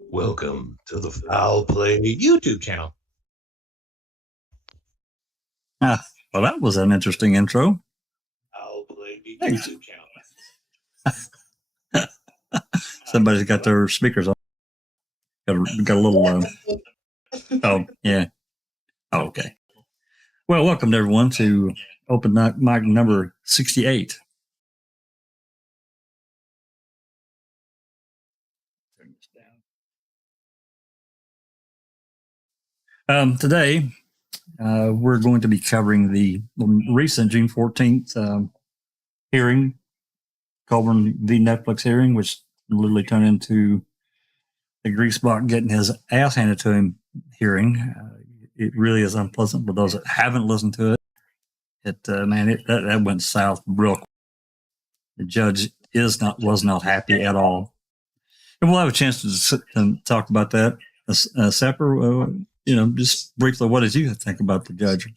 Welcome to the Foul Play YouTube channel. Well, that was an interesting intro. Foul Play YouTube channel. Somebody's got their speakers on. Got a little. Oh, yeah. Oh, okay. Well, welcome everyone to Open Mic number 68. Turn this down. Today, we're going to be covering the recent June 14th hearing, Colborn v. Netflix hearing, which literally turned into the Griesbach getting his ass handed to him hearing. It really is unpleasant for those that haven't listened to it. That went south real quick. The judge was not happy at all. And we'll have a chance to sit and talk about that. Sapper, just briefly, what did you think about the judge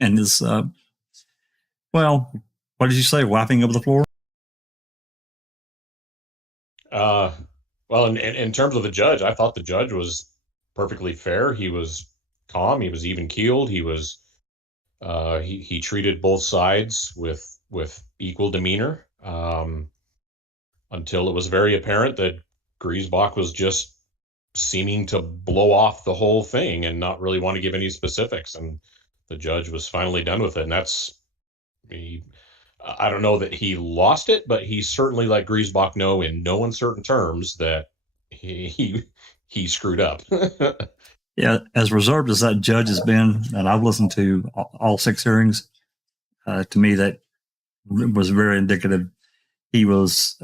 and his, what did you say, wiping over the floor? Well, in terms of the judge, I thought the judge was perfectly fair. He was calm. He was even keeled. He was, he treated both sides with equal demeanor, until it was very apparent that Griesbach was just seeming to blow off the whole thing and not really want to give any specifics. And the judge was finally done with it. And I don't know that he lost it, but he certainly let Griesbach know in no uncertain terms that he screwed up. Yeah, as reserved as that judge has been, and I've listened to all 6 hearings, to me that was very indicative. He was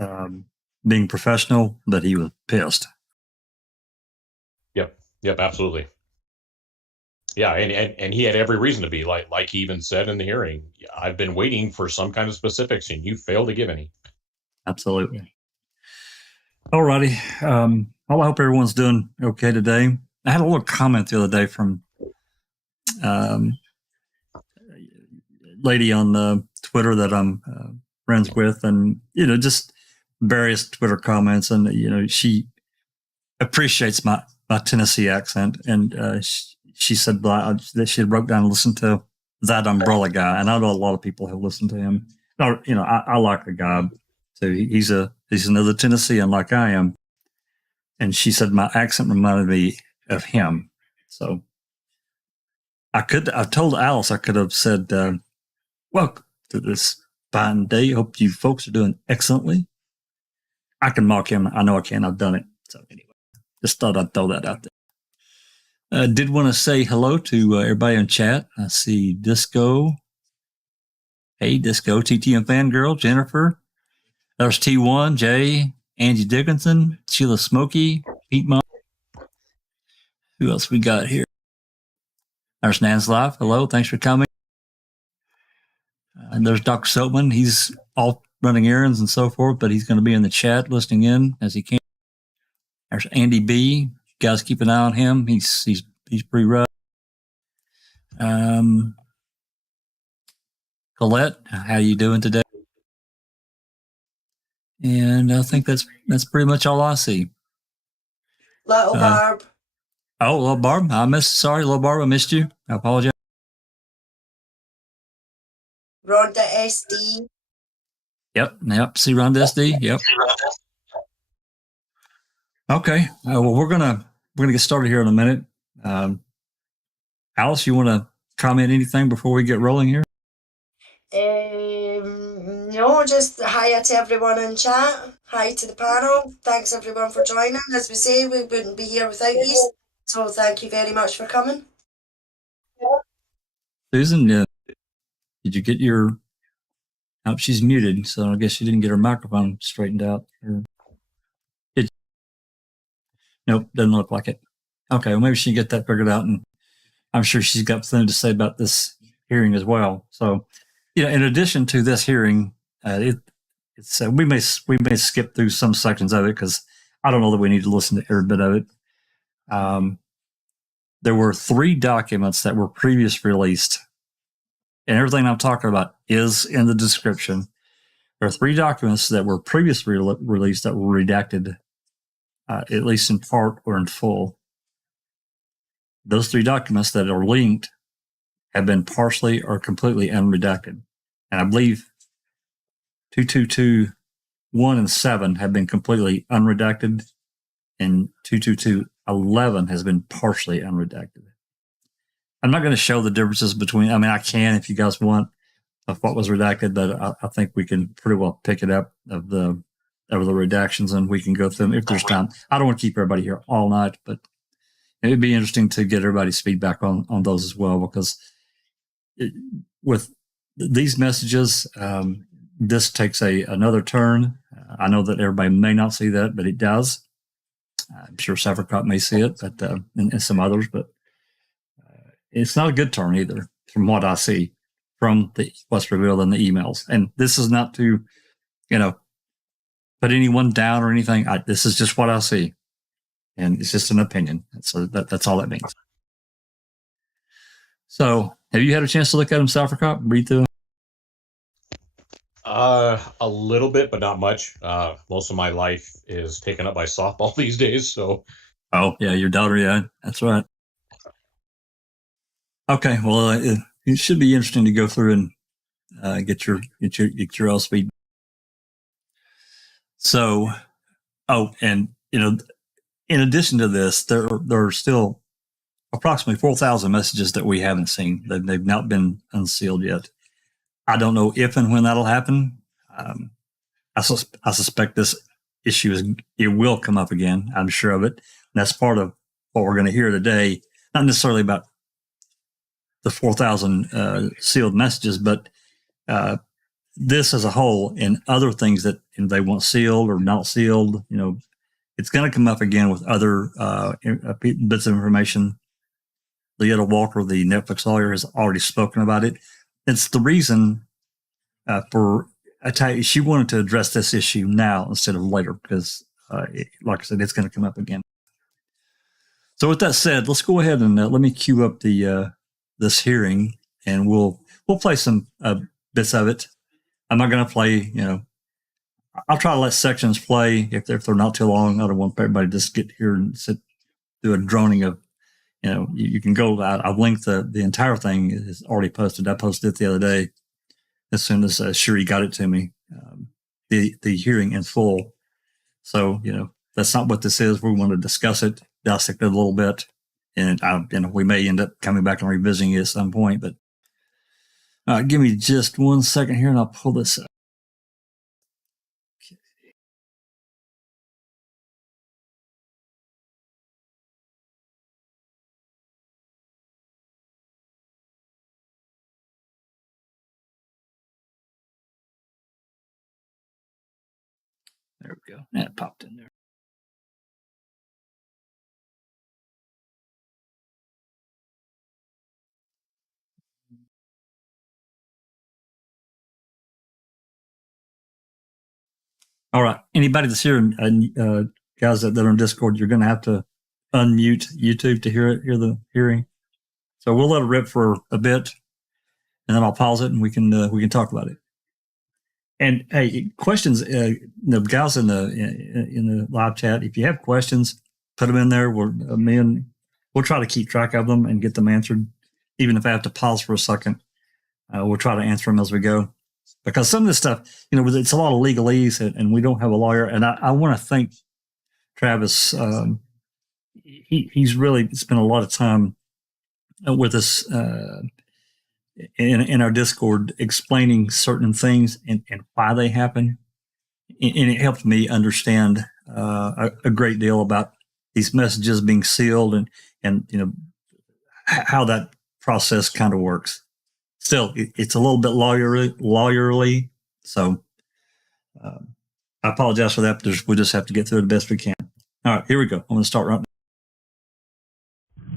being professional, but he was pissed. Yep, absolutely. Yeah, and he had every reason to be, like he even said in the hearing, I've been waiting for some kind of specifics, and you failed to give any. Absolutely. All righty. I hope everyone's doing okay today. I had a little comment the other day from a lady on Twitter that I'm friends with, and just various Twitter comments, and she appreciates my Tennessee accent, and she said that she wrote down and listened to That Umbrella Guy, and I know a lot of people have listened to him. I like the guy too. He's another Tennessean like I am, and she said my accent reminded me of him. So I told Alice I could have said, welcome to this fine day. Hope you folks are doing excellently. I can mock him. I know I can. I've done it. So anyway, just thought I'd throw that out there. Did want to say hello to everybody in chat. I see Disco. Hey, Disco, TTM Fangirl, Jennifer. There's T1, Jay, Angie Dickinson, Sheila Smokey, Pete Mom. Who else we got here? There's Nan's Life. Hello, thanks for coming. And there's Dr. Silkman. He's all running errands and so forth, but he's going to be in the chat listening in as he can. There's Andy B. You guys keep an eye on him. He's pretty rough. Colette, how you doing today? And I think that's pretty much all I see. Little Barb. Little Barb. Little Barb, I missed you. I apologize. Rhonda SD. Yep. See Rhonda SD. Yep. Okay. Well, we're gonna get started here in a minute. Alice, you want to comment anything before we get rolling here? No, just hi to everyone in chat. Hi to the panel. Thanks everyone for joining. As we say, we wouldn't be here without you. So thank you very much for coming. Susan, did you get your... Oh, she's muted, so I guess she didn't get her microphone straightened out. Nope, doesn't look like it. Okay, well, maybe she can get that figured out, and I'm sure she's got something to say about this hearing as well. So, in addition to this hearing, we may skip through some sections of it because I don't know that we need to listen to every bit of it. There were 3 documents that were previously released, and everything I'm talking about is in the description. There are 3 documents that were previously released that were redacted at least in part or in full. Those 3 documents that are linked have been partially or completely unredacted. And I believe 222.1 and 7 have been completely unredacted, and 222.11 has been partially unredacted. I'm not going to show the differences between, I mean, I can if you guys want, of what was redacted, but I think we can pretty well pick it up of the redactions, and we can go through them if there's time. I don't want to keep everybody here all night, but it'd be interesting to get everybody's feedback on those as well, because with these messages, this takes another turn. I know that everybody may not see that, but it does. I'm sure Saffricott may see it, but and some others, but it's not a good turn either, from what I see from what's revealed in the emails. And this is not to, put anyone down or anything. This is just what I see, and it's just an opinion. So that's all that means. So, have you had a chance to look at them, Saffricott? Read through them? A little bit, but not much. Most of my life is taken up by softball these days. So. Oh yeah, your daughter. Yeah, that's right. Okay, well, it should be interesting to go through and get your else feedback. So, and in addition to this, there are still approximately 4,000 messages that we haven't seen. They've not been unsealed yet. I don't know if and when that'll happen. I suspect this issue it will come up again. I'm sure of it. And that's part of what we're going to hear today. Not necessarily about the 4,000 sealed messages, but this as a whole and other things that they want sealed or not sealed. It's going to come up again with other bits of information. Leetta Walker, the Netflix lawyer, has already spoken about it. It's the reason she wanted to address this issue now instead of later, because, like I said, it's going to come up again. So with that said, let's go ahead and let me cue up this hearing, and we'll play some bits of it. I'm not going to play, I'll try to let sections play if they're not too long. I don't want everybody to just get here and sit through a droning of, you can go out. I've linked the entire thing is already posted. I posted it the other day as soon as Sherry got it to me, the hearing in full. So, that's not what this is. We want to discuss it, dissect it a little bit, and we may end up coming back and revisiting it at some point. But give me just 1 second here, and I'll pull this up. There we go. That popped in there. All right. Anybody that's here, guys that are on Discord, you're going to have to unmute YouTube to hear the hearing. So we'll let it rip for a bit, and then I'll pause it, and we can talk about it. And hey, questions, the guys in the live chat, if you have questions, put them in there. We'll try to keep track of them and get them answered. Even if I have to pause for a second, we'll try to answer them as we go. Because some of this stuff, it's a lot of legalese, and we don't have a lawyer. And I want to thank Travis. He's really spent a lot of time with us in our Discord explaining certain things and why they happen. And it helped me understand a great deal about these messages being sealed and how that process kind of works. Still, it's a little bit lawyerly, so I apologize for that, but we'll just have to get through it the best we can. All right, here we go. I'm going to start right now.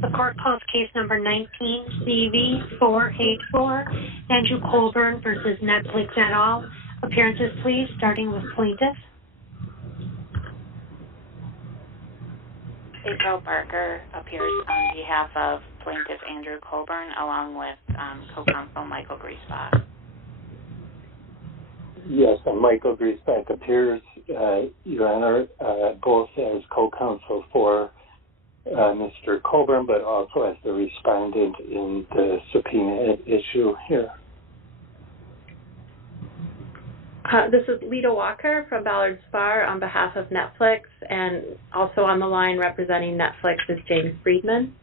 The court calls case number 19 CV484, Andrew Colborn versus Netflix et al. Appearances, please, starting with plaintiff. April Barker appears on behalf of plaintiff Andrew Colborn, along with co-counsel Michael Griesbach. Yes, and Michael Griesbach appears Your Honor, both as co-counsel for Mr. Colborn, but also as the respondent in the subpoena issue here. This is Lita Walker from Ballard Spahr on behalf of Netflix, and also on the line representing Netflix is James Friedman.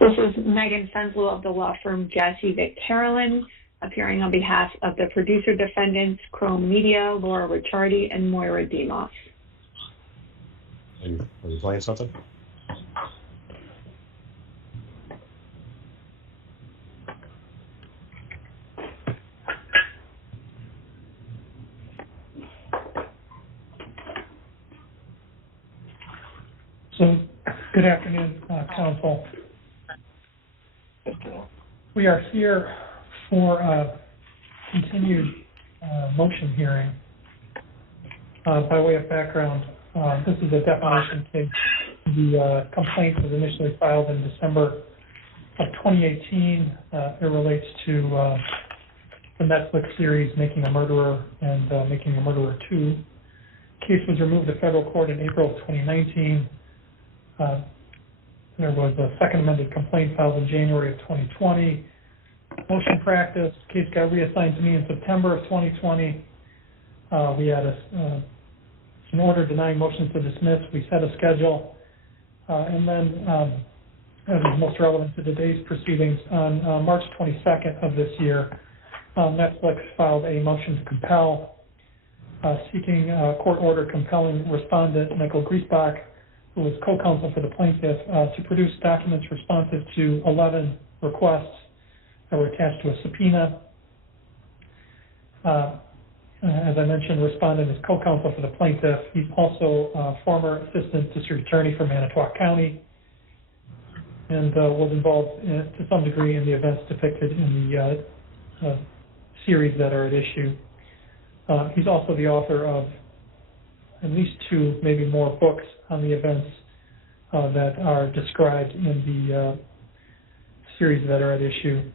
This is Megan Fenslow of the law firm Dassey Carolyn, appearing on behalf of the producer defendants, Chrome Media, Laura Ricciardi, and Moira Demos. Are you playing something? So, good afternoon, counsel. We are here for a continued motion hearing. By way of background, this is a defamation case. The complaint was initially filed in December of 2018. It relates to the Netflix series Making a Murderer and Making a Murderer 2. The case was removed to federal court in April of 2019. There was a second amended complaint filed in January of 2020. Motion practice, case got reassigned to me in September of 2020. We had an order denying motions to dismiss. We set a schedule. And then, as is most relevant to today's proceedings, on March 22nd of this year, Netflix filed a motion to compel, seeking a court order compelling respondent Michael Griesbach, who was co-counsel for the plaintiff, to produce documents responsive to 11 requests that were attached to a subpoena. As I mentioned, respondent is co-counsel for the plaintiff. He's also a former assistant district attorney for Manitowoc County and was involved to some degree in the events depicted in the series that are at issue. He's also the author of at least 2, maybe more books on the events that are described in the series that are at issue.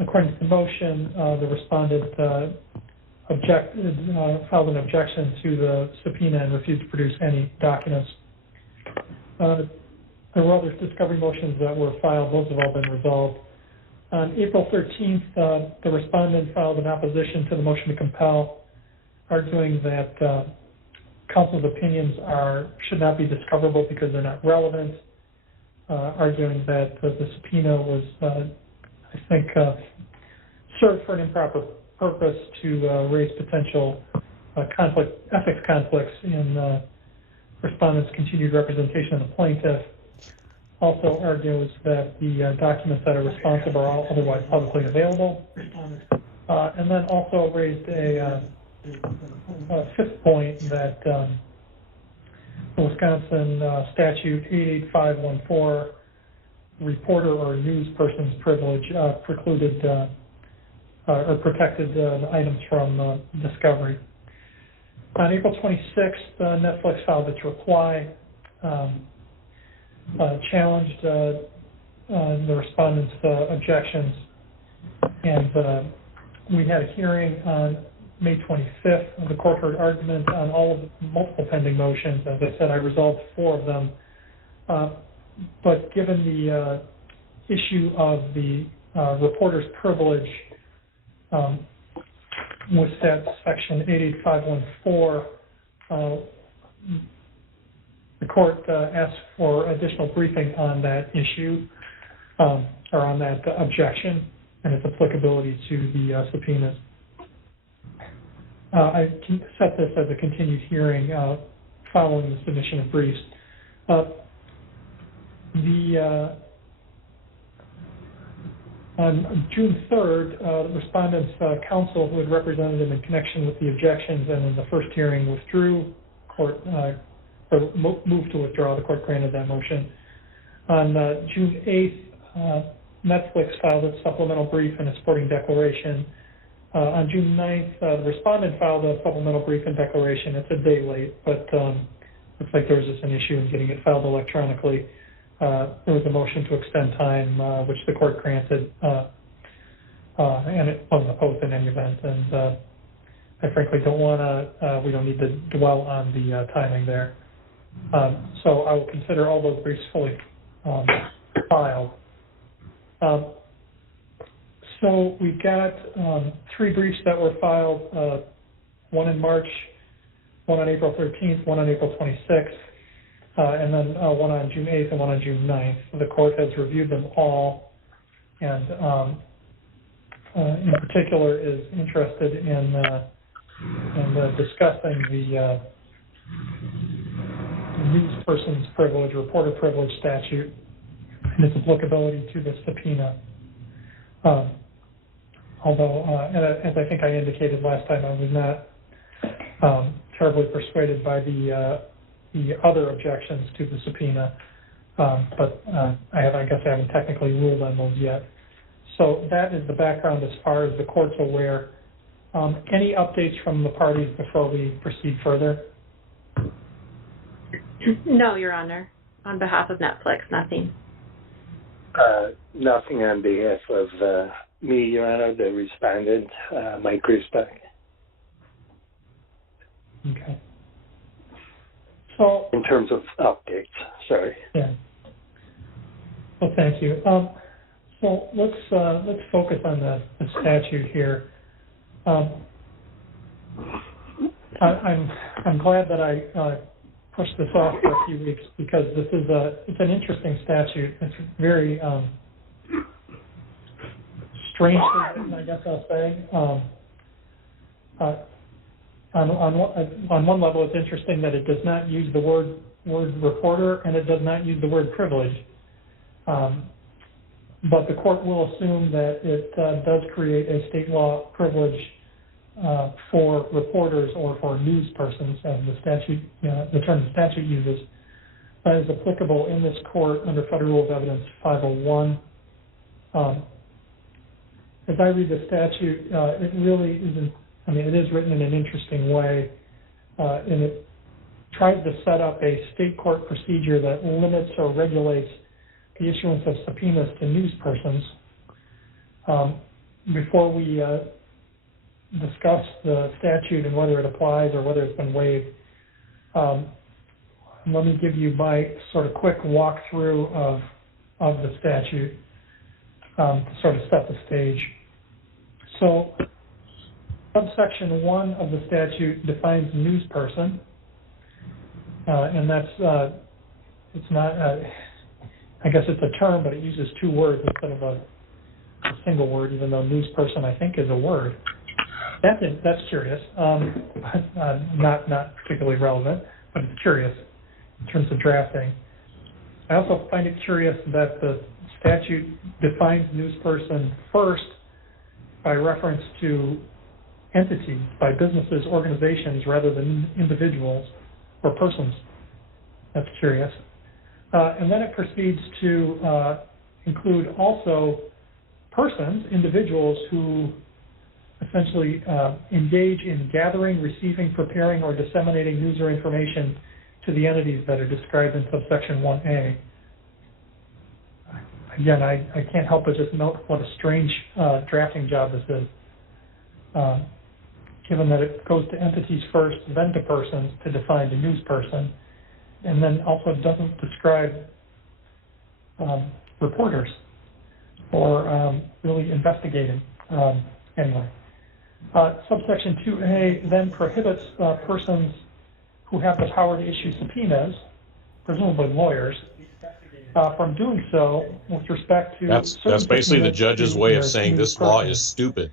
According to the motion, the respondent filed an objection to the subpoena and refused to produce any documents. There were other discovery motions that were filed. Those have all been resolved. On April 13th, the respondent filed an opposition to the motion to compel, arguing that counsel's opinions should not be discoverable because they're not relevant, arguing that the subpoena was, I think, served for an improper purpose to raise potential ethics conflicts in respondent's continued representation of the plaintiff. Also argues that the documents that are responsive are all otherwise publicly available. And then also raised a fifth point that the Wisconsin statute 88514, reporter or news person's privilege, precluded or protected the items from discovery. On April 26th, Netflix filed its reply, challenged the respondent's objections, and we had a hearing on May 25th. The court heard argument on all of the multiple pending motions. As I said, I resolved 4 of them. But given the issue of the reporter's privilege with that section 88514, the court asked for additional briefing on that issue, or on that objection and its applicability to the subpoenas. I can set this as a continued hearing following the submission of briefs. On June 3rd, the respondent's counsel, who had represented him in connection with the objections and in the first hearing, withdrew. Moved to withdraw. The court granted that motion. On June 8th, Netflix filed its supplemental brief and a supporting declaration. On June 9th, the respondent filed a supplemental brief and declaration. It's a day late, but looks like there was just an issue in getting it filed electronically. There was a motion to extend time, which the court granted. and it wasn't opposed in any event. And I frankly don't want to, we don't need to dwell on the timing there. So I will consider all those briefs fully filed. So we've got 3 briefs that were filed, one in March, one on April 13th, one on April 26th, and then one on June 8th and one on June 9th. The court has reviewed them all, and in particular is interested in discussing the news person's privilege, reporter privilege statute, and its applicability to the subpoena. Although, as I think I indicated last time, I was not terribly persuaded by the other objections to the subpoena, but I guess I haven't technically ruled on those yet. So that is the background as far as the court's aware. Any updates from the parties before we proceed further? No, Your Honor. On behalf of Netflix, nothing. Nothing on behalf of me, Your Honor, the respondent, Mike Griesbach. Okay. So, in terms of updates, sorry. Yeah. Well, thank you. So let's focus on the statute here. I'm glad that I pushed this off for a few weeks because this is it's an interesting statute. It's very strangely written, I guess I'll say. On one level, it's interesting that it does not use the word reporter and it does not use the word privilege. But the court will assume that it does create a state law privilege for reporters or for news persons, as the statute, the term the statute uses, that is applicable in this court under Federal Rule of Evidence 501. As I read the statute, it really isn't. I mean, it is written in an interesting way, and it tries to set up a state court procedure that limits or regulates the issuance of subpoenas to news persons. Before we discuss the statute and whether it applies or whether it's been waived, let me give you my sort of quick walkthrough of the statute to sort of set the stage. So, subsection 1 of the statute defines news person, and that's it's not. I guess it's a term, but it uses 2 words instead of a single word, even though news person, I think, is a word. That's curious, but not particularly relevant, but it's curious in terms of drafting. I also find it curious that the statute defines news person first by reference to entities, by businesses, organizations, rather than individuals or persons. That's curious. And then it proceeds to include also persons, individuals who essentially engage in gathering, receiving, preparing, or disseminating news or information to the entities that are described in subsection 1A. Again, I can't help but just note what a strange drafting job this is, given that it goes to entities first, then to persons to define the news person, and then also doesn't describe reporters or really investigating. Anyway. Subsection 2A then prohibits persons who have the power to issue subpoenas, presumably lawyers, from doing so with respect to... That's basically the judge's way of saying this law is stupid.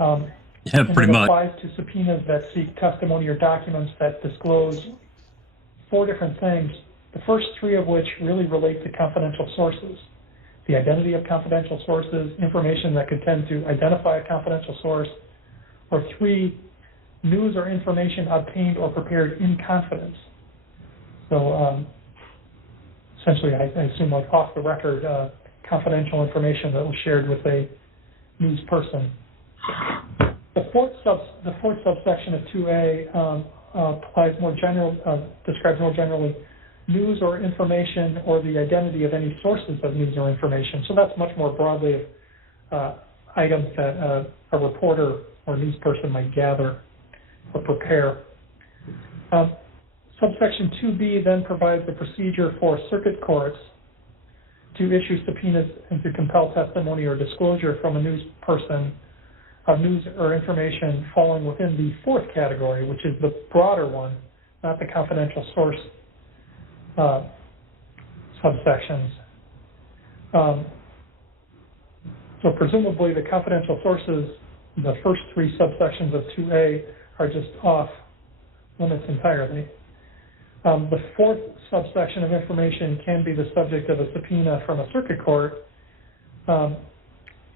Yeah, pretty much. It applies to subpoenas that seek testimony or documents that disclose 4 different things, the first 3 of which really relate to confidential sources. The identity of confidential sources, information that could tend to identify a confidential source, or 3, news or information obtained or prepared in confidence. So essentially, I assume like off the record, confidential information that was shared with a news person. The fourth subsection of 2A applies more describes more generally news or information or the identity of any sources of news or information. So that's much more broadly items that a reporter or news person might gather or prepare. Subsection 2B then provides a procedure for circuit courts to issue subpoenas and to compel testimony or disclosure from a news person of news or information falling within the fourth category, which is the broader one, not the confidential source subsections. So presumably the confidential sources, the first three subsections of 2A, are just off limits entirely. The fourth subsection of information can be the subject of a subpoena from a circuit court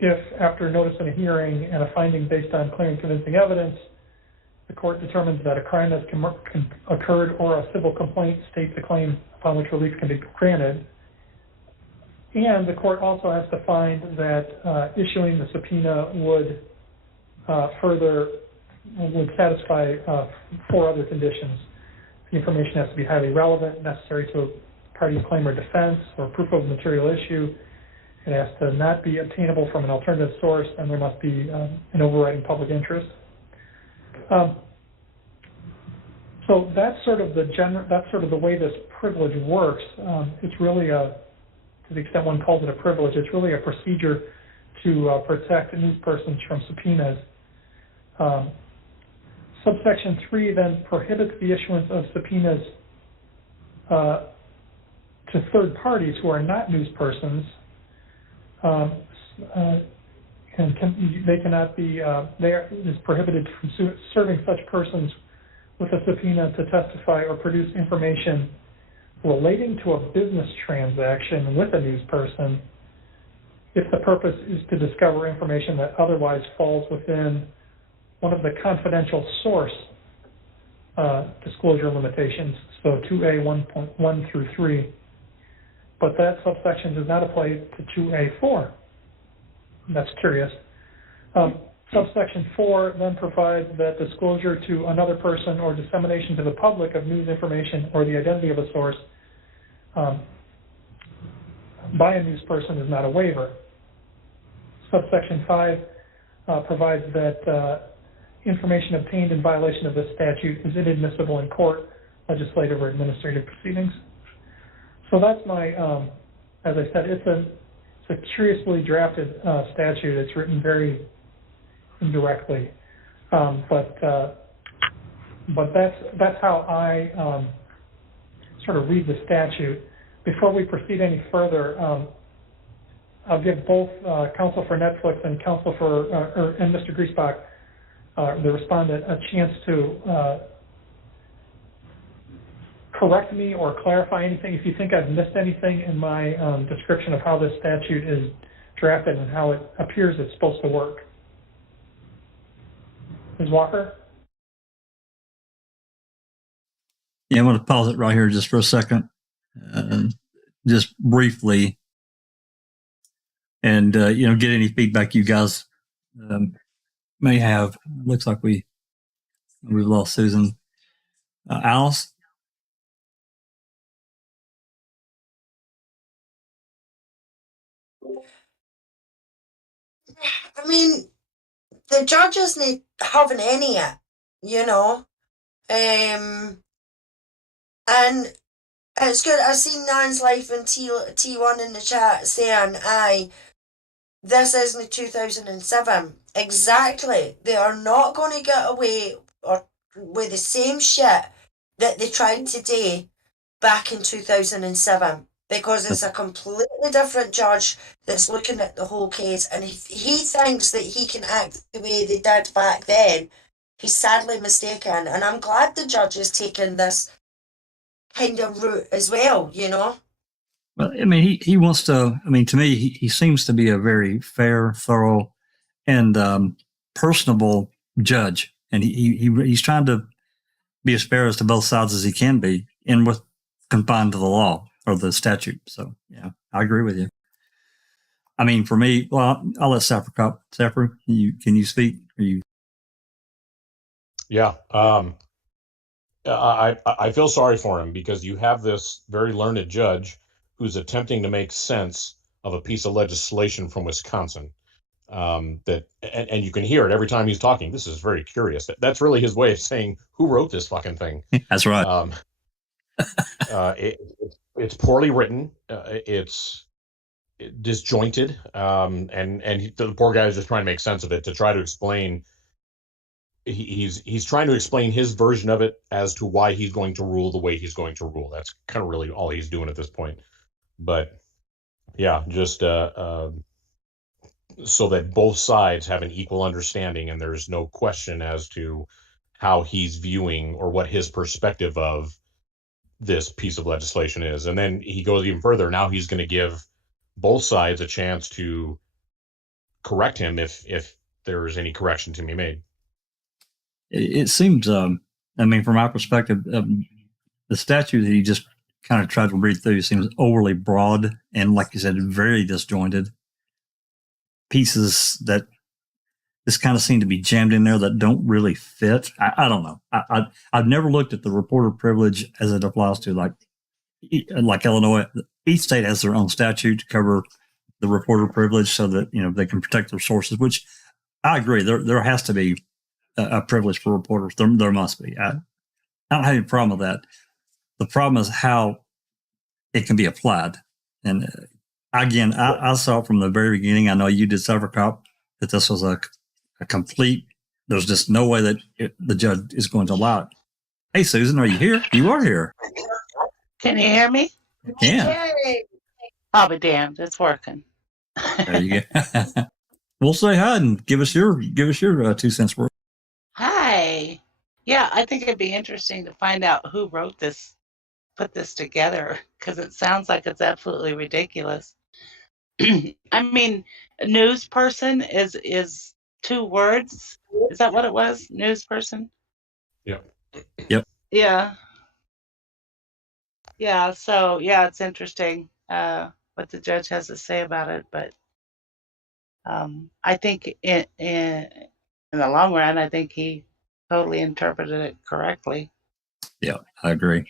if, after notice in a hearing and a finding based on clear and convincing evidence, the court determines that a crime has occurred or a civil complaint states a claim upon which relief can be granted. And the court also has to find that issuing the subpoena would satisfy four other conditions. The information has to be highly relevant, necessary to a party's claim or defense, or proof of material issue. It has to not be obtainable from an alternative source, and there must be an overriding public interest. So that's sort of the way this privilege works. It's really to the extent one calls it a privilege, it's really a procedure to protect news persons from subpoenas. Subsection 3 then prohibits the issuance of subpoenas to third parties who are not news persons, and is prohibited from serving such persons with a subpoena to testify or produce information relating to a business transaction with a news person if the purpose is to discover information that otherwise falls within one of the confidential source disclosure limitations, so 2A 1.1 through 3. But that subsection does not apply to 2A4. That's curious. Subsection 4 then provides that disclosure to another person or dissemination to the public of news information or the identity of a source by a news person is not a waiver. Subsection 5 provides that information obtained in violation of this statute is inadmissible in court, legislative, or administrative proceedings. So that's my, as I said, it's a curiously drafted statute. It's written very indirectly, but that's how I sort of read the statute. Before we proceed any further, I'll give both counsel for Netflix and counsel for and Mr. Griesbach, the respondent, a chance to correct me or clarify anything if you think I've missed anything in my description of how this statute is drafted and how it appears it's supposed to work. Ms. Walker? Yeah, I'm going to pause it right here just for a second, just briefly, and get any feedback you guys may have. Looks like we've lost Susan. Alice? I mean, the judge isn't having any of it, and it's good. I seen Nan's Life and T1 in the chat saying, aye, this isn't 2007. Exactly. They are not going to get away with the same shit that they tried to do back in 2007. Because it's a completely different judge that's looking at the whole case, and if he thinks that he can act the way they did back then, he's sadly mistaken. And I'm glad the judge has taken this kind of route as well, Well, I mean, he wants to. I mean, to me, he seems to be a very fair, thorough, and personable judge, and he's trying to be as fair as to both sides as he can be, and with confined to the law or the statute. So, yeah, I agree with you. I mean, for me, well, I'll let Sapper can you speak? Yeah. I feel sorry for him because you have this very learned judge who's attempting to make sense of a piece of legislation from Wisconsin. And you can hear it every time he's talking. This is very curious. That's really his way of saying, who wrote this fucking thing? That's right. It's poorly written. It's disjointed. And the poor guy is just trying to make sense of it, to try to explain. He's trying to explain his version of it as to why he's going to rule the way he's going to rule. That's kind of really all he's doing at this point. But yeah, just so that both sides have an equal understanding and there's no question as to how he's viewing or what his perspective of this piece of legislation is. And then he goes even further. Now he's going to give both sides a chance to correct him if there's any correction to be made. It seems, I mean, from my perspective, the statute that he just kind of tried to read through seems overly broad and, like you said, very disjointed. Pieces that just kind of seem to be jammed in there that don't really fit. I don't know. I've never looked at the reporter privilege as it applies to like Illinois. Each state has their own statute to cover the reporter privilege so that, you know, they can protect their sources, which I agree. There has to be a privilege for reporters. There must be. I don't have any problem with that. The problem is how it can be applied. And again, I saw it from the very beginning. I know you did several cop that this was a complete. There's just no way that the judge is going to allow it. Hey, Susan, are you here? You are here. Can you hear me? Yeah. I'll be damned. It's working. There you go. We'll say hi and give us your 2 cents worth. Hi. Yeah, I think it'd be interesting to find out who wrote this, put this together, because it sounds like it's absolutely ridiculous. I mean, news person is 2 words. Is that what it was? News person? Yep. Yeah. Yeah, so yeah, it's interesting what the judge has to say about it, but I think in the long run, I think he totally interpreted it correctly. Yeah, I agree.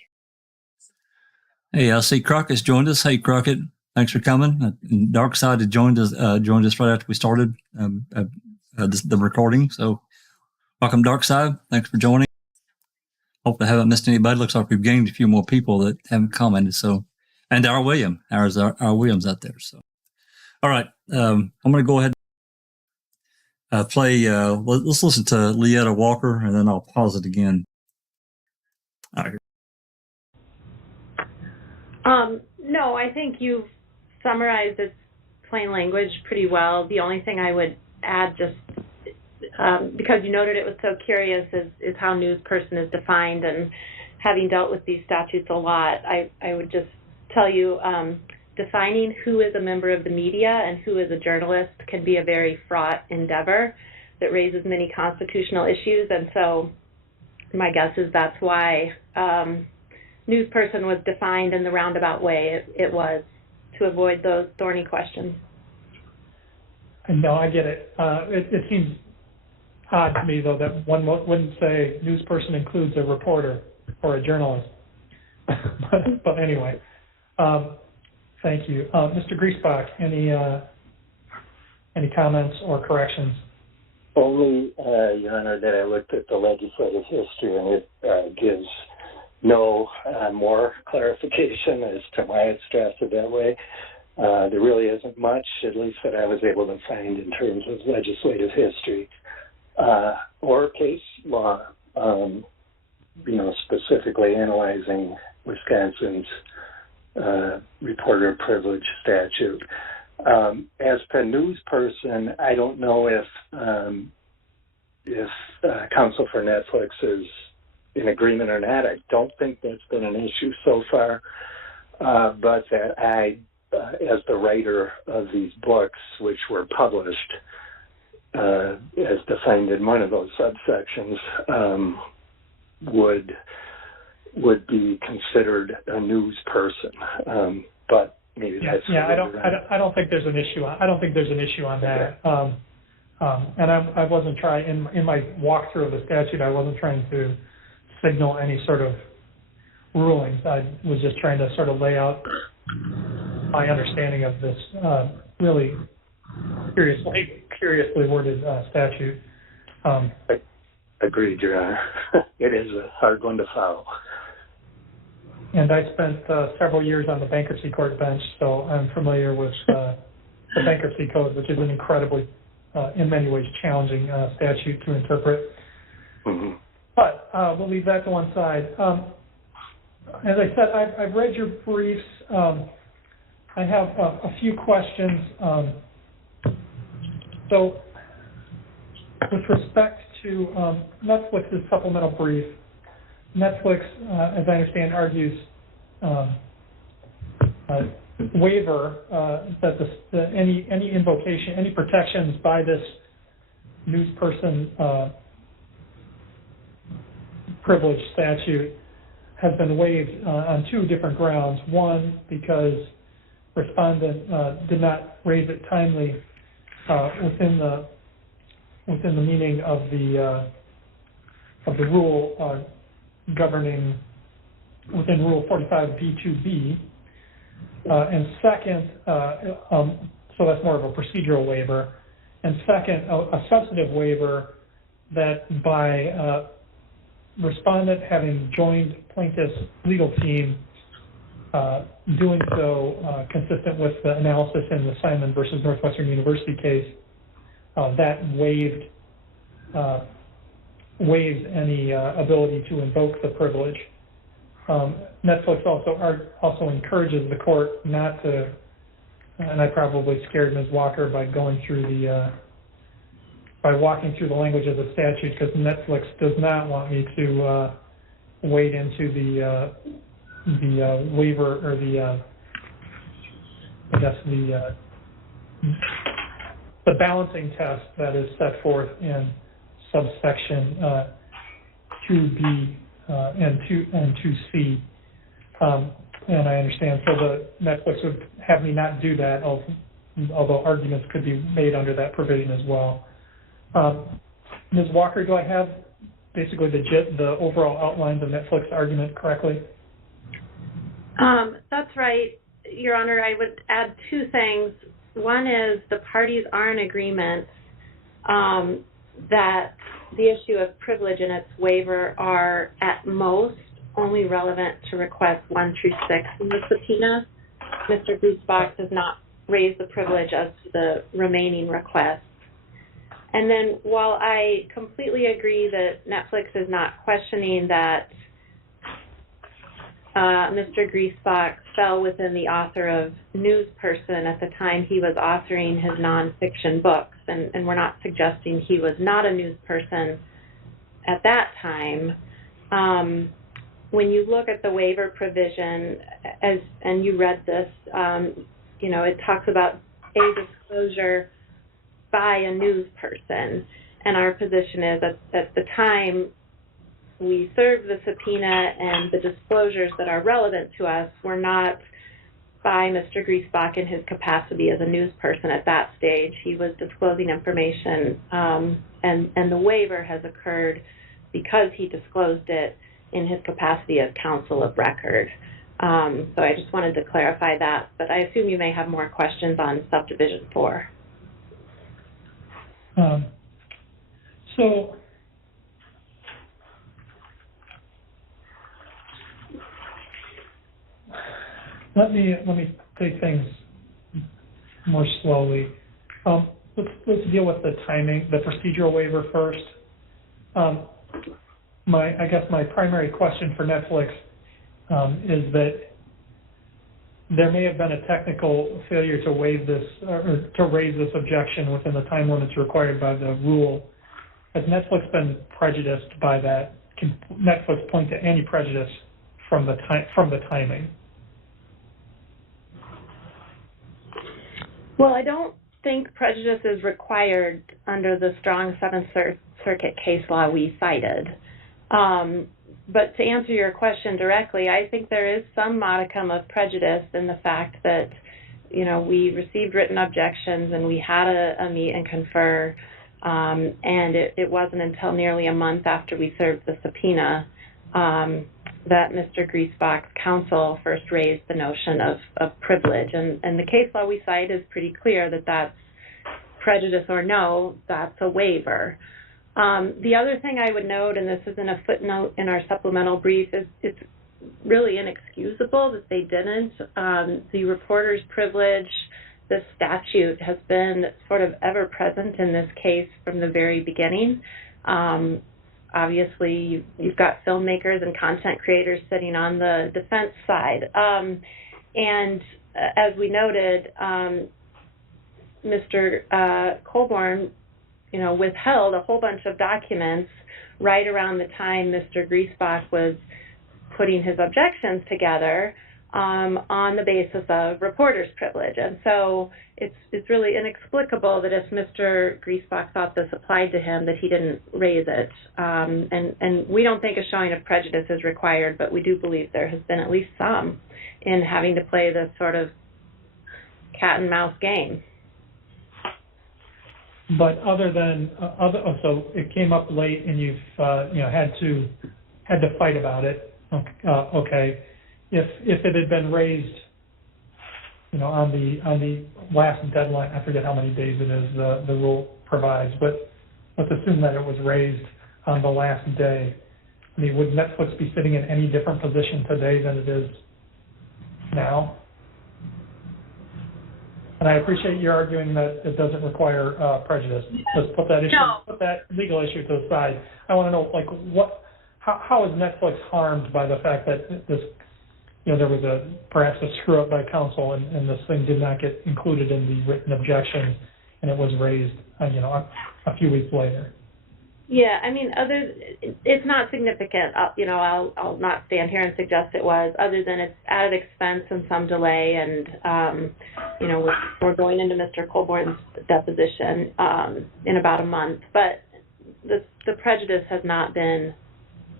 Hey, I see Crockett's joined us. Hey, Crockett, thanks for coming. Darkside had joined us right after we started the recording. So welcome, Darkside. Thanks for joining. Hope I haven't missed anybody. Looks like we've gained a few more people that haven't commented. So, and our Williams out there. So, all right, I'm going to go ahead and play. Let's listen to Leetta Walker, and then I'll pause it again. All right. No, I think you've summarized its plain language pretty well. The only thing I would add, just because you noted it was so curious, is how news person is defined. And having dealt with these statutes a lot, I would just tell you defining who is a member of the media and who is a journalist can be a very fraught endeavor that raises many constitutional issues. And so my guess is that's why news person was defined in the roundabout way it was, to avoid those thorny questions. No, I get it. It seems odd to me, though, that one wouldn't say news person includes a reporter or a journalist. but anyway, thank you. Mr. Griesbach, any comments or corrections? Only, Your Honor, that I looked at the legislative history, and it gives no more clarification as to why it's drafted that way. There really isn't much, at least that I was able to find in terms of legislative history or case law, specifically analyzing Wisconsin's reporter privilege statute. As per news person, I don't know if counsel for Netflix is in agreement or not. I don't think that's been an issue so far, but that I, as the writer of these books, which were published as defined in one of those subsections, would be considered a news person. But maybe that's I don't think there's an issue. I don't think there's an issue on that. And I wasn't trying in my walkthrough of the statute. I wasn't trying to signal any sort of rulings. I was just trying to sort of lay out my understanding of this really curiously worded statute. Agreed, Your Honor. It is a hard one to follow. And I spent several years on the bankruptcy court bench, so I'm familiar with the bankruptcy code, which is an incredibly, in many ways, challenging statute to interpret. Mm-hmm. But we'll leave that to one side. As I said, I've read your briefs. I have a few questions. So with respect to Netflix's supplemental brief, Netflix, as I understand, argues waiver that any invocation, any protections by this news person privilege statute have been waived on two different grounds. One, because respondent did not raise it timely within the meaning of the rule governing within Rule 45B2B, and second, so that's more of a procedural waiver, and second, a substantive waiver that by respondent having joined plaintiff's legal team, doing so consistent with the analysis in the Simon versus Northwestern University case, that waives any ability to invoke the privilege. Netflix also encourages the court not to, and I probably scared Ms. Walker by going through by walking through the language of the statute, because Netflix does not want me to wade into the waiver or the balancing test that is set forth in subsection 2B and 2C. And I understand, so the Netflix would have me not do that, although arguments could be made under that provision as well. Ms. Walker, do I have basically the overall outlines of Netflix argument correctly? That's right, Your Honor. I would add two things. One is the parties are in agreement that the issue of privilege and its waiver are at most only relevant to requests 1 through 6 in the subpoena. Mr. Griesbach does not raise the privilege as to the remaining requests. And then while I completely agree that Netflix is not questioning that Mr. Griesbach fell within the author of news person at the time he was authoring his nonfiction books, and we're not suggesting he was not a news person at that time, when you look at the waiver provision, and you read this, it talks about a disclosure by a news person, and our position is that at the time we served the subpoena and the disclosures that are relevant to us were not by Mr. Griesbach in his capacity as a news person at that stage. He was disclosing information, and the waiver has occurred because he disclosed it in his capacity as counsel of record. So I just wanted to clarify that, but I assume you may have more questions on subdivision 4. So let me take things more slowly. Let's deal with the timing, the procedural waiver first. I guess my primary question for Netflix is that there may have been a technical failure to waive this or to raise this objection within the time limits required by the rule. Has Netflix been prejudiced by that? Can Netflix point to any prejudice from the timing? Well, I don't think prejudice is required under the strong Seventh Circuit case law we cited. But to answer your question directly, I think there is some modicum of prejudice in the fact that, we received written objections and we had a meet and confer, and it wasn't until nearly a month after we served the subpoena that Mr. Griesbach's counsel first raised the notion of privilege. And the case law we cite is pretty clear that that's prejudice or no, that's a waiver. The other thing I would note, and this is in a footnote in our supplemental brief, is it's really inexcusable that they didn't. The reporter's privilege, this statute has been sort of ever present in this case from the very beginning. Obviously, you've got filmmakers and content creators sitting on the defense side. And as we noted, Mr. Colborn, withheld a whole bunch of documents right around the time Mr. Griesbach was putting his objections together on the basis of reporter's privilege. And so it's really inexplicable that if Mr. Griesbach thought this applied to him, that he didn't raise it. And we don't think a showing of prejudice is required, but we do believe there has been at least some in having to play this sort of cat and mouse game. But other than so it came up late, and you've had to fight about it. Okay, if it had been raised, on the last deadline, I forget how many days it is the rule provides, but let's assume that it was raised on the last day. I mean, would Netflix be sitting in any different position today than it is now? And I appreciate you arguing that it doesn't require prejudice. Let's put that issue, put that legal issue to the side. I want to know, how is Netflix harmed by the fact that this, there was perhaps a screw up by counsel, and this thing did not get included in the written objection, and it was raised, a few weeks later. Yeah, I mean, it's not significant. I'll not stand here and suggest it was, other than it's added expense and some delay, and we're going into Mr. Colborn's deposition in about a month. But the prejudice has not been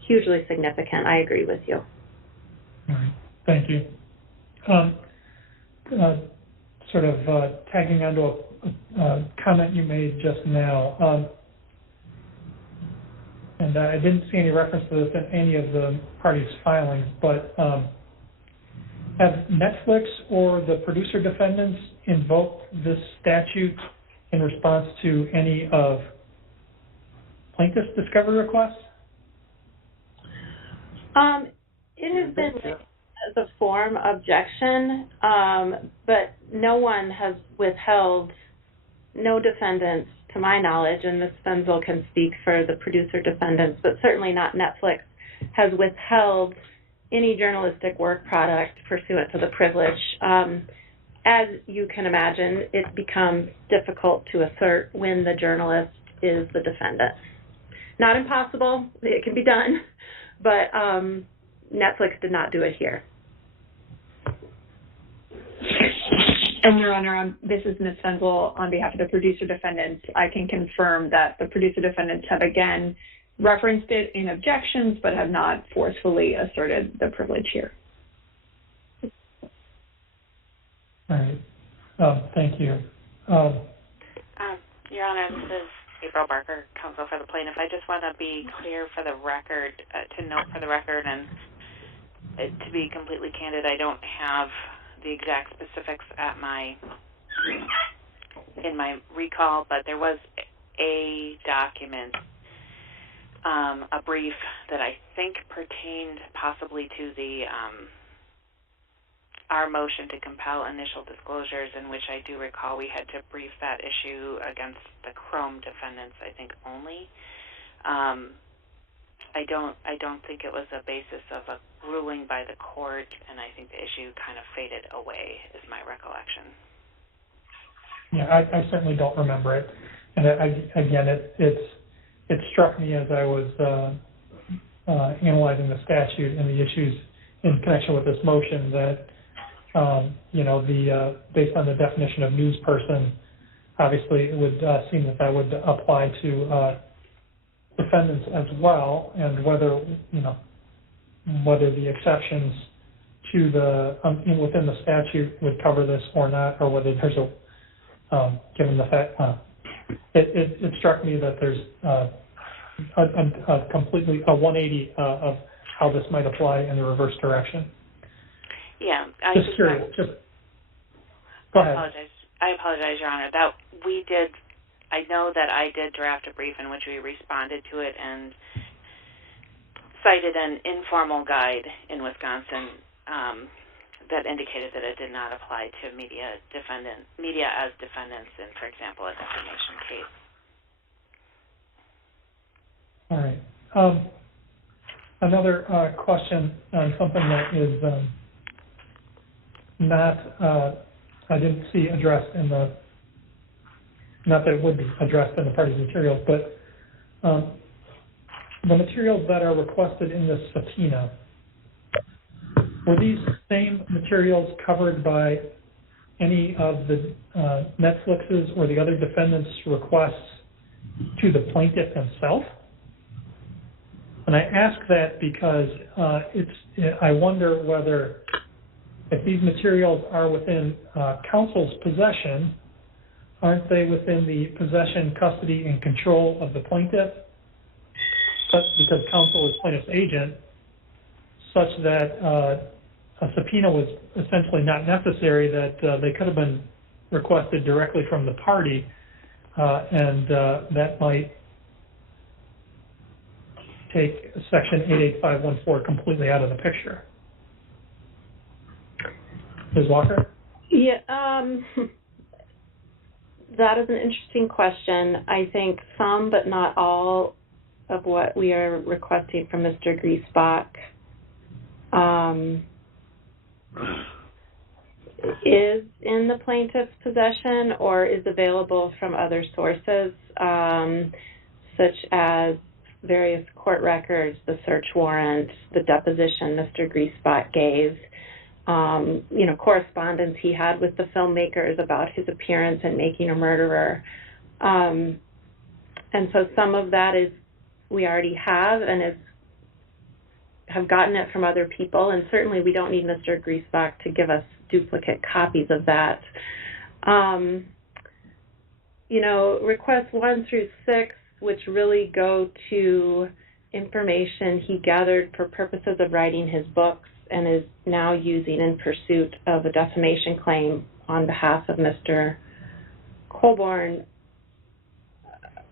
hugely significant. I agree with you. All right, thank you. Sort of tagging onto a comment you made just now. And I didn't see any reference to this in any of the parties' filings, but have Netflix or the producer defendants invoked this statute in response to any of plaintiff's discovery requests? It has been as a form objection, but no one has withheld, no defendants, to my knowledge, and Ms. Fenzel can speak for the producer defendants, but certainly not Netflix, has withheld any journalistic work product pursuant to the privilege. As you can imagine, it becomes difficult to assert when the journalist is the defendant. Not impossible, it can be done, but Netflix did not do it here. And Your Honor, this is Ms. Fenzel on behalf of the producer defendants. I can confirm that the producer defendants have again referenced it in objections, but have not forcefully asserted the privilege here. All right. Thank you. Your Honor, this is April Barker, counsel for the plaintiff. I just want to be clear for the record, to note for the record, and to be completely candid, I don't have the exact specifics in my recall, but there was a document, a brief that I think pertained possibly to our motion to compel initial disclosures, in which I do recall we had to brief that issue against the Chrome defendants, I think only. I don't think it was a basis of a ruling by the court, and I think the issue kind of faded away, is my recollection. Yeah, I certainly don't remember it. And it struck me as I was analyzing the statute and the issues in connection with this motion that, based on the definition of news person, obviously it would seem that would apply to defendants as well, and whether the exceptions to the within the statute would cover this or not, or whether there's given the fact it struck me that there's a completely 180 of how this might apply in the reverse direction. Yeah, just curious. Go ahead. I apologize, Your Honor. That we did I know that I did draft a brief in which we responded to it and cited an informal guide in Wisconsin that indicated that it did not apply to media as defendants in, for example, a defamation case. All right. Another question on something that is I didn't see addressed in the, not that it would be addressed in the parties' materials, but the materials that are requested in the subpoena, were these same materials covered by any of the Netflix's or the other defendants' requests to the plaintiff himself? And I ask that because I wonder whether, if these materials are within counsel's possession, aren't they within the possession, custody, and control of the plaintiff? But because counsel is plaintiff's agent, such that a subpoena was essentially not necessary, that they could have been requested directly from the party, and that might take Section 88514 completely out of the picture. Ms. Walker? Yeah, that is an interesting question. I think some, but not all, of what we are requesting from Mr. Griesbach is in the plaintiff's possession or is available from other sources, such as various court records, the search warrant, the deposition Mr. Griesbach gave, correspondence he had with the filmmakers about his appearance in Making a Murderer. And so some of that is we already have and have gotten it from other people, and certainly we don't need Mr. Griesbach to give us duplicate copies of that. Requests 1 through 6, which really go to information he gathered for purposes of writing his books and is now using in pursuit of a defamation claim on behalf of Mr. Colborn.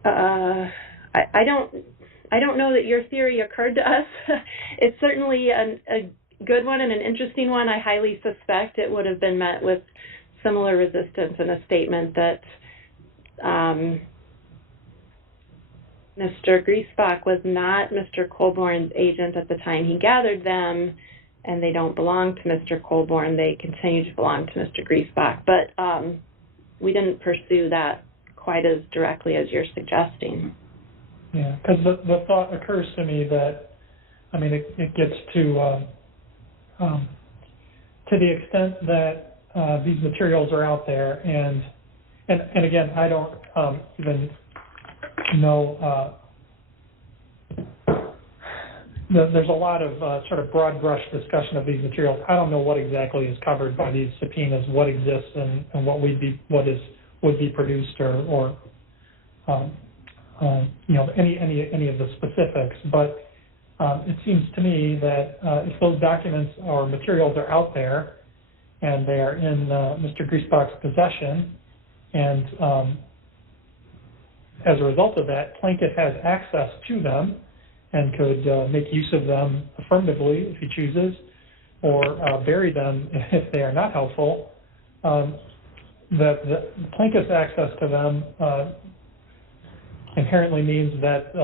I don't know that your theory occurred to us. It's certainly a good one and an interesting one. I highly suspect it would have been met with similar resistance in a statement that Mr. Griesbach was not Mr. Colborn's agent at the time he gathered them, and they don't belong to Mr. Colborn. They continue to belong to Mr. Griesbach. But we didn't pursue that quite as directly as you're suggesting. Yeah, because the thought occurs to me that, it gets to the extent that these materials are out there, and again, I don't even know. There's a lot of sort of broad brush discussion of these materials. I don't know what exactly is covered by these subpoenas, what exists, and what would be produced, or any of the specifics. But it seems to me that if those documents or materials are out there and they are in Mr. Griesbach's possession, and as a result of that, plaintiff has access to them and could make use of them affirmatively if he chooses, or bury them if they are not helpful, the plaintiff's access to them inherently means that,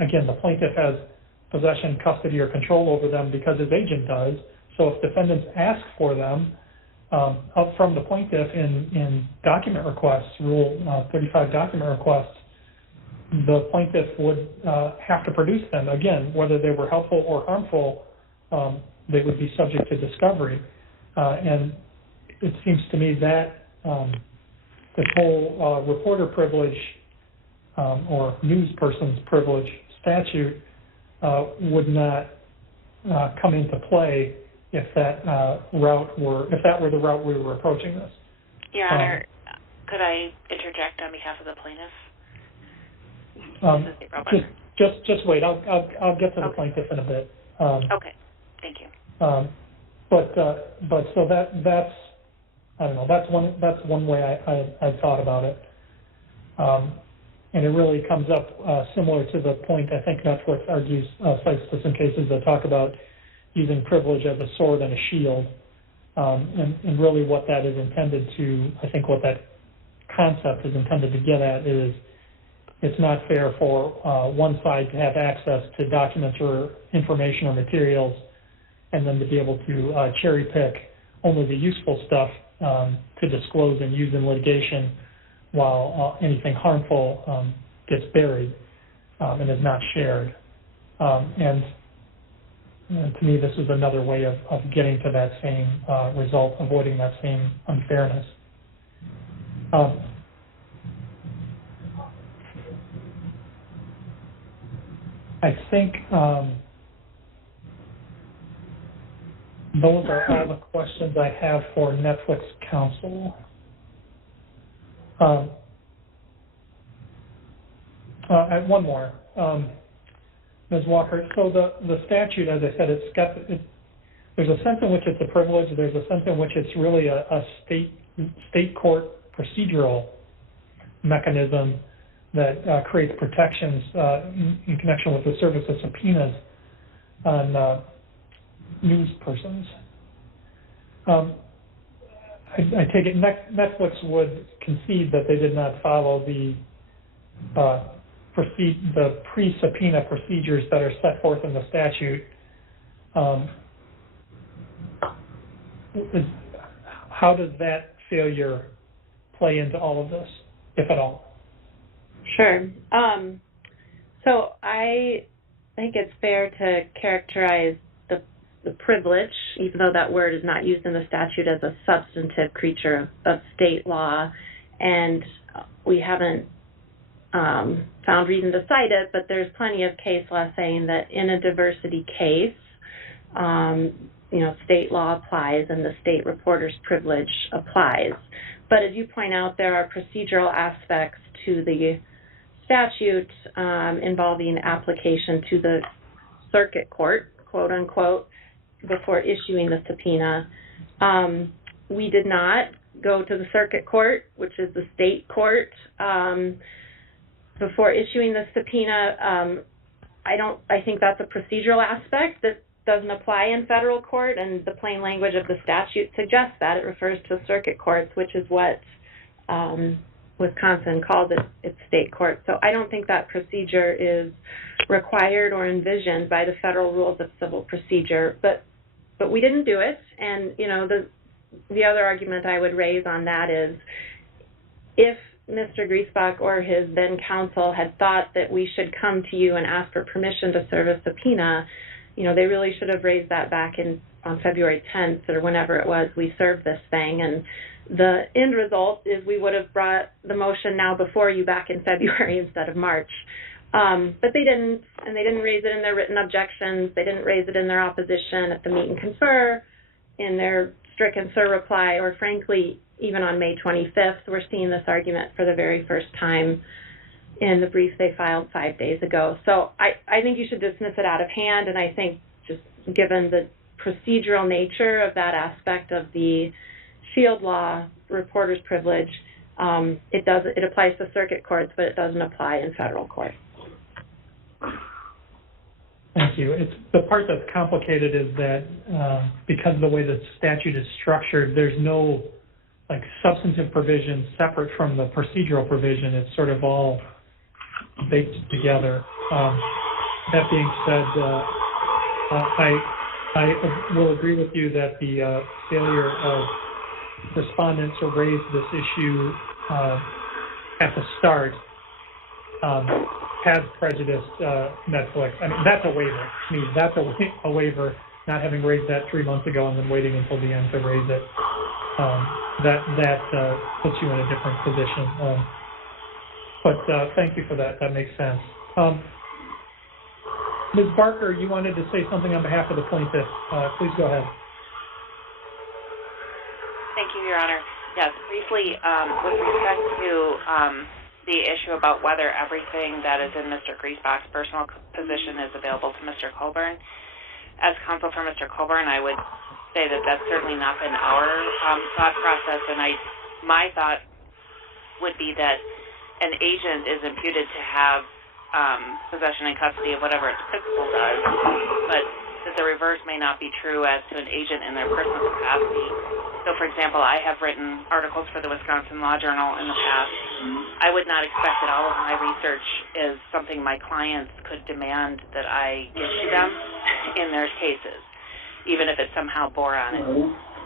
again, the plaintiff has possession, custody, or control over them because his agent does. So if defendants ask for them up from the plaintiff in document requests, Rule 35 document requests, the plaintiff would have to produce them. Again, whether they were helpful or harmful, they would be subject to discovery. And it seems to me that this whole reporter privilege or news person's privilege statute would not come into play if that were the route we were approaching this. Your Honor, could I interject on behalf of the plaintiff? Just wait. I'll get to the plaintiff in a bit. Okay, thank you. But so that's I don't know. That's one way I thought about it. And it really comes up similar to the point I think Netflix argues, cites to some cases that talk about using privilege as a sword and a shield. And really what that is intended to, I think what that concept is intended to get at is it's not fair for one side to have access to documents or information or materials and then to be able to cherry pick only the useful stuff to disclose and use in litigation, while anything harmful gets buried and is not shared. And to me, this is another way of getting to that same result, avoiding that same unfairness. I think those are all the questions I have for Netflix counsel. I have one more. Ms. Walker, so the statute, as I said, there's a sense in which it's a privilege. There's a sense in which it's really a state court procedural mechanism that creates protections in connection with the service of subpoenas on news persons. I take it Netflix would concede that they did not follow the pre-subpoena procedures that are set forth in the statute. How does that failure play into all of this, if at all? Sure. So I think it's fair to characterize the privilege, even though that word is not used in the statute, as a substantive creature of state law, and we haven't found reason to cite it, but there's plenty of case law saying that in a diversity case, state law applies and the state reporter's privilege applies. But as you point out, there are procedural aspects to the statute involving application to the circuit court, quote unquote, before issuing the subpoena. We did not go to the circuit court, which is the state court, before issuing the subpoena. I think that's a procedural aspect that doesn't apply in federal court, and the plain language of the statute suggests that. It refers to circuit courts, which is what Wisconsin calls its state court. So I don't think that procedure is required or envisioned by the federal rules of civil procedure, but we didn't do it. And the other argument I would raise on that is, if Mr. Griesbach or his then counsel had thought that we should come to you and ask for permission to serve a subpoena, they really should have raised that back on February 10th or whenever it was we served this thing. And the end result is we would have brought the motion now before you back in February instead of March. But they didn't, and they didn't raise it in their written objections. They didn't raise it in their opposition at the meet and confer, in their stricken cert reply, or frankly, even on May 25th, we're seeing this argument for the very first time in the brief they filed 5 days ago. So I think you should dismiss it out of hand, and I think just given the procedural nature of that aspect of the shield law, reporter's privilege, it applies to circuit courts, but it doesn't apply in federal court. Thank you. The part that's complicated is that because of the way the statute is structured, there's no substantive provision separate from the procedural provision. It's sort of all baked together. That being said, I will agree with you that the failure of respondents to raise this issue at the start has prejudiced Netflix. I mean, that's a waiver. To me, that's a waiver, not having raised that 3 months ago and then waiting until the end to raise it. That puts you in a different position. But thank you for that. That makes sense. Ms. Barker, you wanted to say something on behalf of the plaintiff. Please go ahead. Thank you, Your Honor. Yes, briefly, with respect to the issue about whether everything that is in Mr. Griesbach's personal position is available to Mr. Colborn, as counsel for Mr. Colborn, I would say that that's certainly not been our thought process, and my thought would be that an agent is imputed to have possession and custody of whatever its principal does, but that the reverse may not be true as to an agent in their personal capacity. So, for example, I have written articles for the Wisconsin Law Journal in the past. I would not expect that all of my research is something my clients could demand that I give to them in their cases, even if it somehow bore on it.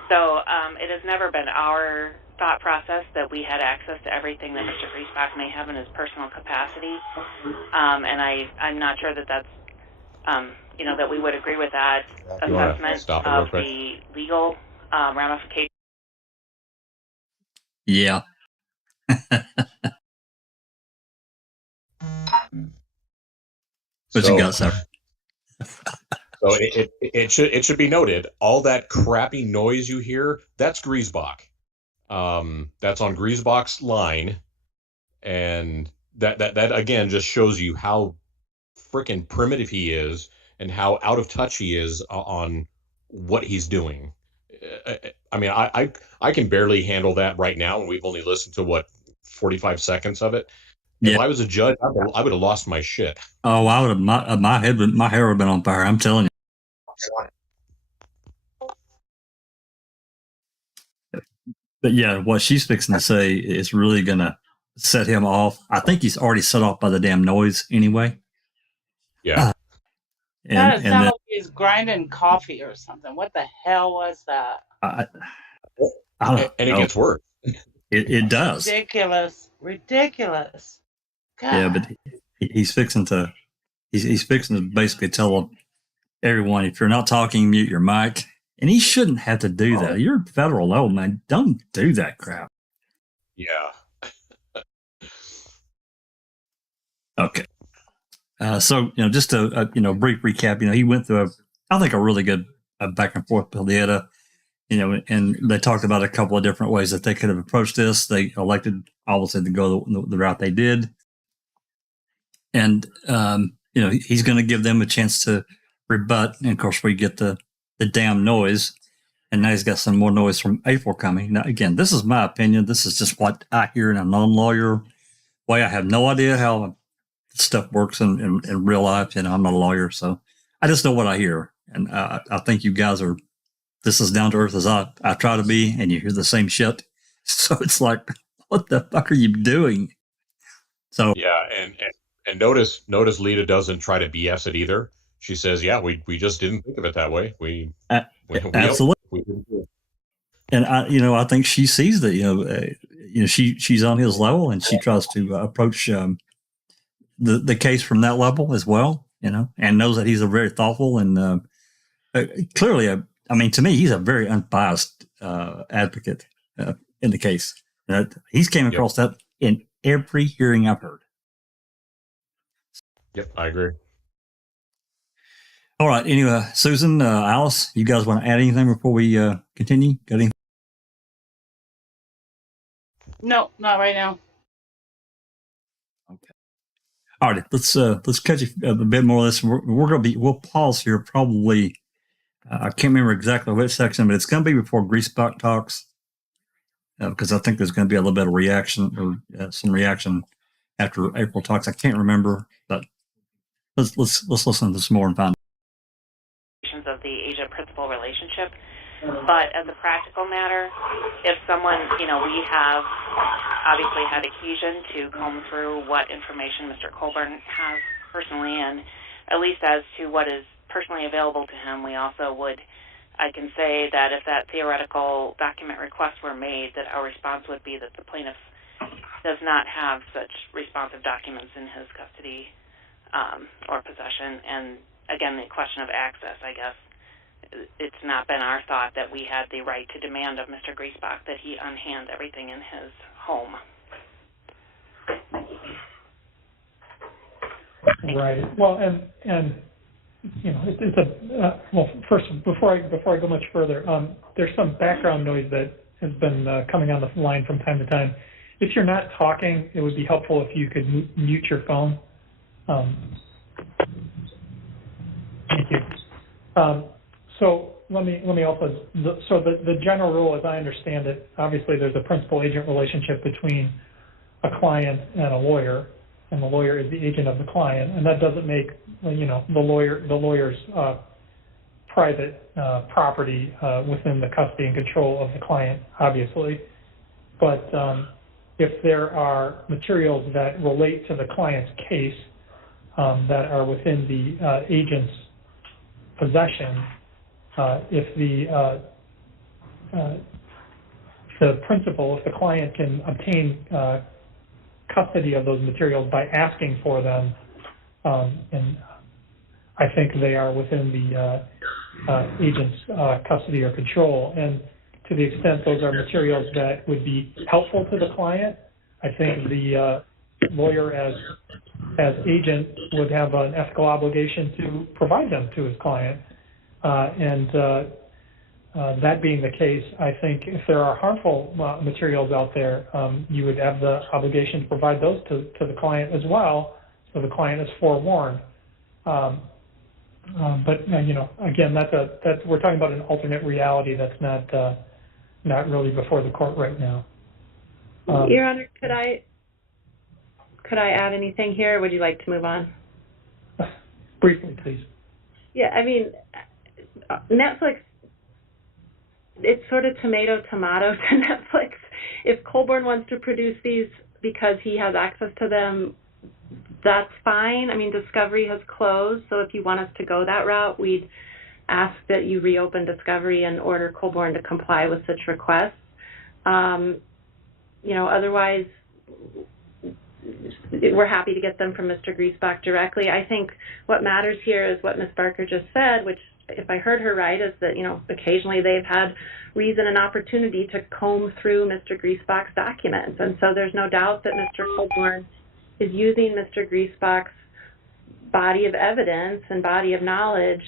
So it has never been our thought process that we had access to everything that Mr. Griesbach may have in his personal capacity, and I'm not sure that that's, that we would agree with that assessment of the legal ramifications. Yeah. What you got, sir? So it should be noted, all that crappy noise you hear, that's Griesbach. That's on Griesbach's line, and that again just shows you how freaking primitive he is and how out of touch he is on what he's doing. I mean, I can barely handle that right now, and we've only listened to 45 seconds of it. If I was a judge, I would have lost my shit. Oh, I would have. My hair would have been on fire. I'm telling you. But yeah, what she's fixing to say is really going to set him off. I think he's already set off by the damn noise anyway. Yeah. It sounded like he's grinding coffee or something. What the hell was that? I don't know. And it gets worse. It does. Ridiculous. God. Yeah, but he's fixing to basically tell everyone, if you're not talking, mute your mic. And he shouldn't have to do that. You're federal law, man. Don't do that crap. Yeah. Okay. So, just a brief recap. He went through I think a really good back and forth with Leota, and they talked about a couple of different ways that they could have approached this. They elected, obviously, to go the route they did. And, he's going to give them a chance to rebut. And, of course, we get the damn noise. And now he's got some more noise from April coming. Now, again, this is my opinion. This is just what I hear in a non-lawyer way. I have no idea how stuff works in real life. I'm not a lawyer, so I just know what I hear. And I think you guys are this is down to earth as I try to be, and you hear the same shit. So it's like, what the fuck are you doing? So yeah, and notice Lita doesn't try to BS it either. She says, "Yeah, we just didn't think of it that way. We absolutely." We didn't do it. And I think she sees that she's on his level, and she tries to approach the case from that level as well. And knows that he's a very thoughtful and clearly, to me, he's a very unbiased advocate in the case. He's came across that in every hearing I've heard. Yep, I agree. All right. Anyway, Susan, Alice, you guys want to add anything before we continue? Got anything? No, not right now. Okay. All right. Let's catch a bit more of this. We'll pause here probably. I can't remember exactly which section, but it's going to be before Griesbach talks, because I think there's going to be a little bit of reaction or some reaction after April talks. I can't remember, but let's listen to this more and find of the agent-principal relationship. But as a practical matter, if someone, we have obviously had occasion to comb through what information Mr. Colborn has personally, and at least as to what is personally available to him, we also I can say that if that theoretical document requests were made, that our response would be that the plaintiff does not have such responsive documents in his custody or possession. And again, the question of access, I guess, it's not been our thought that we had the right to demand of Mr. Griesbach that he unhand everything in his home. Right. Well, and it's a well. First, before I go much further, there's some background noise that has been coming on the line from time to time. If you're not talking, it would be helpful if you could mute your phone. Thank you. So let me also. So the general rule, as I understand it, obviously there's a principal-agent relationship between a client and a lawyer, and the lawyer is the agent of the client, and that doesn't make the lawyer's private property within the custody and control of the client, obviously. But if there are materials that relate to the client's case that are within the agent's possession, if the principal, if the client can obtain custody of those materials by asking for them, and I think they are within the agent's custody or control. And to the extent those are materials that would be helpful to the client, I think the lawyer as agent would have an ethical obligation to provide them to his client. That being the case, I think if there are harmful materials out there, you would have the obligation to provide those to the client as well, so the client is forewarned. But again, we're talking about an alternate reality that's not really before the court right now. Your Honor, could I add anything here, or would you like to move on? Briefly, please. Yeah, I mean, Netflix, it's sort of tomato to Netflix. If Colborn wants to produce these because he has access to them, that's fine. I mean, discovery has closed, so if you want us to go that route, we'd ask that you reopen discovery and order Colborn to comply with such requests. Otherwise, we're happy to get them from Mr. Griesbach directly. I think what matters here is what Ms. Barker just said, which, if I heard her right, is that, occasionally they've had reason and opportunity to comb through Mr. Griesbach's documents. And so there's no doubt that Mr. Colborn is using Mr. Griesbach's body of evidence and body of knowledge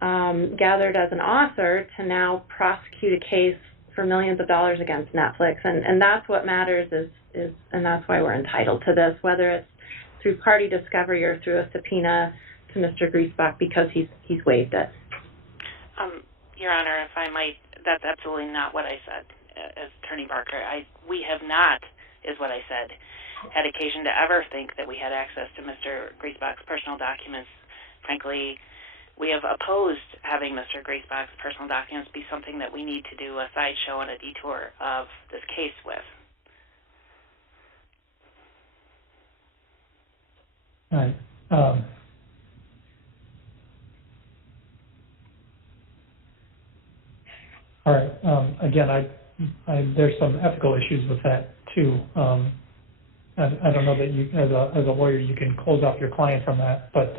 gathered as an author to now prosecute a case for millions of dollars against Netflix. And that's what matters and that's why we're entitled to this, whether it's through party discovery or through a subpoena to Mr. Griesbach, because he's waived it. Your Honor, if I might, that's absolutely not what I said as Attorney Barker. We have not, is what I said, had occasion to ever think that we had access to Mr. Griesbach's personal documents. Frankly, we have opposed having Mr. Griesbach's personal documents be something that we need to do a sideshow and a detour of this case with. All right. All right. Again, there's some ethical issues with that too. I don't know that you, as a lawyer, you can close off your client from that, but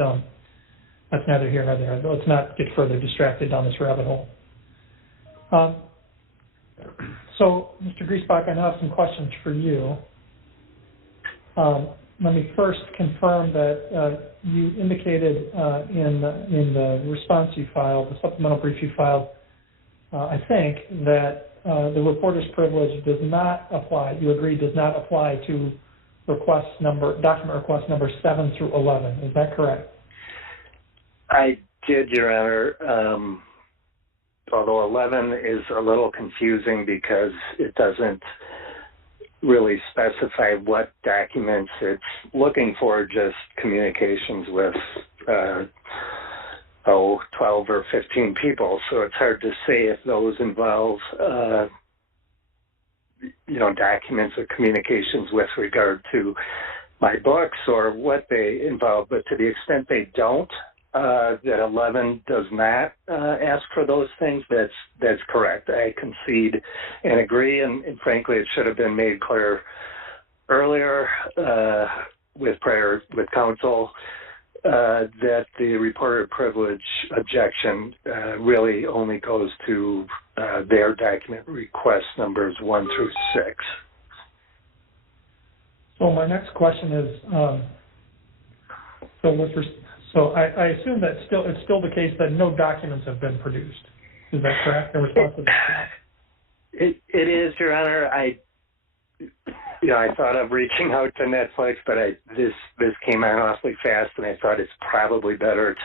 that's neither here nor there. Let's not get further distracted down this rabbit hole. So, Mr. Griesbach, I now have some questions for you. Let me first confirm that you indicated in the response you filed, the supplemental brief you filed, I think, that the reporter's privilege does not apply, you agree, does not apply to document request number 7 through 11. Is that correct? I did, Your Honor, although 11 is a little confusing because it doesn't really specify what documents it's looking for, just communications with 12 or 15 people. So it's hard to say if those involve documents or communications with regard to my books or what they involve. But to the extent they don't, that 11 does not ask for those things, that's correct. I concede and agree, and frankly, it should have been made clear earlier with counsel that the reporter privilege objection really only goes to their document request numbers 1 through 6. So my next question is, so I assume that it's still the case that no documents have been produced. Is that correct? In response to that? It is, Your Honor. I thought of reaching out to Netflix, but this came on awfully fast, and I thought it's probably better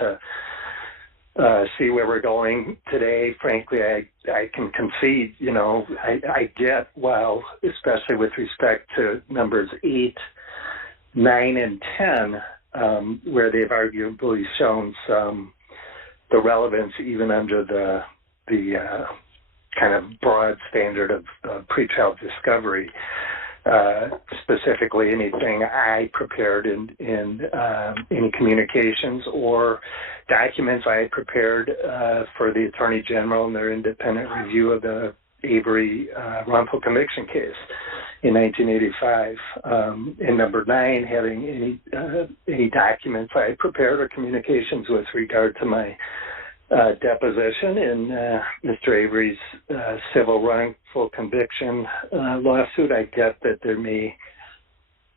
see where we're going today. Frankly, I can concede, I get, well, especially with respect to numbers 8, 9, and 10, where they've arguably shown the relevance even under the kind of broad standard of pretrial discovery. Specifically anything I prepared in any communications or documents I prepared for the Attorney General in their independent review of the Avery wrongful conviction case in 1985. And number 9, having any documents I prepared or communications with regard to my deposition in Mr. Avery's civil wrongful conviction lawsuit. I get that there may,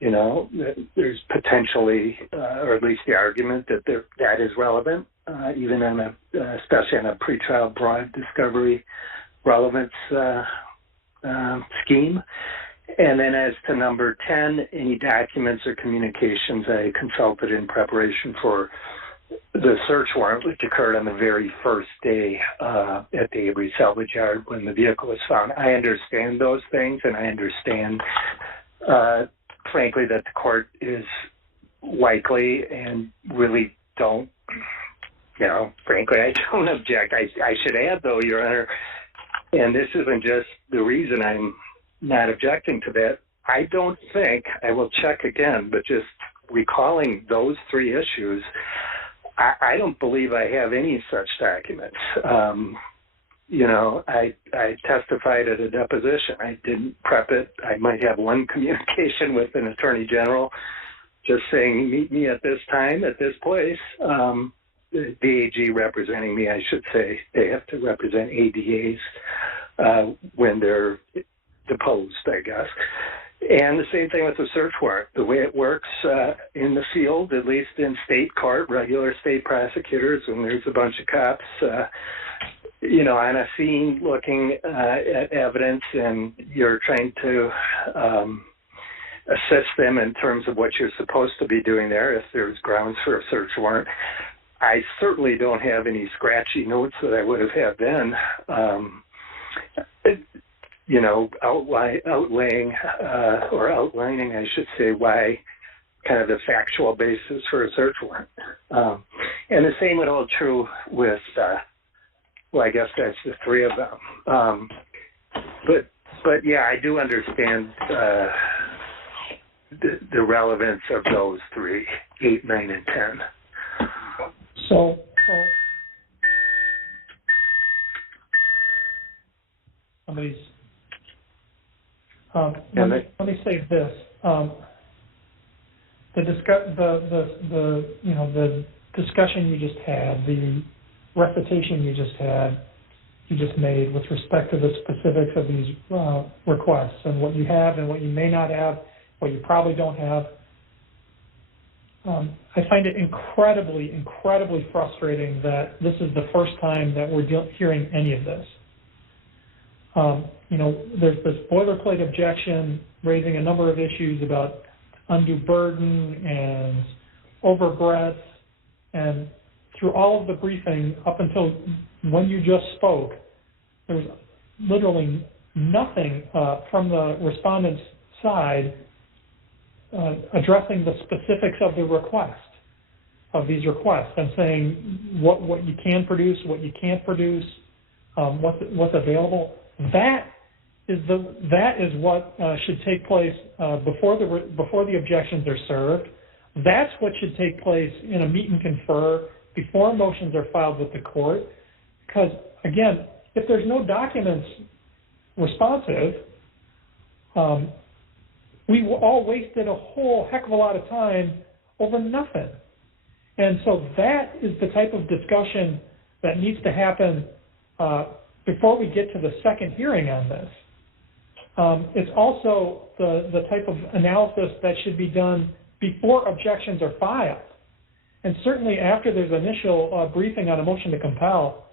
there's potentially, or at least the argument that that is relevant, even on especially on a pretrial broad discovery relevance scheme. And then as to number 10, any documents or communications I consulted in preparation for the search warrant, which occurred on the very first day at the Avery salvage yard when the vehicle was found. I understand those things, and I understand, frankly, that the court is likely and really don't, frankly, I don't object. I should add, though, Your Honor, and this isn't just the reason I'm not objecting to that. I don't think, I will check again, but just recalling those 3 issues, I don't believe I have any such documents. I testified at a deposition. I didn't prep it. I might have one communication with an attorney general just saying, meet me at this time, at this place. The AG representing me, I should say, they have to represent ADAs when they're deposed, I guess. And the same thing with the search warrant. The way it works in the field, at least in state court, regular state prosecutors, when there's a bunch of cops, on a scene looking at evidence and you're trying to assist them in terms of what you're supposed to be doing there if there's grounds for a search warrant. I certainly don't have any scratchy notes that I would have had then. Outlining, I should say, why kind of the factual basis for a search warrant. And the same would hold true with, I guess that's the 3 of them. But yeah, I do understand the relevance of those 3, 8, 9, and 10. So somebody's let me say this: the discussion you just had, the recitation you just made with respect to the specifics of these requests and what you have and what you may not have, what you probably don't have. I find it incredibly frustrating that this is the first time that we're hearing any of this. There's this boilerplate objection raising a number of issues about undue burden and overbreadth, and through all of the briefing up until when you just spoke, there was literally nothing from the respondent's side addressing the specifics of these requests and saying what you can produce, what you can't produce, what's available. That is what should take place before the objections are served. That's what should take place in a meet and confer before motions are filed with the court. Because again, if there's no documents responsive, we all wasted a whole heck of a lot of time over nothing. And so that is the type of discussion that needs to happen before we get to the second hearing on this. It's also the type of analysis that should be done before objections are filed. And certainly after there's initial briefing on a motion to compel,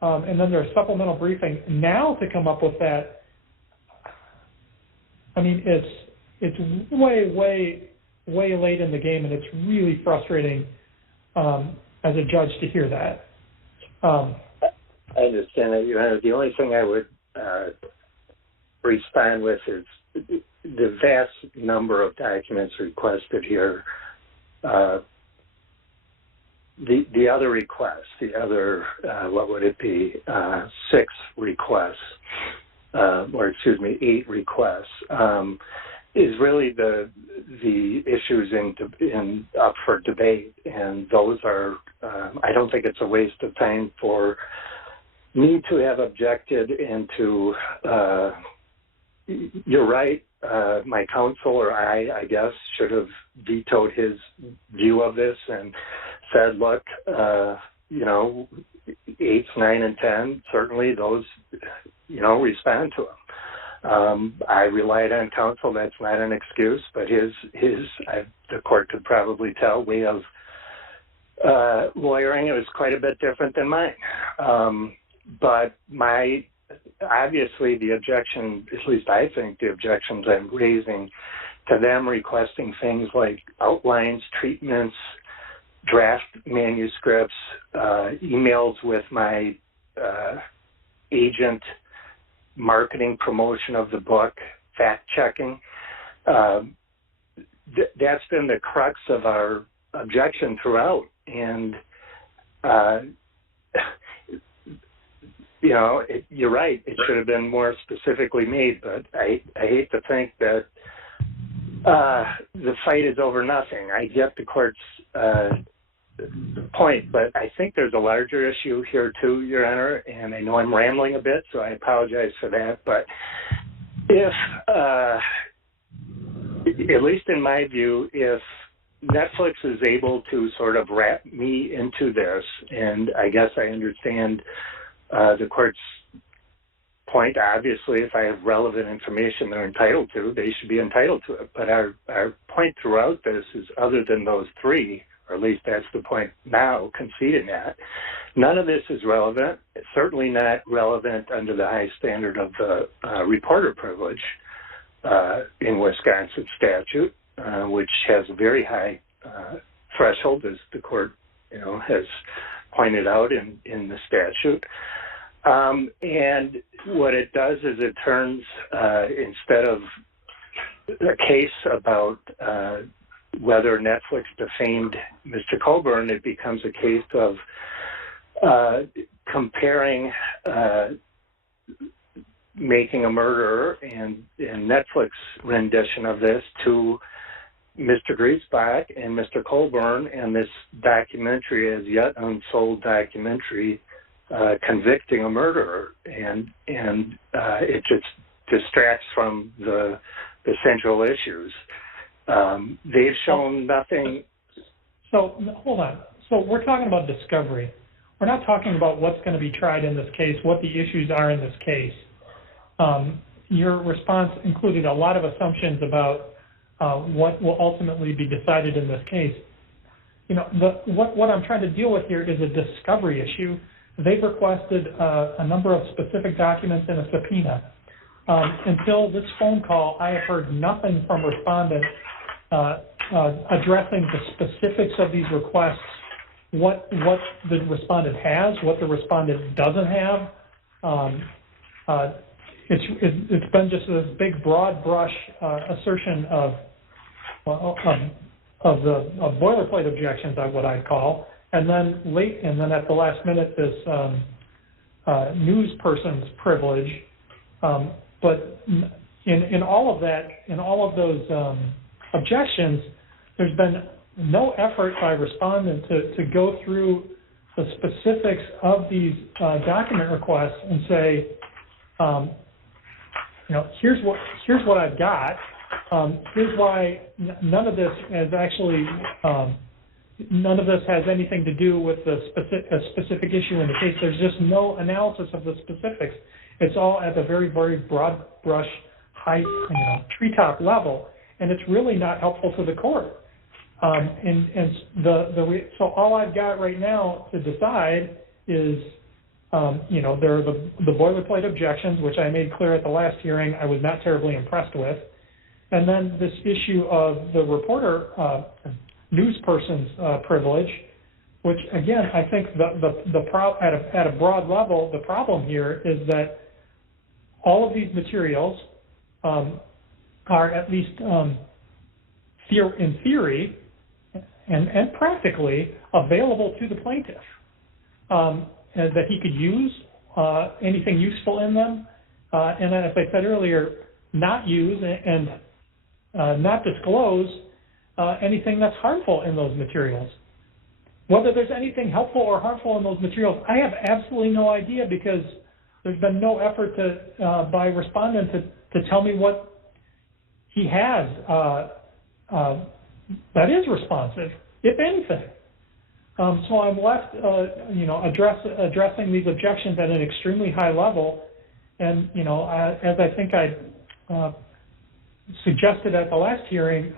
and then there's supplemental briefing, now to come up with that, I mean, it's way late in the game, and it's really frustrating as a judge to hear that. I understand that, Your Honor. The only thing I would respond with is the vast number of documents requested here. The other requests, the other, what would it be, 6 requests, or excuse me, 8 requests, is really the issues up for debate, and those are, I don't think it's a waste of time for me to have objected and to, you're right, my counsel or I guess, should have vetoed his view of this and said, look, 8, 9, and 10, certainly those, respond to them. I relied on counsel. That's not an excuse, but the court could probably tell, way of lawyering, it was quite a bit different than mine. But obviously the objection, at least I think the objections I'm raising to them requesting things like outlines, treatments, draft manuscripts, emails with my agent, marketing promotion of the book, fact-checking. That's been the crux of our objection throughout. And, you're right, it should have been more specifically made, but I hate to think that the fight is over nothing. I get the court's point, but I think there's a larger issue here too, Your Honor, and I know I'm rambling a bit, so I apologize for that, but if, at least in my view, if Netflix is able to sort of wrap me into this, and I guess I understand the court's point, obviously, if I have relevant information they're entitled to, they should be entitled to it, but our point throughout this is, other than those 3, or at least that's the point now, conceding that, none of this is relevant. It's certainly not relevant under the high standard of the reporter privilege in Wisconsin statute, which has a very high threshold, as the court has pointed out in the statute. And what it does is it turns, instead of a case about whether Netflix defamed Mr. Colborn, it becomes a case of comparing Making a Murderer and Netflix rendition of this to Mr. Griesbach and Mr. Colborn and this documentary, as yet unsold documentary, convicting a murderer, and it just distracts from the central issues. They've shown nothing. So hold on. So we're talking about discovery. We're not talking about what's going to be tried in this case, what the issues are in this case. Your response included a lot of assumptions about what will ultimately be decided in this case. What I'm trying to deal with here is a discovery issue. They've requested a number of specific documents in a subpoena. Until this phone call, I have heard nothing from respondent addressing the specifics of these requests, what the respondent has, what the respondent doesn't have. It's been just this big broad brush assertion of boilerplate objections, what I'd call, and then at the last minute this news person's privilege. But in all of that, in all of those objections, there's been no effort by respondent to go through the specifics of these document requests and say, here's what I've got. Here's why none of this has actually none of this has anything to do with the specific issue in the case. There's just no analysis of the specifics. It's all at a very, very broad brush, high, treetop level, and it's really not helpful to the court. So all I've got right now to decide is, there are the boilerplate objections, which I made clear at the last hearing I was not terribly impressed with, and then this issue of the reporter, news person's privilege, which again, I think at a broad level, the problem here is that all of these materials are at least in theory and practically available to the plaintiff, and that he could use anything useful in them, and then, as I said earlier, not use and not disclose anything that's harmful in those materials. Whether there's anything helpful or harmful in those materials, I have absolutely no idea, because there's been no effort by respondent to tell me what he has that is responsive, if anything. So I'm left, addressing these objections at an extremely high level, and as I think I suggested at the last hearing,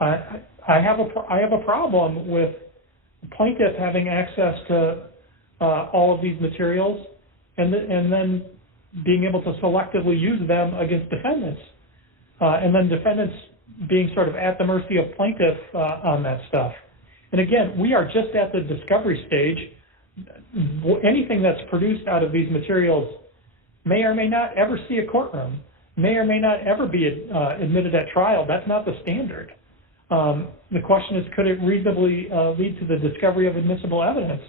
I have a problem with the plaintiff having access to all of these materials, and then being able to selectively use them against defendants, and then defendants being sort of at the mercy of plaintiff on that stuff. And again, we are just at the discovery stage. Anything that's produced out of these materials may or may not ever see a courtroom, may or may not ever be admitted at trial. That's not the standard. The question is, could it reasonably lead to the discovery of admissible evidence?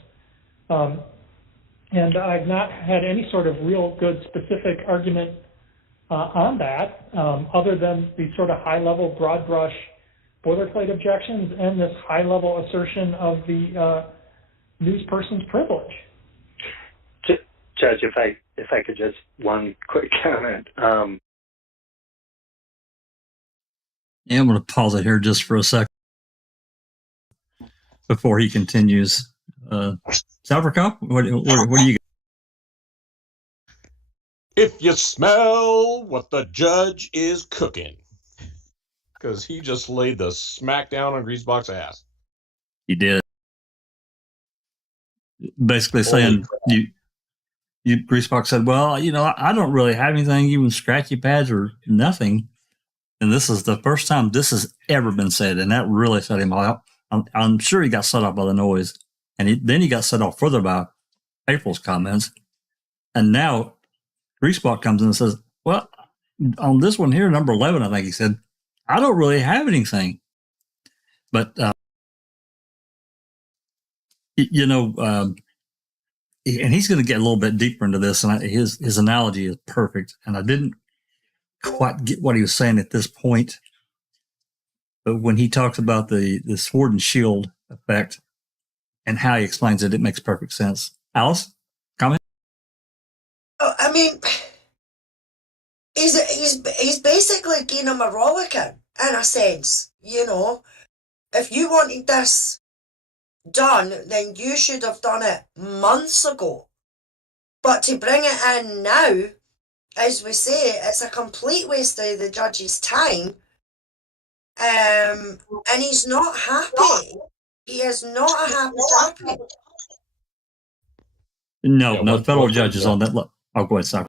And I've not had any sort of real good specific argument on that, other than these sort of high-level, broad-brush boilerplate objections and this high-level assertion of the news person's privilege. Judge, if I could just one quick comment. Yeah, I'm going to pause it here just for a second before he continues. Sauerkraut, what do you got? If you smell what the judge is cooking, because he just laid the smackdown on Griesbach's ass. He did. Basically saying, Griesbach said, well, I don't really have anything, even scratchy pads or nothing. And this is the first time this has ever been said, and that really set him off. I'm sure he got set off by the noise, and then he got set off further by April's comments. And now Griesbach comes in and says, well, on this one here, number 11, I think he said, I don't really have anything. But, and he's going to get a little bit deeper into this, and his analogy is perfect. And I didn't quite get what he was saying at this point. But when he talks about the sword and shield effect and how he explains it, it makes perfect sense. Alice, comment? I mean, he's basically giving him a rollicking, in a sense. If you wanted this done, then you should have done it months ago. But to bring it in now, as we say, it's a complete waste of the judge's time. And he's not happy. He is not a happy chappy. No federal judges on that. Oh, go ahead, Soccer.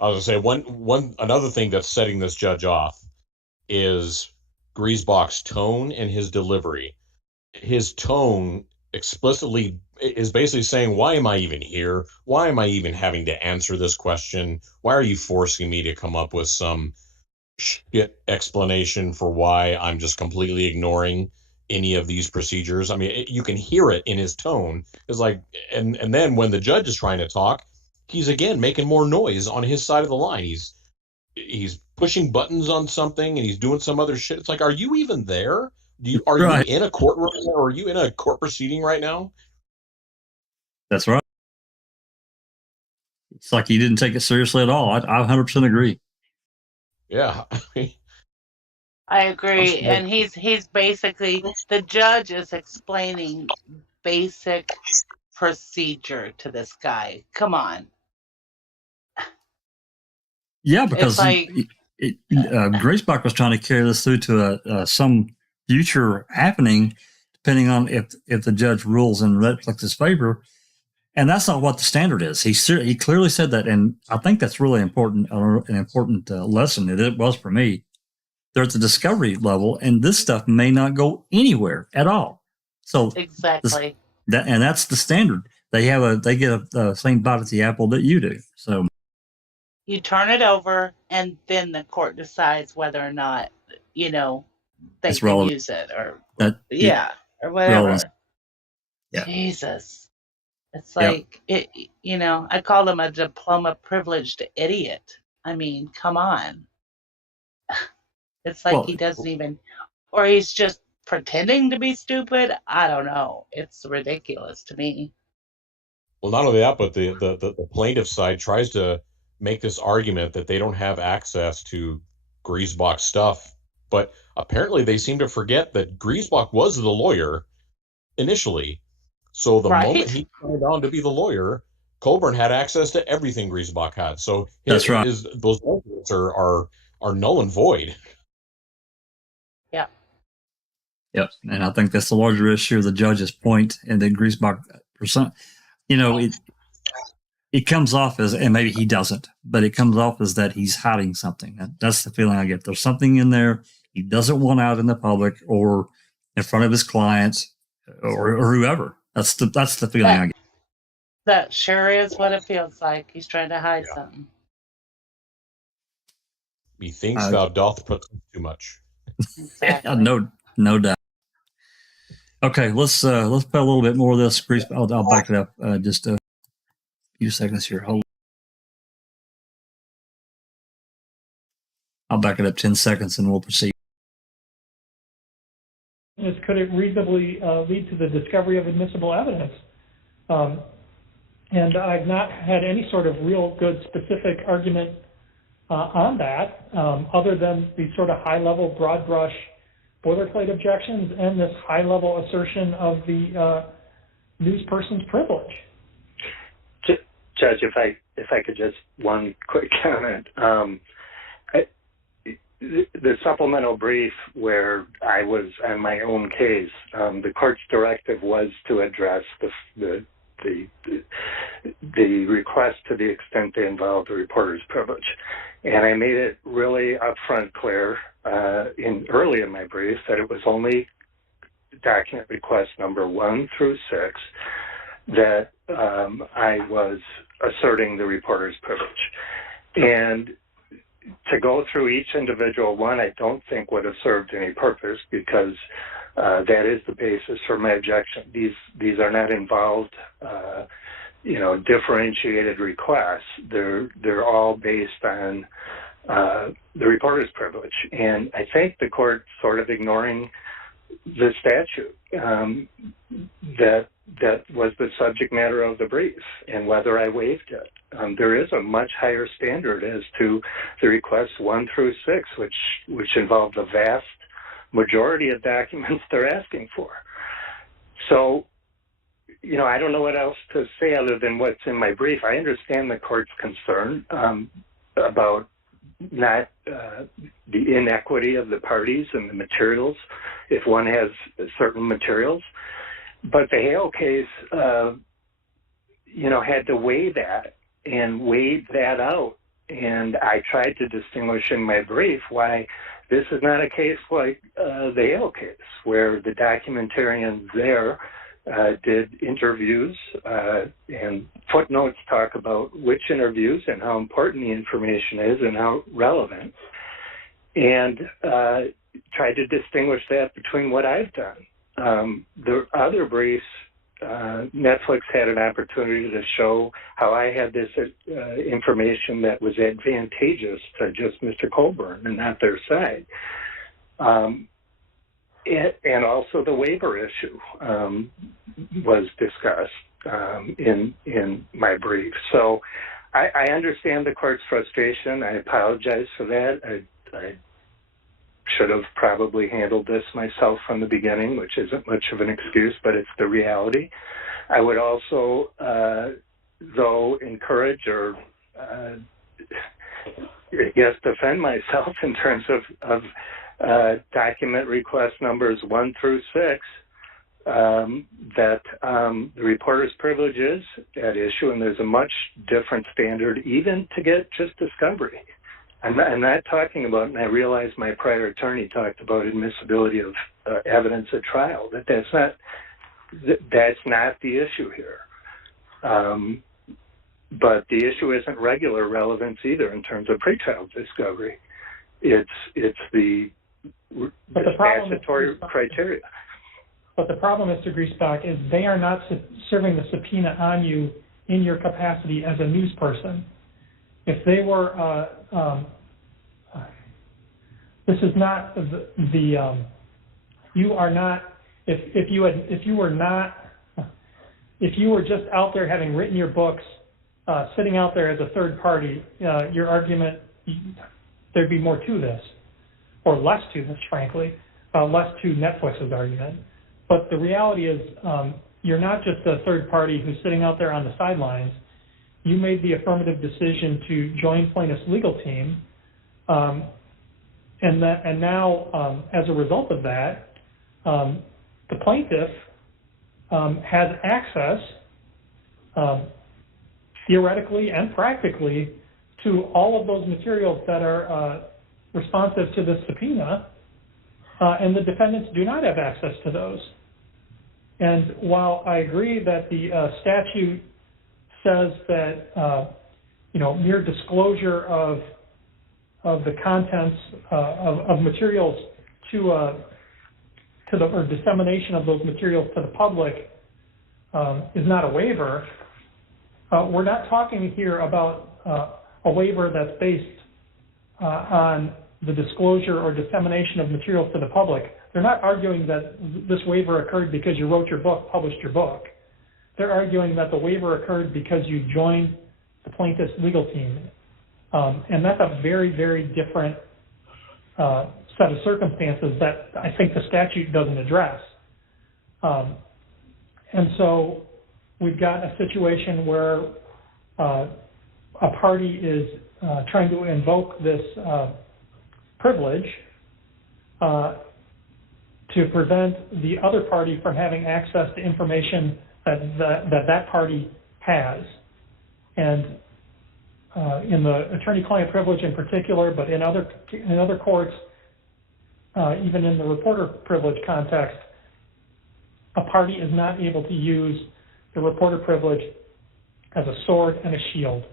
I was going to say, another thing that's setting this judge off is Griesbach's tone and his delivery. His tone explicitly is basically saying, why am I even here? Why am I even having to answer this question? Why are you forcing me to come up with some shit explanation for why I'm just completely ignoring any of these procedures? I mean, you can hear it in his tone. It's like, and then when the judge is trying to talk, he's again making more noise on his side of the line. He's pushing buttons on something and he's doing some other shit. It's like, are you even there? Are you in a courtroom, or are you in a court proceeding right now? That's right. It's like he didn't take it seriously at all. I 100% agree. Yeah. I agree. And he's basically, the judge is explaining basic procedure to this guy. Come on. Yeah, because Griesbach was trying to carry this through to some future happening, depending on if the judge rules in Netflix's favor. And that's not what the standard is. He clearly said that, and I think that's really important, an important lesson. It was for me. They're at the discovery level, and this stuff may not go anywhere at all. So Exactly. and that's the standard. They get a same bite at the apple that you do. So You turn it over, and then the court decides whether or not, you know, they it's can relevant. use it or Relevant. whatever. Yeah. Jesus. It's Yep. like, I call him a diploma privileged idiot. I mean, come on. It's like he doesn't even, or he's just pretending to be stupid. I don't know. It's ridiculous to me. Well, not only that, but the plaintiff side tries to make this argument that they don't have access to Griesbach stuff. But apparently they seem to forget that Griesbach was the lawyer initially. So the moment he signed on to be the lawyer, Colborn had access to everything Griesbach had. So those documents are null and void. Yeah. Yep. And I think that's the larger issue of the judge's point, and then Griesbach it comes off as, and maybe he doesn't, but it comes off as that he's hiding something. That's the feeling I get. There's something in there he doesn't want out in the public or in front of his clients or whoever. That's the feeling I get. That sure is what it feels like. He's trying to hide something. Methinks thou doth protest too much. Exactly. No doubt. Okay, let's play a little bit more of this. I'll back it up just a few seconds here. I'll back it up 10 seconds and we'll proceed. Could it reasonably lead to the discovery of admissible evidence? And I've not had any sort of real good specific argument on that, other than the sort of high-level, broad brush boilerplate objections and this high-level assertion of the news person's privilege. Judge, if I could just one quick comment. The supplemental brief where I was on my own case, the court's directive was to address the request to the extent they involved the reporter's privilege. And I made it really upfront clear early in my brief that it was only document request number 1 through 6 that I was asserting the reporter's privilege. And to go through each individual one, I don't think would have served any purpose because that is the basis for my objection. These are not involved, differentiated requests. They're all based on the reporter's privilege, and I think the court sort of ignoring the statute that was the subject matter of the brief and whether I waived it. There is a much higher standard as to the requests 1 through 6, which involve the vast majority of documents they're asking for. So, I don't know what else to say other than what's in my brief. I understand the court's concern about not the inequity of the parties and the materials if one has certain materials. But the Hale case, had to weigh that and weighed that out. And I tried to distinguish in my brief why this is not a case like the Hale case, where the documentarian there did interviews and footnotes talk about which interviews and how important the information is and how relevant, and tried to distinguish that between what I've done. The other briefs, Netflix had an opportunity to show how I had this information that was advantageous to just Mr. Colborn and not their side. And also the waiver issue was discussed in my brief. So I understand the court's frustration. I apologize for that. I should have probably handled this myself from the beginning, which isn't much of an excuse, but it's the reality. I would also, though, encourage or defend myself in terms of document request numbers 1 through 6, that the reporter's privilege is at issue, and there's a much different standard even to get just discovery. I'm not talking about, and I realize my prior attorney talked about admissibility of evidence at trial, that's not that's not the issue here. But the issue isn't regular relevance either in terms of pretrial discovery. It's the statutory criteria. But the problem, Mr. Griesbach, is they are not serving the subpoena on you in your capacity as a news person. If they were, this is not you are not. If you were just out there having written your books, sitting out there as a third party, your argument, there'd be more to this, or less to this, frankly, less to Netflix's argument. But the reality is, you're not just a third party who's sitting out there on the sidelines. You made the affirmative decision to join plaintiff's legal team, and now, as a result of that, the plaintiff has access, theoretically and practically, to all of those materials that are responsive to the subpoena, and the defendants do not have access to those. And while I agree that the statute says that mere disclosure of the contents of materials or dissemination of those materials to the public is not a waiver, we're not talking here about a waiver that's based on the disclosure or dissemination of materials to the public. They're not arguing that this waiver occurred because you wrote your book, published your book. They're arguing that the waiver occurred because you joined the plaintiff's legal team. And that's a very, very different set of circumstances that I think the statute doesn't address. And so we've got a situation where a party is trying to invoke this privilege to prevent the other party from having access to information that party has. And in the attorney-client privilege in particular, but in other courts, even in the reporter privilege context, a party is not able to use the reporter privilege as a sword and a shield.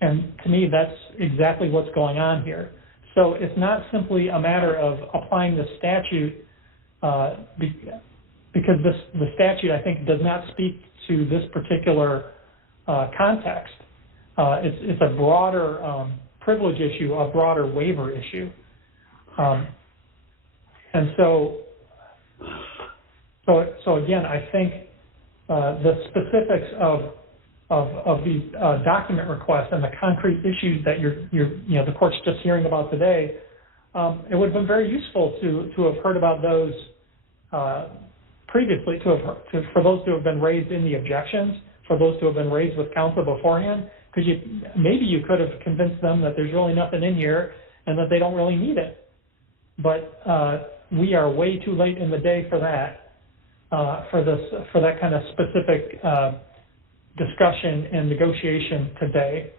And to me, that's exactly what's going on here. So it's not simply a matter of applying the statute because the statute, I think, does not speak to this particular context. It's a broader privilege issue, a broader waiver issue. And so again, I think the specifics of these document requests and the concrete issues that the court's just hearing about today, it would have been very useful to have heard about those previously, for those to have been raised in the objections, for those to have been raised with counsel beforehand, because maybe you could have convinced them that there's really nothing in here and that they don't really need it. But we are way too late in the day for that, for that kind of specific discussion and negotiation today.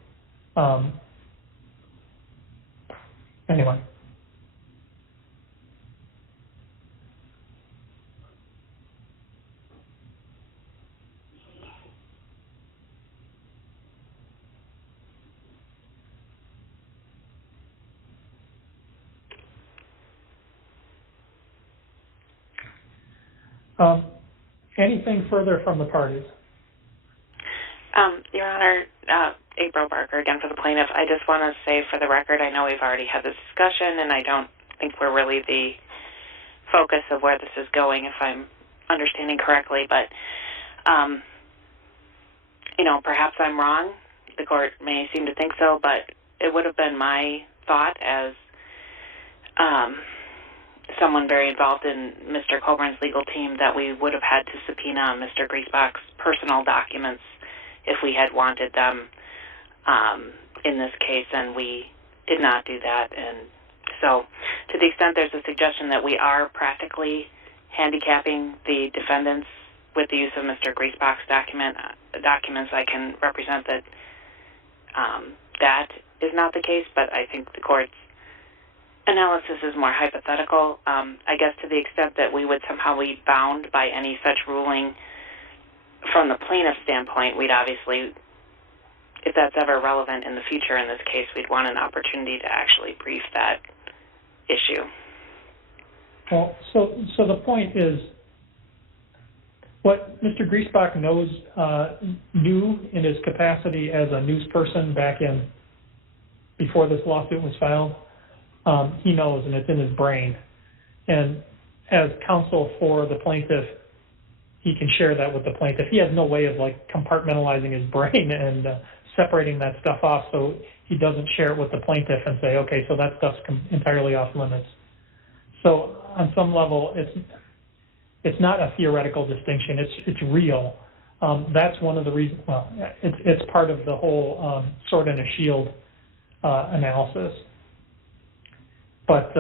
Anyway. Anything further from the parties? Your Honor, April Barker again for the plaintiff. I just want to say for the record, I know we've already had this discussion, and I don't think we're really the focus of where this is going, if I'm understanding correctly. But, perhaps I'm wrong. The court may seem to think so, but it would have been my thought as someone very involved in Mr. Colborn's legal team that we would have had to subpoena Mr. Griesbach's personal documents if we had wanted them in this case, and we did not do that. And so to the extent there's a suggestion that we are practically handicapping the defendants with the use of Mr. Griesbach's documents, I can represent that that is not the case, but I think the court's analysis is more hypothetical. I guess to the extent that we would somehow be bound by any such ruling from the plaintiff's standpoint, we'd obviously, if that's ever relevant in the future in this case, we'd want an opportunity to actually brief that issue. Well, so the point is, what Mr. Griesbach knew in his capacity as a news person back in, before this lawsuit was filed, he knows, and it's in his brain. And as counsel for the plaintiff, he can share that with the plaintiff. He has no way of like compartmentalizing his brain and separating that stuff off, so he doesn't share it with the plaintiff and say, okay, so that stuff's entirely off limits. So on some level, it's not a theoretical distinction. It's real. That's one of the reasons. Well, it's part of the whole sword and a shield analysis. But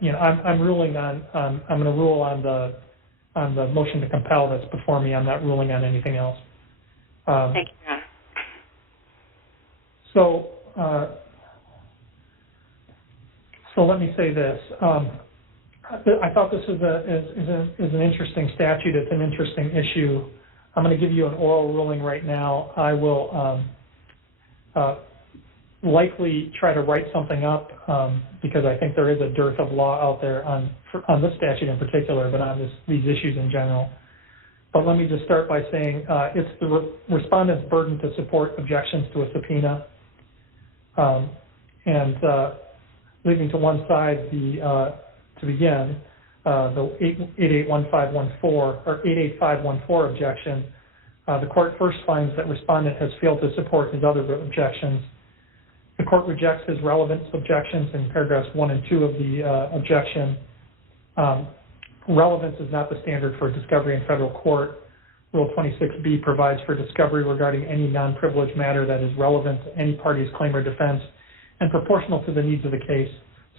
you know, I'm ruling on. I'm going to rule on the motion to compel that's before me. I'm not ruling on anything else. Thank you, Your Honor. So let me say this. I thought this is an interesting statute. It's an interesting issue. I'm going to give you an oral ruling right now. I will likely try to write something up because I think there is a dearth of law out there on this statute in particular, but on these issues in general. But let me just start by saying it's the respondent's burden to support objections to a subpoena, and leaving to one side to begin, the 881514 or 88514 objection. The court first finds that respondent has failed to support his other objections. The court rejects his relevance objections in paragraphs 1 and 2 of the objection. Relevance is not the standard for discovery in federal court. Rule 26B provides for discovery regarding any non-privileged matter that is relevant to any party's claim or defense and proportional to the needs of the case,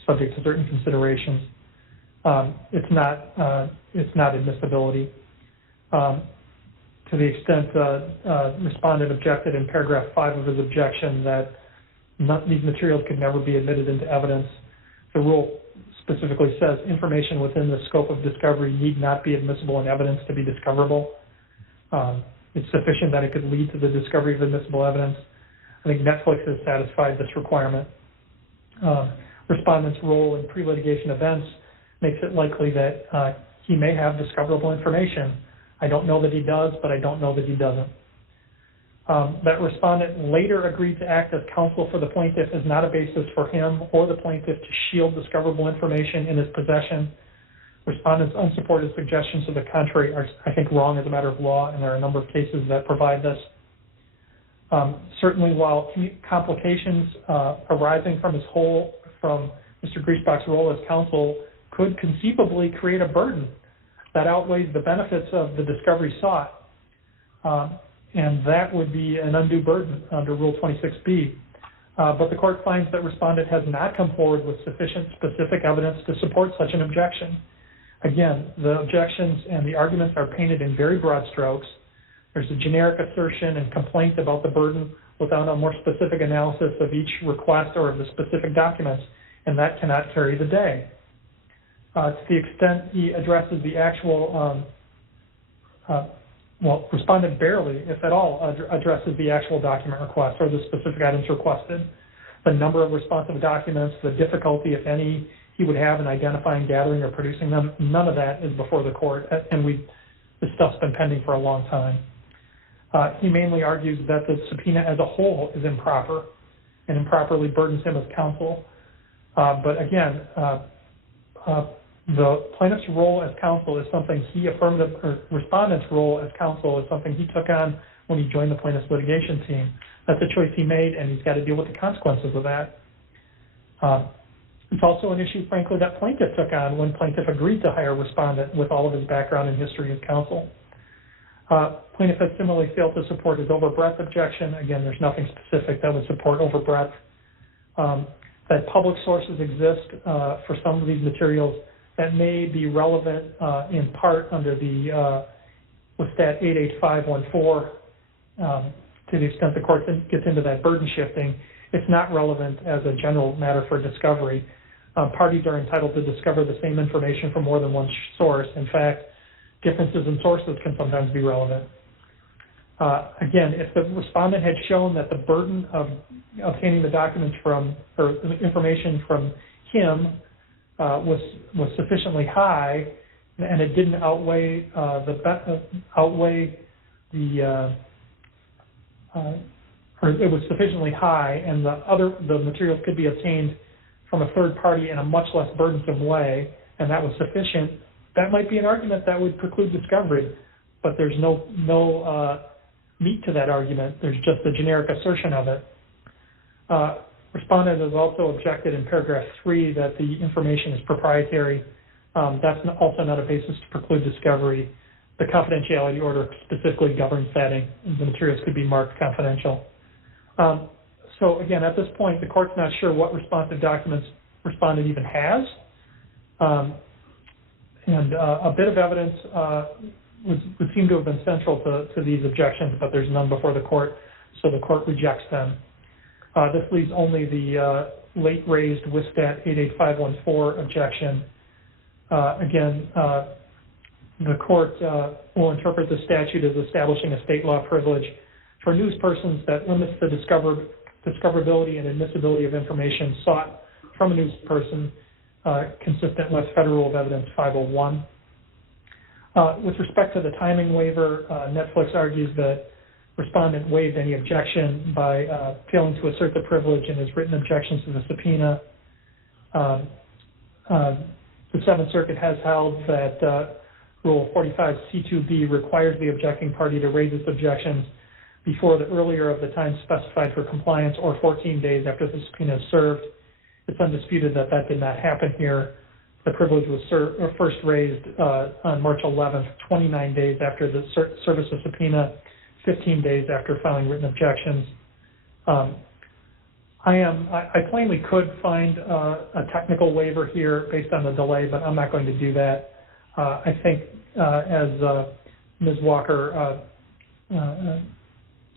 subject to certain considerations. It's not admissibility. To the extent respondent objected in paragraph 5 of his objection that these materials could never be admitted into evidence, the rule specifically says information within the scope of discovery need not be admissible in evidence to be discoverable. It's sufficient that it could lead to the discovery of admissible evidence. I think Netflix has satisfied this requirement. Respondent's role in pre-litigation events makes it likely that he may have discoverable information. I don't know that he does, but I don't know that he doesn't. That respondent later agreed to act as counsel for the plaintiff is not a basis for him or the plaintiff to shield discoverable information in his possession. Respondent's unsupported suggestions to the contrary are, I think, wrong as a matter of law, and there are a number of cases that provide this. Certainly, while complications arising from Mr. Griesbach's role as counsel could conceivably create a burden that outweighs the benefits of the discovery sought, and that would be an undue burden under Rule 26B. But the court finds that respondent has not come forward with sufficient specific evidence to support such an objection. Again, the objections and the arguments are painted in very broad strokes. There's a generic assertion and complaint about the burden without a more specific analysis of each request or of the specific documents, and that cannot carry the day. To the extent he addresses the actual, respondent barely, if at all, addresses the actual document request or the specific items requested. The number of responsive documents, the difficulty, if any, he would have in identifying, gathering, or producing them, none of that is before the court, and this stuff's been pending for a long time. He mainly argues that the subpoena as a whole is improper and improperly burdens him as counsel. But again, the plaintiff's role as counsel is something respondent's role as counsel is something he took on when he joined the plaintiff's litigation team. That's a choice he made, and he's got to deal with the consequences of that. It's also an issue, frankly, that plaintiff took on when plaintiff agreed to hire respondent with all of his background and history as counsel. Plaintiff has similarly failed to support his overbreadth objection. Again, there's nothing specific that would support overbreadth. That public sources exist for some of these materials that may be relevant in part under the with Stat 88514 to the extent the court gets into that burden shifting. It's not relevant as a general matter for discovery. Parties are entitled to discover the same information from more than one source. In fact, differences in sources can sometimes be relevant. Again, if the respondent had shown that the burden of obtaining the documents from, or the information from him was sufficiently high, and it didn't outweigh or it was sufficiently high, and the materials could be obtained from a third party in a much less burdensome way, and that was sufficient, that might be an argument that would preclude discovery. But there's no meat to that argument. There's just a generic assertion of it. Respondent has also objected in paragraph 3 that the information is proprietary. That's also not a basis to preclude discovery. The confidentiality order specifically governs that, and the materials could be marked confidential. So again, at this point, the court's not sure what responsive documents respondent even has. And a bit of evidence would seem to have been central to these objections, but there's none before the court, so the court rejects them. This leaves only the late-raised WISTAT 88514 objection. Again, the court will interpret the statute as establishing a state law privilege for news persons that limits the discoverability and admissibility of information sought from a news person, consistent with Federal Rule of Evidence 501. With respect to the timing waiver, Netflix argues that respondent waived any objection by failing to assert the privilege in his written objections to the subpoena. The Seventh Circuit has held that Rule 45C2B requires the objecting party to raise its objections before the earlier of the time specified for compliance or 14 days after the subpoena is served. It's undisputed that that did not happen here. The privilege was first raised on March 11th, 29 days after the service of subpoena, 15 days after filing written objections. I plainly could find a technical waiver here based on the delay, but I'm not going to do that. I think, as Ms. Walker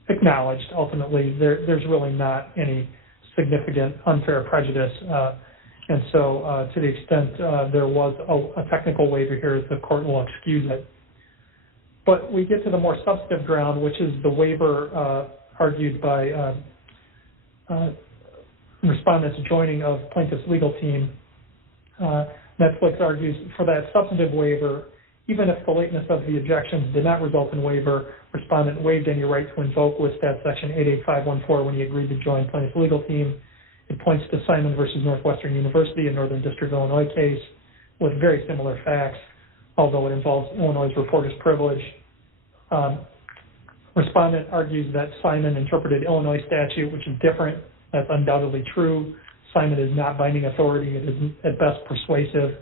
acknowledged, ultimately, there's really not any significant unfair prejudice. And so to the extent there was a technical waiver here, the court will excuse it. But we get to the more substantive ground, which is the waiver argued by respondents joining of plaintiff's legal team. Netflix argues for that substantive waiver, even if the lateness of the objections did not result in waiver, respondent waived any right to invoke WISTAT section 88514 when he agreed to join plaintiff's legal team. It points to Simon versus Northwestern University, a Northern District of Illinois case with very similar facts, although it involves Illinois' reporter's privilege. Respondent argues that Simon interpreted Illinois statute, which is different. That's undoubtedly true. Simon is not binding authority. It is at best persuasive.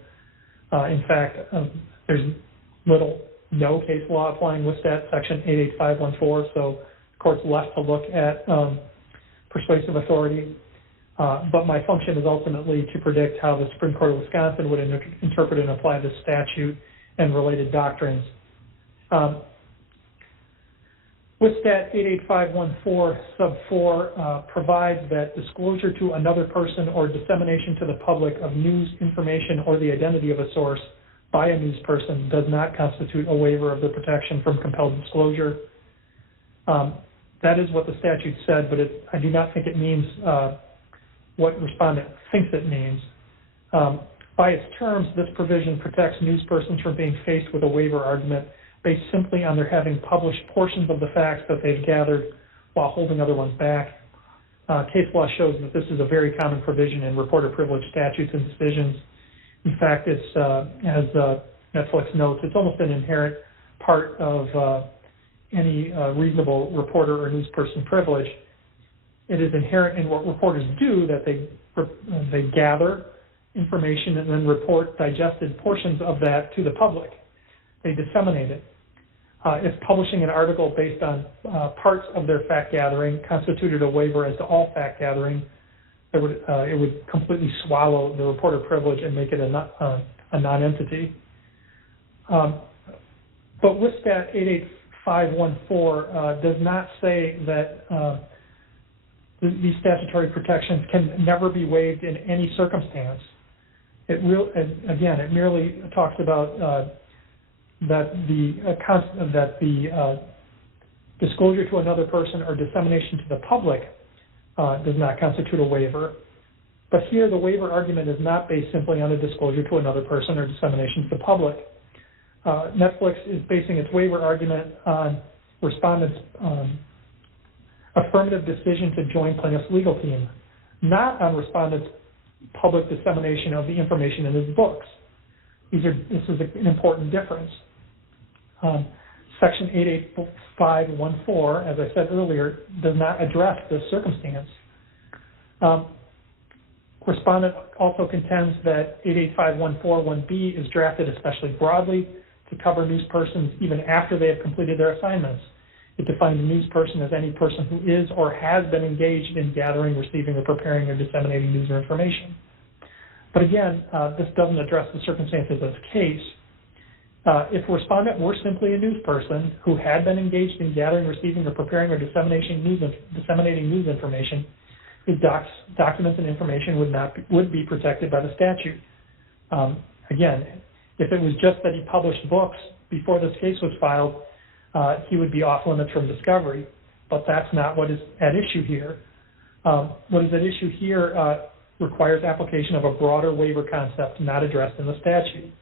In fact, there's no case law applying WISTAT section 88514, so the court's left to look at persuasive authority. But my function is ultimately to predict how the Supreme Court of Wisconsin would interpret and apply this statute and related doctrines. WISTAT 88514 sub 4 provides that disclosure to another person or dissemination to the public of news, information, or the identity of a source by a news person does not constitute a waiver of the protection from compelled disclosure. That is what the statute said, but I do not think it means what respondent thinks it means. By its terms, this provision protects news persons from being faced with a waiver argument based simply on their having published portions of the facts that they've gathered while holding other ones back. Case law shows that this is a very common provision in reporter privilege statutes and decisions. In fact, it's, as Netflix notes, it's almost an inherent part of any reasonable reporter or news person privilege. It is inherent in what reporters do that they gather information and then report digested portions of that to the public. They disseminate it. If publishing an article based on parts of their fact gathering constituted a waiver as to all fact gathering, it would completely swallow the reporter privilege and make it a non-entity. But WISTAT 88514 does not say that these statutory protections can never be waived in any circumstance. It merely talks about that the Disclosure to another person or dissemination to the public does not constitute a waiver. But here, the waiver argument is not based simply on a disclosure to another person or dissemination to the public. Netflix is basing its waiver argument on respondents' affirmative decision to join plaintiff's legal team, not on respondents' public dissemination of the information in his books. This is an important difference. Section 88514, as I said earlier, does not address this circumstance. Respondent also contends that 885141B is drafted especially broadly to cover news persons even after they have completed their assignments. It defines a news person as any person who is or has been engaged in gathering, receiving, or preparing or disseminating news or information. But again, this doesn't address the circumstances of this case. If a respondent were simply a news person who had been engaged in gathering, receiving, or preparing or disseminating news information, his documents and information would be protected by the statute. Again, if it was just that he published books before this case was filed, he would be off limits from discovery. But that's not what is at issue here. What is at issue here requires application of a broader waiver concept not addressed in the statute.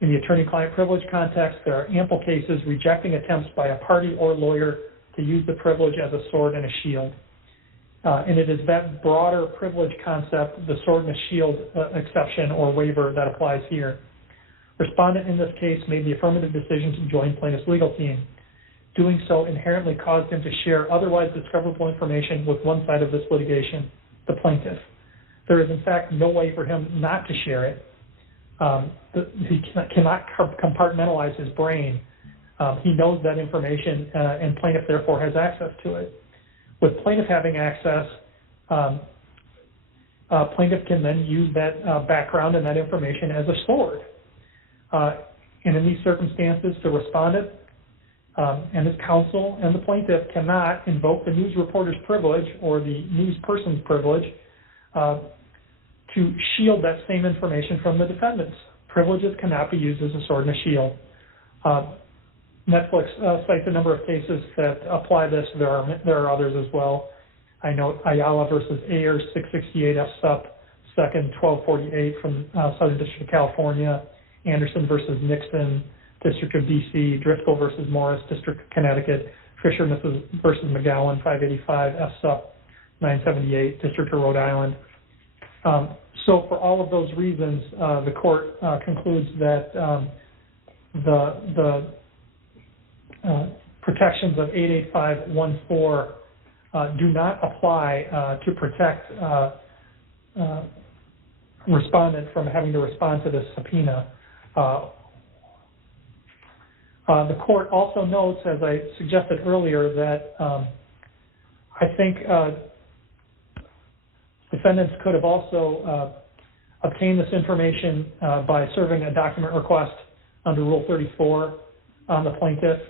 In the attorney-client privilege context, there are ample cases rejecting attempts by a party or lawyer to use the privilege as a sword and a shield. And it is that broader privilege concept, the sword and a shield exception or waiver, that applies here. Respondent in this case made the affirmative decision to join plaintiff's legal team. Doing so inherently caused him to share otherwise discoverable information with one side of this litigation, the plaintiff. There is, in fact, no way for him not to share it. He cannot compartmentalize his brain. He knows that information, and plaintiff therefore has access to it. With plaintiff having access, plaintiff can then use that background and that information as a sword. And in these circumstances, the respondent and his counsel and the plaintiff cannot invoke the news reporter's privilege or the news person's privilege to shield that same information from the defendants. Privileges cannot be used as a sword and a shield. Netflix cites a number of cases that apply this. There are others as well. I note Ayala versus Ayers, 668 F. Sup. 2nd, 1248 from Southern District of California. Anderson versus Nixon, District of D.C. Driscoll versus Morris, District of Connecticut. Fisher versus McGowan, 585 F. Sup. 978, District of Rhode Island. So for all of those reasons, the court concludes that the protections of 88514 do not apply to protect respondent from having to respond to this subpoena. The court also notes, as I suggested earlier, that I think defendants could have also obtained this information by serving a document request under Rule 34 on the plaintiff,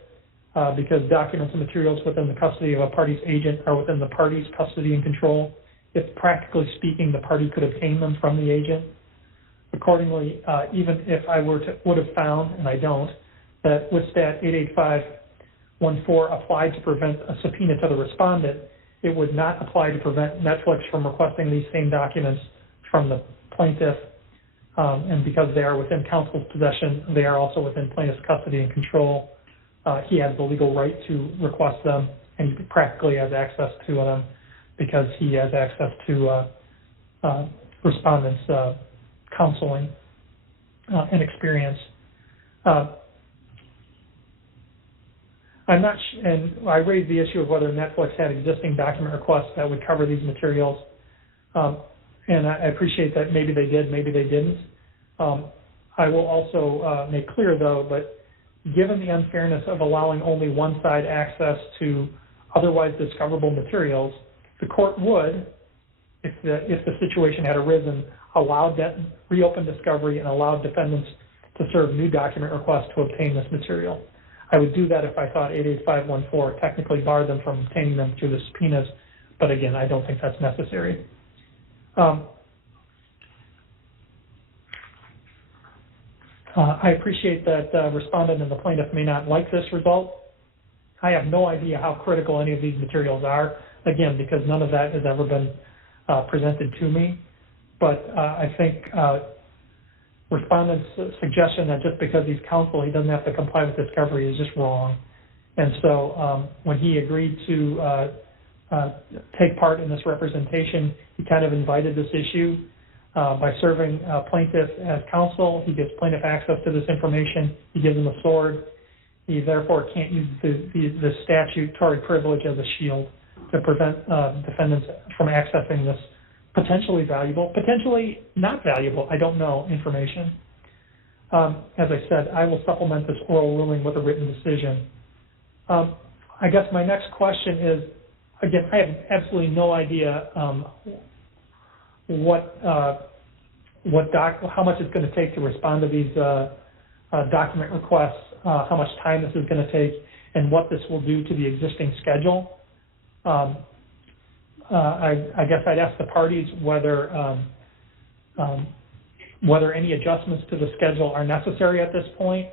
because documents and materials within the custody of a party's agent are within the party's custody and control. If practically speaking, the party could obtain them from the agent. Accordingly, even if I would have found, and I don't, that with Stat 88514 applied to prevent a subpoena to the respondent, it would not apply to prevent Netflix from requesting these same documents from the plaintiff. And because they are within counsel's possession, they are also within plaintiff's custody and control. He has the legal right to request them, and he practically has access to them because he has access to respondents' counseling and experience. And I raised the issue of whether Netflix had existing document requests that would cover these materials. And I appreciate that maybe they did, maybe they didn't. I will also make clear, though, but given the unfairness of allowing only one side access to otherwise discoverable materials, the court would, if the situation had arisen, reopen discovery and allowed defendants to serve new document requests to obtain this material. I would do that if I thought 88514 technically barred them from obtaining them through the subpoenas, but again, I don't think that's necessary. I appreciate that respondent and the plaintiff may not like this result. I have no idea how critical any of these materials are, again, because none of that has ever been presented to me. But I think respondent's suggestion that just because he's counsel, he doesn't have to comply with discovery is just wrong. And so when he agreed to take part in this representation, he kind of invited this issue. By serving plaintiff as counsel, he gives plaintiff access to this information. He gives him a sword. He therefore can't use the statutory privilege as a shield to prevent defendants from accessing this potentially valuable, potentially not valuable, I don't know, information. As I said, I will supplement this oral ruling with a written decision. I guess my next question is, again, I have absolutely no idea how much it's going to take to respond to these document requests, how much time this is going to take, and what this will do to the existing schedule. I guess I'd ask the parties whether any adjustments to the schedule are necessary at this point.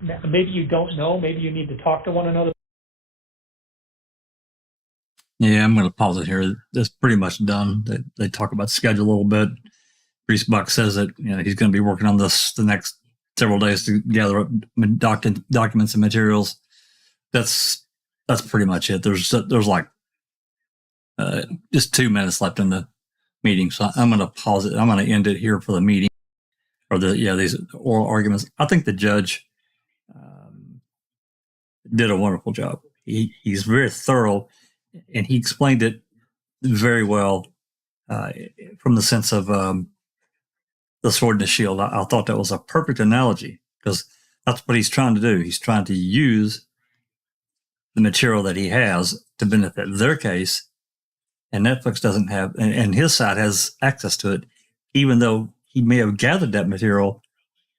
Maybe you don't know. Maybe you need to talk to one another. Yeah, I'm going to pause it here. That's pretty much done. They talk about schedule a little bit. Griesbach says that he's going to be working on this the next several days to gather up documents and materials. That's pretty much it. There's like just 2 minutes left in the meeting, so I'm going to pause it. I'm going to end it here for the meeting, or these oral arguments. I think the judge did a wonderful job. He's very thorough, and he explained it very well from the sense of the sword and the shield. I thought that was a perfect analogy because that's what he's trying to do. He's trying to use the material that he has to benefit their case, and Netflix doesn't have, and his side has access to it, even though he may have gathered that material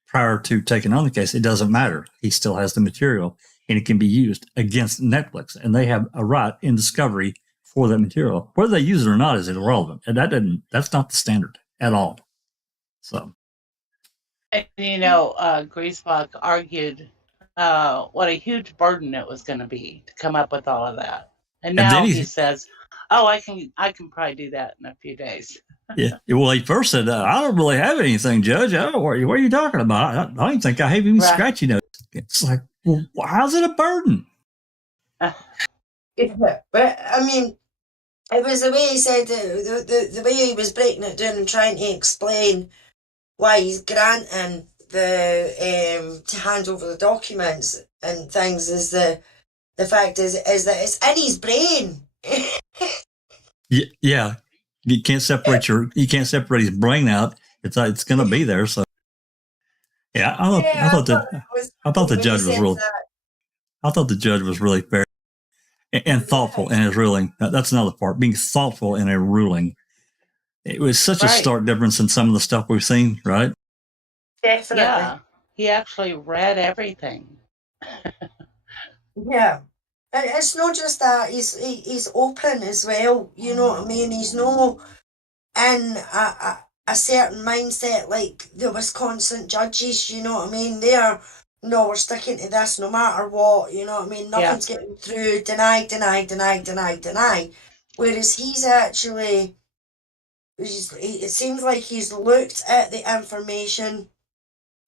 prior to taking on the case. It doesn't matter. He still has the material, and it can be used against Netflix, and they have a right in discovery for that material. Whether they use it or not is irrelevant, and that's not the standard at all. So, and Griesbach argued what a huge burden it was going to be to come up with all of that, and now he says, "Oh, I can probably do that in a few days." Yeah. Well, he first said, "I don't really have anything, Judge. I don't know what are you talking about? I don't even think I have any scratchy notes." It's like, well, how's it a burden? But I mean, it was the way he said the way he was breaking it down and trying to explain why he's granting the to hand over the documents and things. Is the fact is that it's in his brain. Yeah, you can't separate his brain out. It's going to be there. So yeah, I thought the judge was really fair and thoughtful in his ruling. That's another part, being thoughtful in a ruling. It was such a stark difference in some of the stuff we've seen, right? Definitely. Yeah, he actually read everything. Yeah. It's not just that, he's open as well, you know what I mean? He's no in a certain mindset like the Wisconsin judges, you know what I mean? We're sticking to this no matter what, you know what I mean? Nothing's getting through, deny. Whereas he's actually, it seems like he's looked at the information.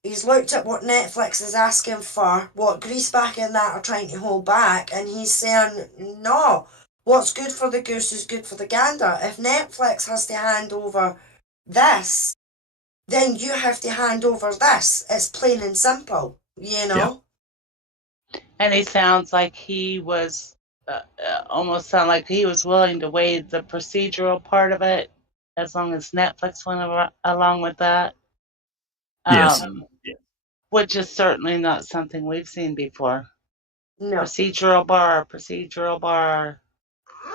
He's looked at what Netflix is asking for, what Griesbach and that are trying to hold back, and he's saying, no, what's good for the goose is good for the gander. If Netflix has to hand over this, then you have to hand over this. It's plain and simple, you know? Yeah. And he sounds like he was, almost sound like he was willing to waive the procedural part of it, as long as Netflix went along with that. Yes. Which is certainly not something we've seen before. No. Procedural bar.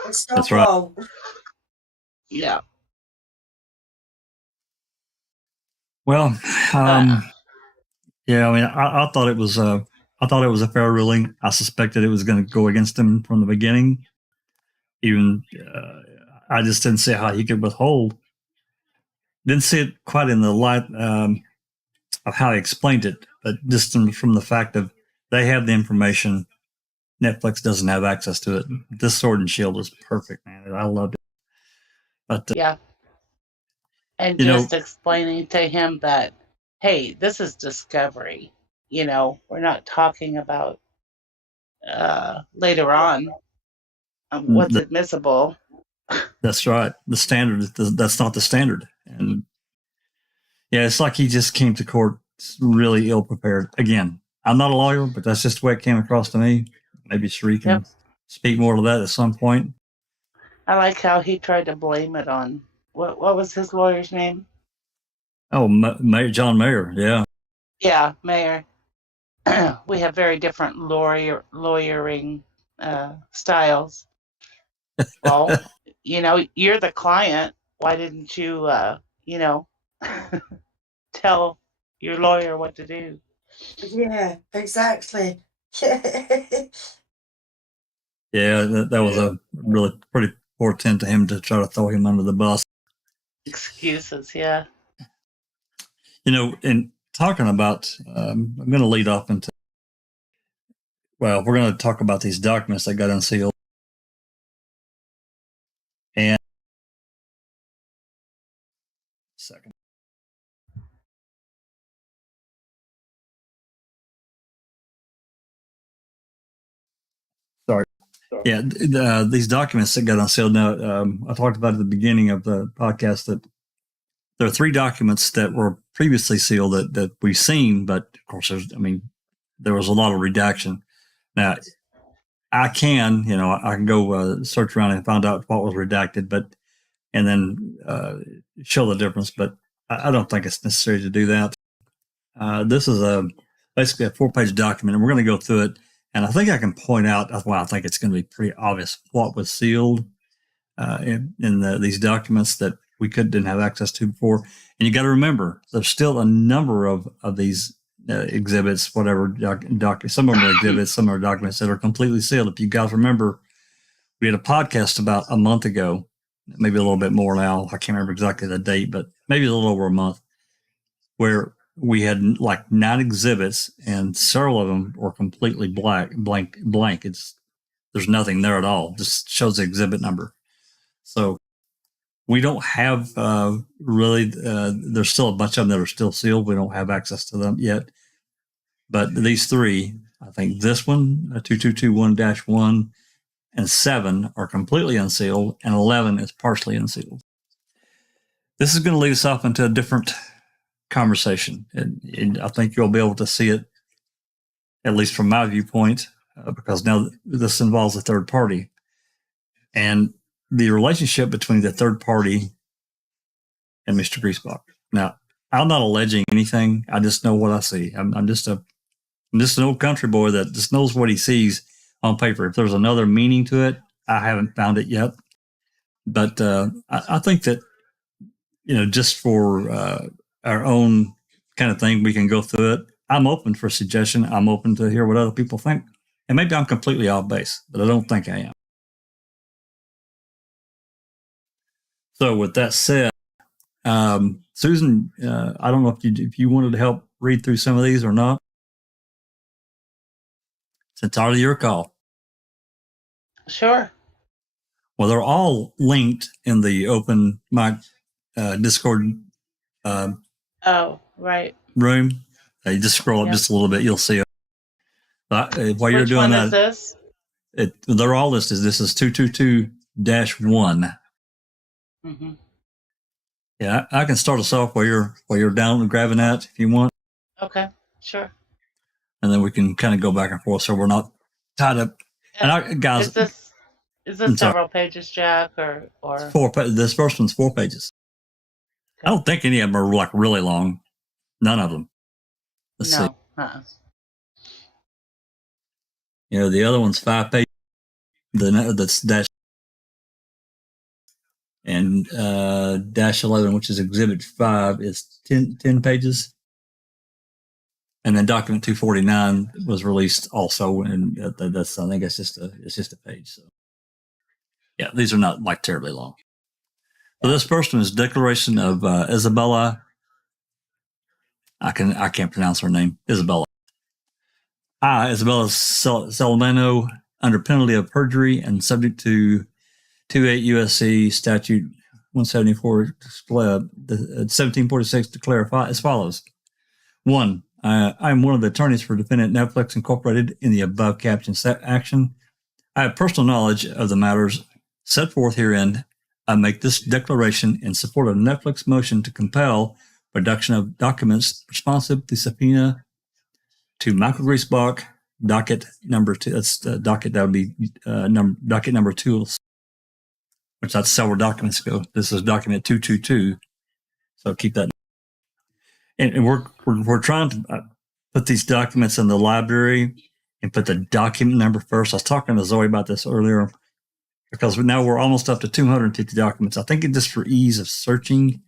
That's right. Yeah. Well, yeah. I mean, I thought it was a fair ruling. I suspected it was going to go against him from the beginning. Even I just didn't see how he could withhold. Didn't see it quite in the light of how he explained it, but just from the fact of They have the information. Netflix doesn't have access to it. This Sword and Shield is perfect, man. I loved it. But Yeah. And you know, just explaining to him that, hey, this is discovery. We're not talking about later on what's admissible. That's right. The standard, that's not the standard. And yeah, it's like he just came to court really ill prepared. Again, I'm not a lawyer, but that's just the way it came across to me. Maybe Sheree can speak more to that at some point. I like how he tried to blame it on, what was his lawyer's name? Oh, John Mayer. Yeah. Yeah, Mayer. We have very different lawyering styles. Well, you're the client. Why didn't you, tell your lawyer what to do? Yeah, exactly. Yeah, that was a really pretty poor attempt to him to try to throw him under the bus. Excuses, yeah. In talking about, I'm going to lead off into, we're going to talk about these documents that got unsealed. And second. Sorry. Yeah, these documents that got unsealed. Now, I talked about at the beginning of the podcast that there are 3 documents that were previously sealed that we've seen, but of course, there was a lot of redaction. Now, I can go search around and find out what was redacted, and then show the difference. But I don't think it's necessary to do that. This is basically a 4-page document, and we're going to go through it. And I think I can point out, I think it's going to be pretty obvious what was sealed in these documents that we didn't have access to before. And you got to remember, there's still a number of these exhibits, whatever, some of them are exhibits, some are documents that are completely sealed. If you guys remember, we had a podcast about a month ago, maybe a little bit more now. I can't remember exactly the date, but maybe a little over a month, where we had like 9 exhibits and several of them were completely blank. There's nothing there at all. Just shows the exhibit number. So we don't have really, there's still a bunch of them that are still sealed. We don't have access to them yet. But these 3, I think this one, 2221-1 and 7 are completely unsealed, and 11 is partially unsealed. This is going to lead us off into a different conversation, and I think you'll be able to see it, at least from my viewpoint, because now this involves a third party, and the relationship between the third party and Mr. Griesbach. Now, I'm not alleging anything. I just know what I see. I'm just an old country boy that just knows what he sees on paper. If there's another meaning to it, I haven't found it yet. But I think that, just for our own kind of thing, we can go through it. I'm open for suggestion. I'm open to hear what other people think. And maybe I'm completely off base, but I don't think I am. So with that said, Susan, I don't know if you wanted to help read through some of these or not. It's entirely your call. Sure. Well, they're all linked in the open mic Discord right. room. You just scroll up just a little bit, you'll see it. While you're doing that, is this? They're all listed. This is 222-1. Mm-hmm. Yeah, I can start us off while you're down and grabbing that if you want. Okay, sure. And then we can kind of go back and forth so we're not tied up. And guys, is this several pages, Jack, or? This first one's 4 pages. Okay. I don't think any of them are like really long. None of them. Let's see. The other one's 5 pages. That's dash and dash 11, which is exhibit 5, is 10 pages. And then document 249 was released also, and that's, I think it's just a page. So yeah, these are not like terribly long. So this first one is Declaration of Isabella. I can't pronounce her name. Isabella. I, as well as Salamano, under penalty of perjury and subject to 28 U.S.C. Statute 174, 1746 to clarify as follows. 1. I am one of the attorneys for defendant Netflix Incorporated in the above captioned action. I have personal knowledge of the matters set forth herein. I make this declaration in support of Netflix motion to compel production of documents responsive to subpoena to Michael Griesbach, docket number 2. That's docket, that would be docket number 2, which that's several documents ago. This is document 222. So keep that. And we're trying to put these documents in the library and put the document number first. I was talking to Zoe about this earlier because now we're almost up to 250 documents. I think it just for ease of searching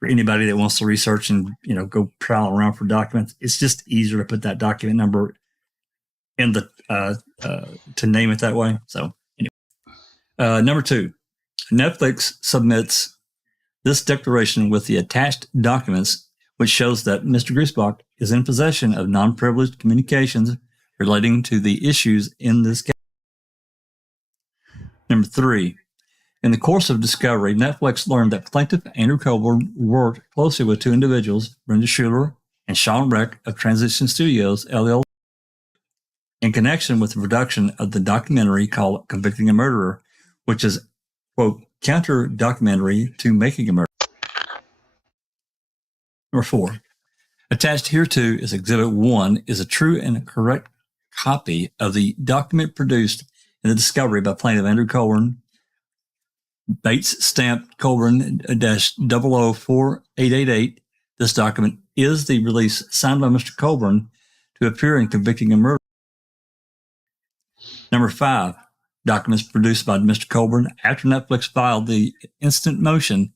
for anybody that wants to research and go prowling around for documents, it's just easier to put that document number in the to name it that way. So anyway, number 2, Netflix submits this declaration with the attached documents, which shows that Mr. Griesbach is in possession of non-privileged communications relating to the issues in this case. Number 3, in the course of discovery, Netflix learned that plaintiff Andrew Colborn worked closely with 2 individuals, Brenda Schuler and Sean Reck of Transition Studios, LLC, in connection with the production of the documentary called Convicting a Murderer, which is, quote, counter-documentary to Making a Murderer. Number 4, attached hereto is Exhibit 1 is a true and correct copy of the document produced in the discovery by plaintiff Andrew Colborn, Bates stamped Colborn-004888. This document is the release signed by Mr. Colborn to appear in Convicting a Murderer. Number 5, documents produced by Mr. Colborn after Netflix filed the instant motion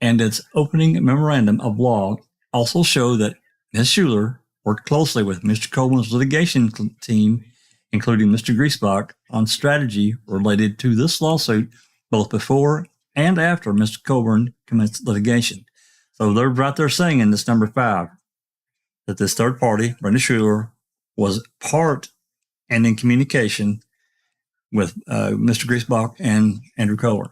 and its opening memorandum of law also show that Ms. Schuler worked closely with Mr. Colborn's litigation team, including Mr. Griesbach, on strategy related to this lawsuit both before and after Mr. Colborn commenced litigation. So they're right there saying in this number 5 that this third party, Brenda Schuler, was part and in communication with Mr. Griesbach and Andrew Colborn.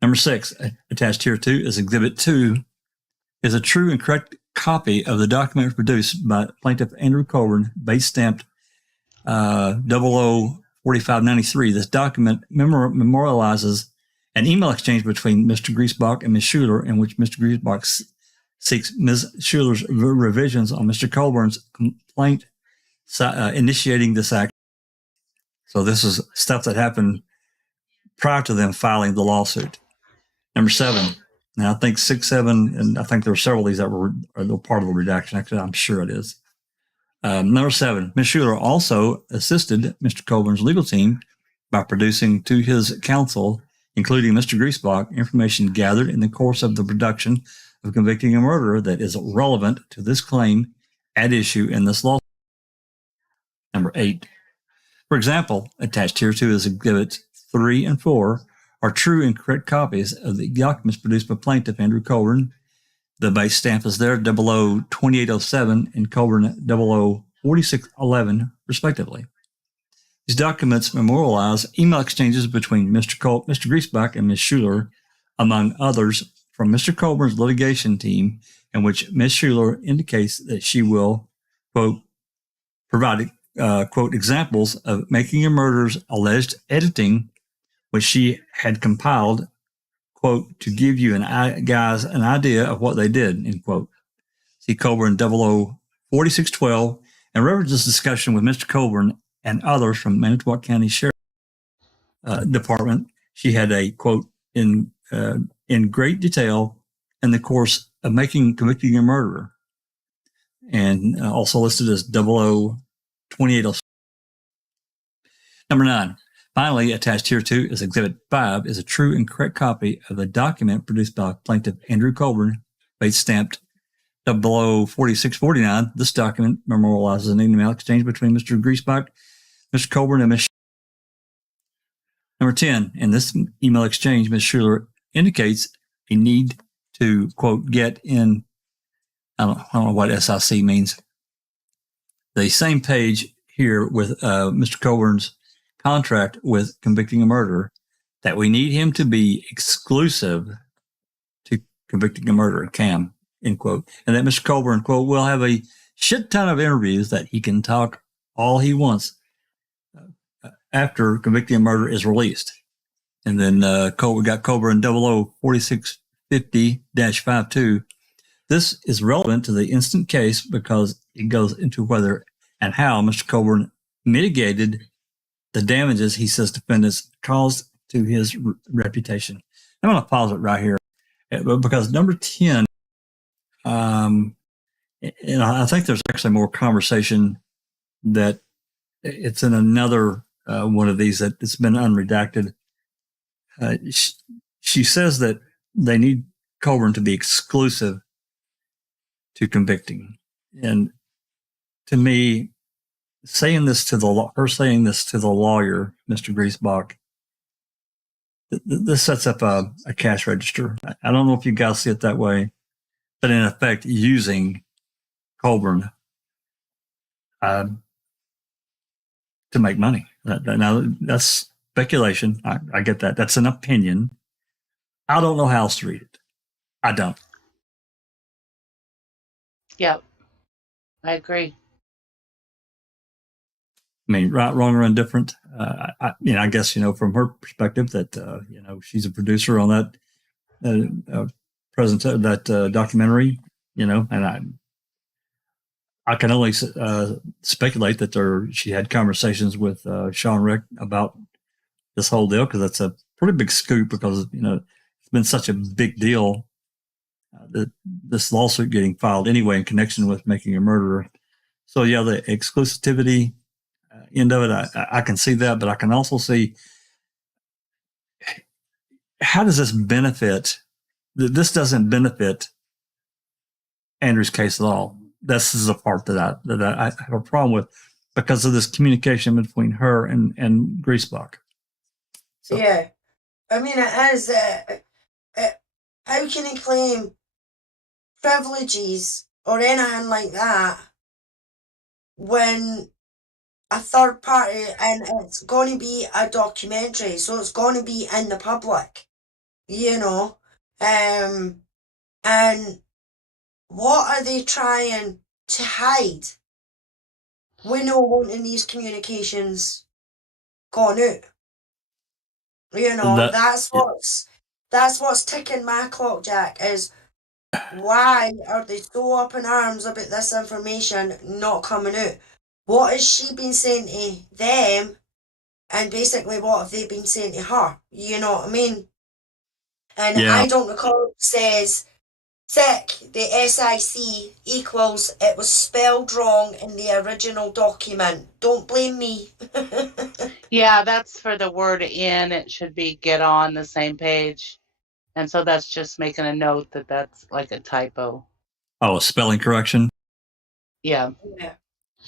Number 6, attached here too, is Exhibit 2, is a true and correct copy of the document produced by plaintiff Andrew Colborn, base stamped 004593. This document memorializes an email exchange between Mr. Griesbach and Ms. Schuler, in which Mr. Griesbach seeks Ms. Schuler's revisions on Mr. Colborn's complaint, initiating this action. So this is stuff that happened prior to them filing the lawsuit. Number 7, now I think 6, 7, and I think there were several of these that were part of the redaction. Actually, I'm sure it is. Number 7, Ms. Schuler also assisted Mr. Colborn's legal team by producing to his counsel, including Mr. Griesbach, information gathered in the course of the production of Convicting a Murderer that is relevant to this claim at issue in this lawsuit. Number 8, for example, attached here to is Exhibits 3 and 4 are true and correct copies of the documents produced by plaintiff Andrew Colborn. The base stamp is there, 002807 and Colborn 004611, respectively. These documents memorialize email exchanges between Mr. Griesbach and Ms. Schuler, among others, from Mr. Colborn's litigation team, in which Ms. Schuler indicates that she will, quote, provide, quote, examples of Making a Murderer's alleged editing, which she had compiled, quote, to give you guys an idea of what they did, end quote. See Colborn 004612 and references discussion with Mr. Colborn and others from Manitowoc County Sheriff Department. She had a, quote, in great detail in the course of Convicting a Murderer, and also listed as 002807. Number 9. Finally, attached here too is Exhibit 5 is a true and correct copy of the document produced by plaintiff Andrew Colborn, base stamped 004649. This document memorializes an email exchange between Mr. Griesbach, Mr. Colborn, and Ms. Schuler. Number 10, in this email exchange, Ms. Schuler indicates a need to, quote, get in, I don't know what SIC means. the same page here with Mr. Colborn's contract with convicting a murderer, that we need him to be exclusive to convicting a murderer, CAM, end quote. And that Mr. Colborn, quote, will have a shit ton of interviews that he can talk all he wants after convicting a murderer is released. And then we got Colborn 004650-52. This is relevant to the instant case because it goes into whether and how Mr. Colborn mitigated the damages he says defendants caused to his reputation. I'm going to pause it right here because number 10, and I think there's actually more conversation that it's in another one of these that it's been unredacted. She says that they need Colborn to be exclusive to convicting. And to me, saying this to the lawyer, Mr. Griesbach, this sets up a cash register. I don't know if you guys see it that way, but in effect, using Colborn to make money. Now, that's speculation. I get that. That's an opinion. I don't know how else to read it. I don't. Yep, I agree. I mean, right, wrong, or indifferent. I guess, from her perspective that, she's a producer on that documentary, and I can only speculate that she had conversations with Sean Rick about this whole deal, because that's a pretty big scoop, because, it's been such a big deal that this lawsuit getting filed anyway in connection with making a murderer. So yeah, the exclusivity end of it, I can see that, but I can also see, how does this benefit? This doesn't benefit Andrew's case at all. This is the part that I have a problem with, because of this communication between her and Griesbach. So. Yeah, I mean, it is. How can he claim privileges or anything like that when a third party, and it's going to be a documentary, so it's going to be in the public, and what are they trying to hide? We know wanting these communications gone out. That's what's ticking my clock, Jack, is why are they so up in arms about this information not coming out? What has she been saying to them, and basically what have they been saying to her? You know what I mean? And yeah. I don't recall it says SIC, the SIC equals, it was spelled wrong in the original document. Don't blame me. Yeah, that's for the word in. It should be get on the same page. And so that's just making a note that that's like a typo. Oh, a spelling correction? Yeah.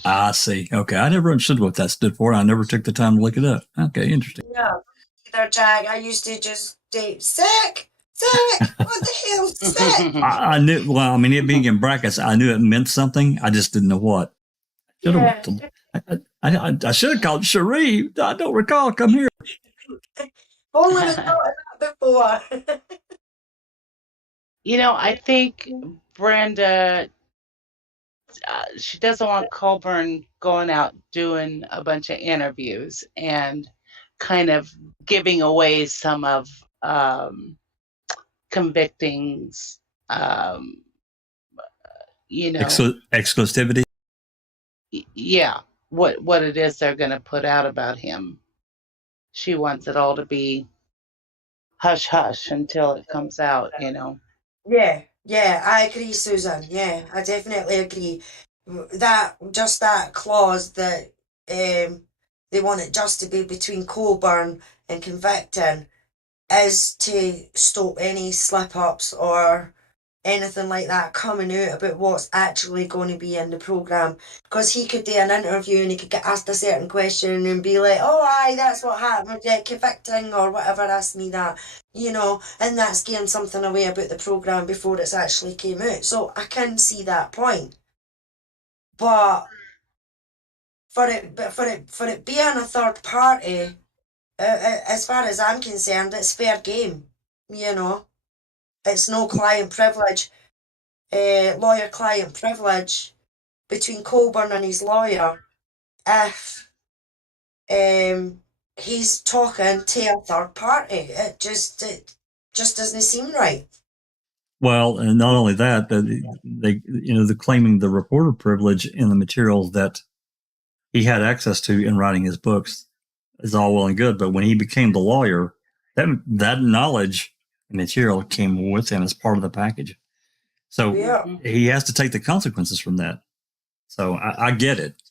I see. Okay. I never understood what that stood for. I never took the time to look it up. Okay, interesting. Yeah, either, Jack. I used to just say, SIC, what the hell's SIC? I knew, well, I mean, it being in brackets, I knew it meant something. I just didn't know what. I should have called Cherie. I don't recall. Come here. Only we thought of that before. I think Brenda, she doesn't want Colborn going out doing a bunch of interviews and kind of giving away some of convicting's, exclusivity. Yeah, what it is they're going to put out about him. She wants it all to be hush hush until it comes out, Yeah, I agree, Susan. Yeah, I definitely agree. That clause that they want it just to be between Colborn and convicting is to stop any slip-ups or anything like that coming out about what's actually going to be in the programme. Because he could do an interview and he could get asked a certain question and be like, oh, aye, that's what happened, convicting or whatever, ask me that, and that's getting something away about the programme before it's actually came out. So I can see that point. But for it being a third party, as far as I'm concerned, it's fair game. You know, it's no client privilege, lawyer-client privilege between Colborn and his lawyer if he's talking to a third party. It just doesn't seem right. Well, and not only that, they're claiming the reporter privilege in the materials that he had access to in writing his books is all well and good, but when he became the lawyer, that knowledge and material came with him as part of the package. So he has to take the consequences from that. So I get it.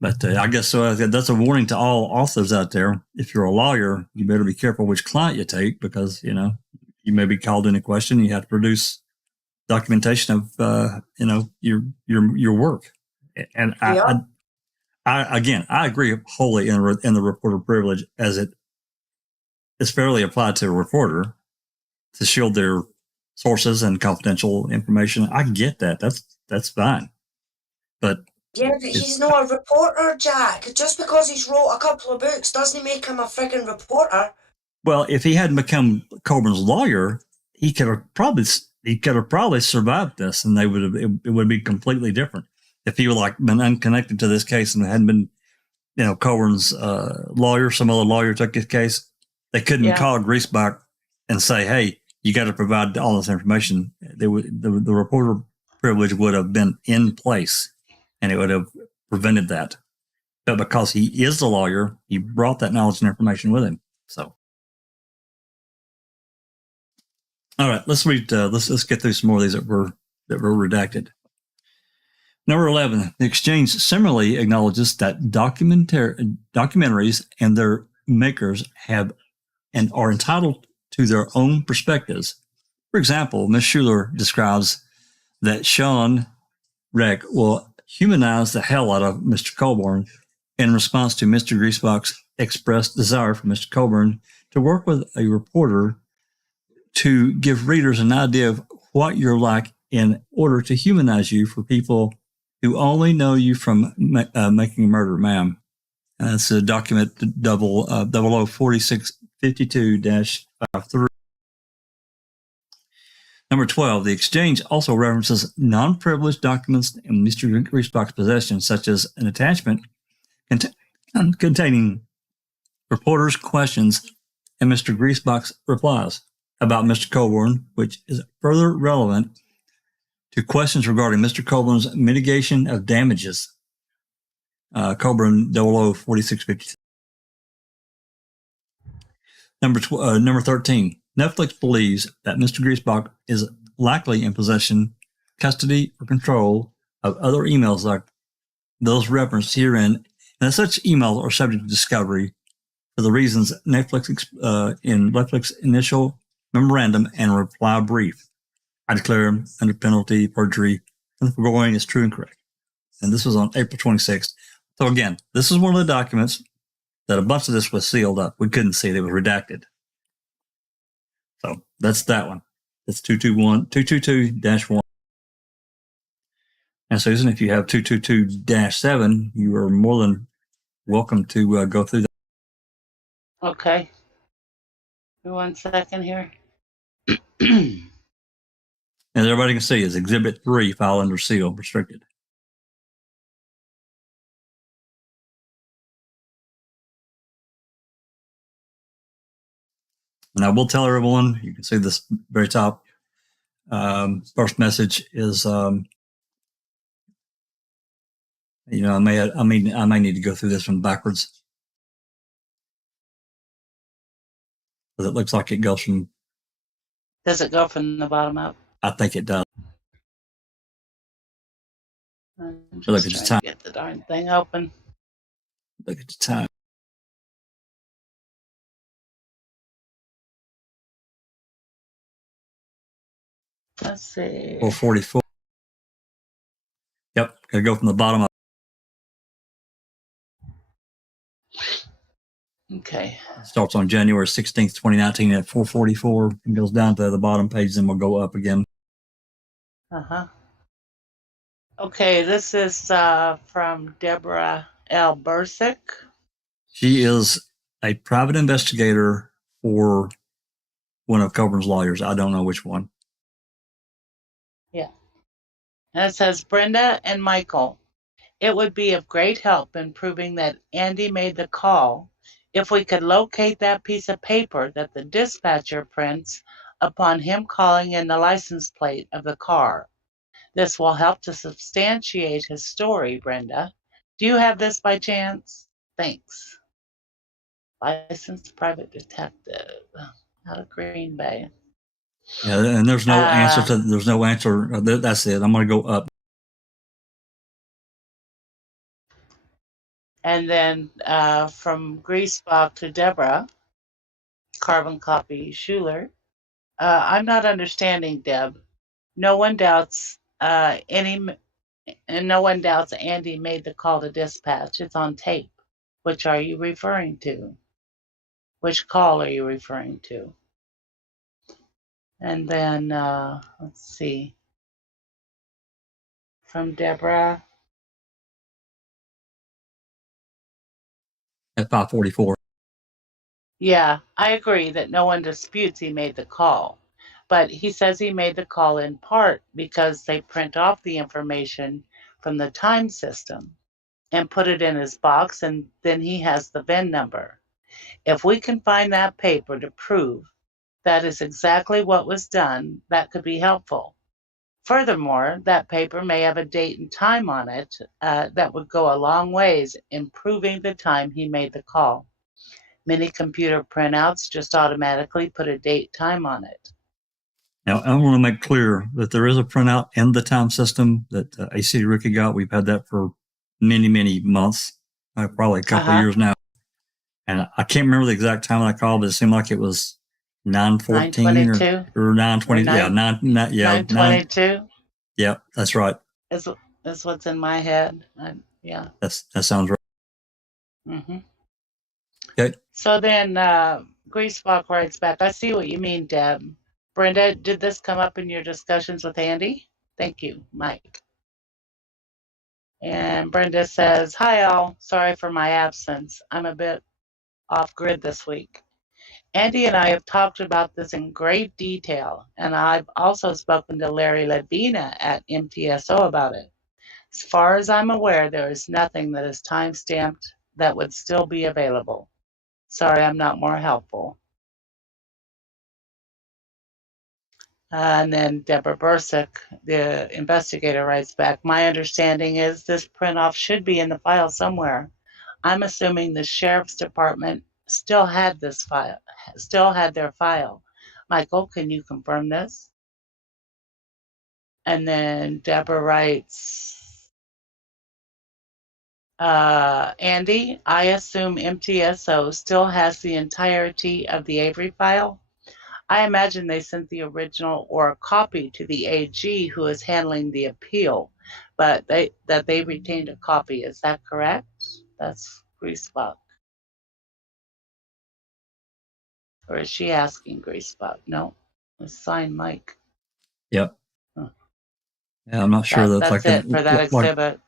But I guess so. That's a warning to all authors out there. If you're a lawyer, you better be careful which client you take, because you may be called into question. You have to produce documentation of your work. And I agree wholly in the reporter privilege as it is fairly applied to a reporter to shield their sources and confidential information. I get that. That's fine. But yeah, but he's not a reporter, Jack. Just because he's wrote a couple of books doesn't make him a friggin' reporter. Well, if he hadn't become Colborn's lawyer, he could have probably survived this, and it would be completely different. If he would been unconnected to this case and hadn't been, Colborn's lawyer, some other lawyer took his case, they couldn't call Griesbach and say, "Hey, you got to provide all this information." The reporter privilege would have been in place, and it would have prevented that. But because he is the lawyer, he brought that knowledge and information with him. So, all right, let's read. Let's get through some more of these that were redacted. Number 11, the exchange similarly acknowledges that documentaries and their makers have and are entitled to their own perspectives. For example, Ms. Schuler describes that Sean Reck will humanize the hell out of Mr. Colborn in response to Mr. Griesbach's expressed desire for Mr. Colborn to work with a reporter to give readers an idea of what you're like in order to humanize you for people who only know you from making a murder, ma'am. That's a document 004652-53. Number 12, the exchange also references non-privileged documents in Mr. Griesbach's possession, such as an attachment containing reporters' questions and Mr. Griesbach's replies about Mr. Colborn, which is further relevant to questions regarding Mr. Colborn's mitigation of damages. Colborn 004652. Number 13. Netflix believes that Mr. Griesbach is likely in possession, custody, or control of other emails like those referenced herein, and that such emails are subject to discovery for the reasons Netflix in Netflix's initial memorandum and reply brief. I declare under penalty perjury, and the foregoing is true and correct. And this was on April 26th. So again, this is one of the documents that a bunch of this was sealed up. We couldn't see it. It was redacted. So that's that one. That's 222-1. And Susan, if you have 222-7, you are more than welcome to go through that. Okay. 1 second here. As everybody can see, is Exhibit 3, file under seal, restricted. And I will tell everyone, you can see this very top. First message is, I may need to go through this one backwards. Because it looks like it goes from. Does it go from the bottom up? I think it does. I'm So look just at the trying time. to get the darn thing open. Look at the time. Let's see. 444. Yep, gotta go from the bottom up. Okay. It starts on January 16th, 2019 at 444 and goes down to the bottom page, then we'll go up again. Uh-huh. Okay, this is from Deborah L. Bursick. She is a private investigator for one of Colborn's lawyers. I don't know which one. Yeah. And it says, Brenda and Michael, it would be of great help in proving that Andy made the call if we could locate that piece of paper that the dispatcher prints upon him calling in the license plate of the car. This will help to substantiate his story, Brenda. Do you have this by chance? Thanks. Licensed private detective out of Green Bay. Yeah, and there's no answer to. There's no answer. That's it. I'm going to go up. And then from Griesbach to Deborah, carbon copy Schuler. I'm not understanding, Deb. No one doubts and no one doubts Andy made the call to dispatch. It's on tape. Which are you referring to? Which call are you referring to? And then let's see. From Deborah. At 5:44. Yeah, I agree that no one disputes he made the call. But he says he made the call in part because they print off the information from the time system and put it in his box, and then he has the VIN number. If we can find that paper to prove that is exactly what was done, that could be helpful. Furthermore, that paper may have a date and time on it that would go a long ways in proving the time he made the call. Many computer printouts just automatically put a date time on it. Now, I want to make clear that there is a printout in the time system that AC Ricky got. We've had that for many, many months, probably a couple of years now. And I can't remember the exact time I called, but it seemed like it was 9:14 or 9:20. Yeah, 9:22. Yeah, that's right. That's what's in my head. Yeah. That sounds right. Mm-hmm. Okay. So then Griesbach writes back, I see what you mean, Deb. Brenda, did this come up in your discussions with Andy? Thank you, Mike. And Brenda says, hi all, sorry for my absence. I'm a bit off grid this week. Andy and I have talked about this in great detail, and I've also spoken to Larry Ledvina at MTSO about it. As far as I'm aware, there is nothing that is time-stamped that would still be available. Sorry, I'm not more helpful. And then Deborah Bursick, the investigator, writes back, my understanding is this print-off should be in the file somewhere. I'm assuming the sheriff's department still had this file, still had their file. Michael, can you confirm this? And then Deborah writes, Andy, I assume MTSO still has the entirety of the Avery file? I imagine they sent the original or a copy to the AG who is handling the appeal, but that they retained a copy. Is that correct? That's Griesbach. Or is she asking Griesbach? No, it's signed Mike. Yep. Huh. Yeah, I'm not sure that's it for that exhibit.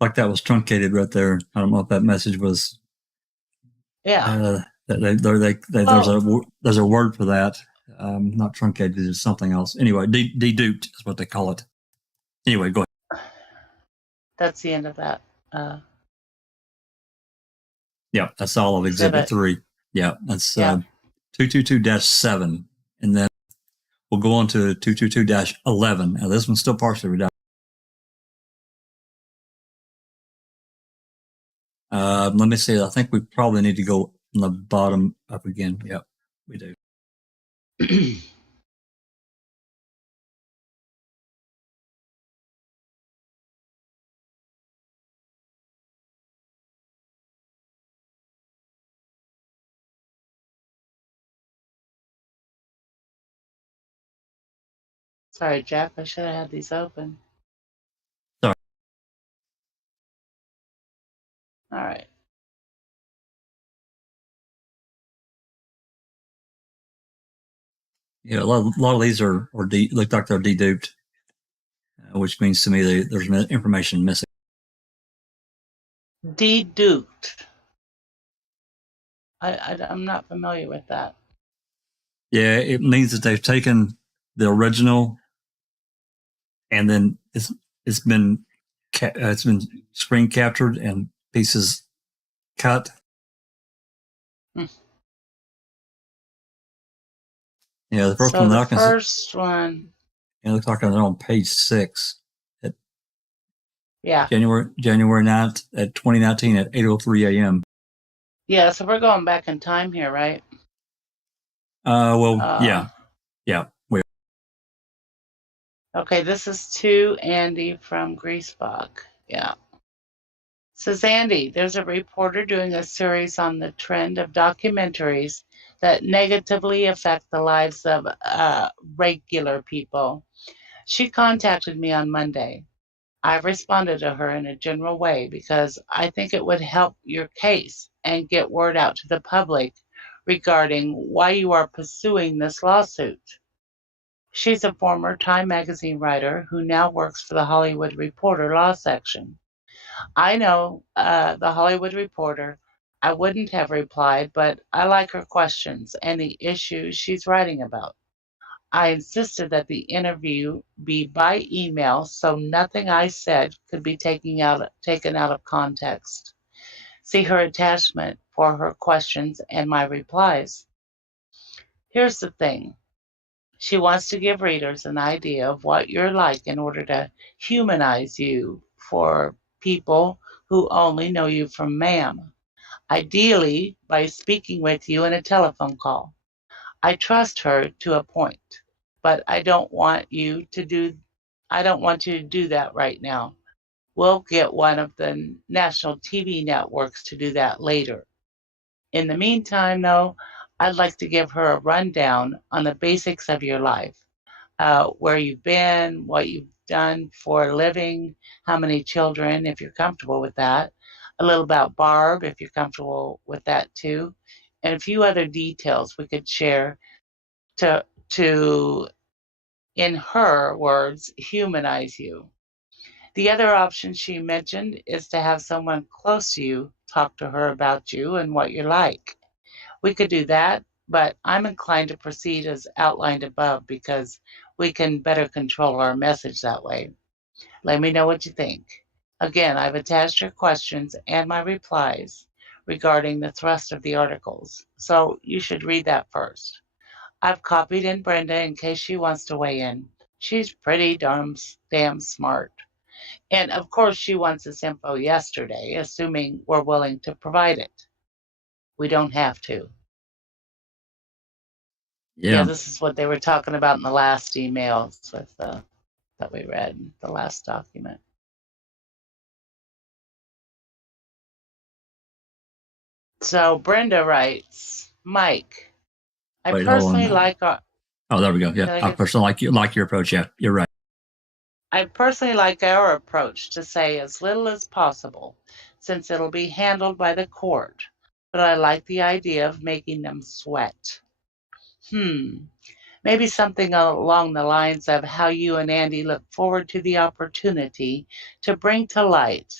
Like that was truncated right there. I don't know if that message was. Yeah. There's a word for that. Not truncated, it's something else. Anyway, deduped is what they call it. Anyway, go ahead. That's the end of that. Yeah, that's all of Exhibit 3. Yeah, that's 222-7. And then we'll go on to 222-11. Now, this one's still partially redacted. Let me see. I think we probably need to go on the bottom up again. Yep, we do. Sorry, Jack. I should have had these open. Sorry. All right. Yeah, a lot of these are look like they're deduped. which means to me there's information missing. Deduked. I'm not familiar with that. Yeah, it means that they've taken the original and then it's been screen captured and pieces cut. Yeah, the first So one. the first one. It looks like they're on page 6. Yeah. January 9th at 2019 at 8:03 a.m. Yeah, so we're going back in time here, right? Yeah. Okay, this is to Andy from Griesbach. Yeah. Says Andy, there's a reporter doing a series on the trend of documentaries that negatively affect the lives of regular people. She contacted me on Monday. I responded to her in a general way because I think it would help your case and get word out to the public regarding why you are pursuing this lawsuit. She's a former Time magazine writer who now works for the Hollywood Reporter law section. I know the Hollywood Reporter. I wouldn't have replied, but I like her questions and the issues she's writing about. I insisted that the interview be by email so nothing I said could be taken out of context. See her attachment for her questions and my replies. Here's the thing. She wants to give readers an idea of what you're like in order to humanize you for people who only know you from ma'am. Ideally, by speaking with you in a telephone call. I trust her to a point, but I don't want you to do that right now. We'll get one of the national TV networks to do that later. In the meantime, though, I'd like to give her a rundown on the basics of your life, where you've been, what you've done for a living, how many children, if you're comfortable with that, a little about Barb, if you're comfortable with that too, and a few other details we could share to, in her words, humanize you. The other option she mentioned is to have someone close to you talk to her about you and what you're like. We could do that, but I'm inclined to proceed as outlined above because we can better control our message that way. Let me know what you think. Again, I've attached your questions and my replies regarding the thrust of the articles, so you should read that first. I've copied in Brenda in case she wants to weigh in. She's pretty damn smart. And of course, she wants this info yesterday, assuming we're willing to provide it. We don't have to. Yeah, this is what they were talking about in the last emails with that we read, the last document. So Brenda writes, Mike, I personally like our... Oh, there we go. Yeah, I personally like your approach. Yeah, you're right. I personally like our approach to say as little as possible, since it'll be handled by the court, but I like the idea of making them sweat. Maybe something along the lines of how you and Andy look forward to the opportunity to bring to light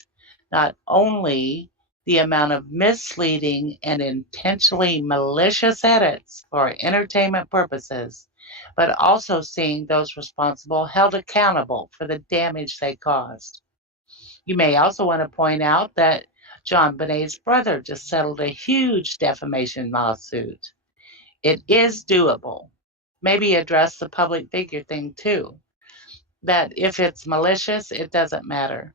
not only the amount of misleading and intentionally malicious edits for entertainment purposes, but also seeing those responsible held accountable for the damage they caused. You may also want to point out that John Bonet's brother just settled a huge defamation lawsuit. It is doable. Maybe address the public figure thing too, that if it's malicious, it doesn't matter.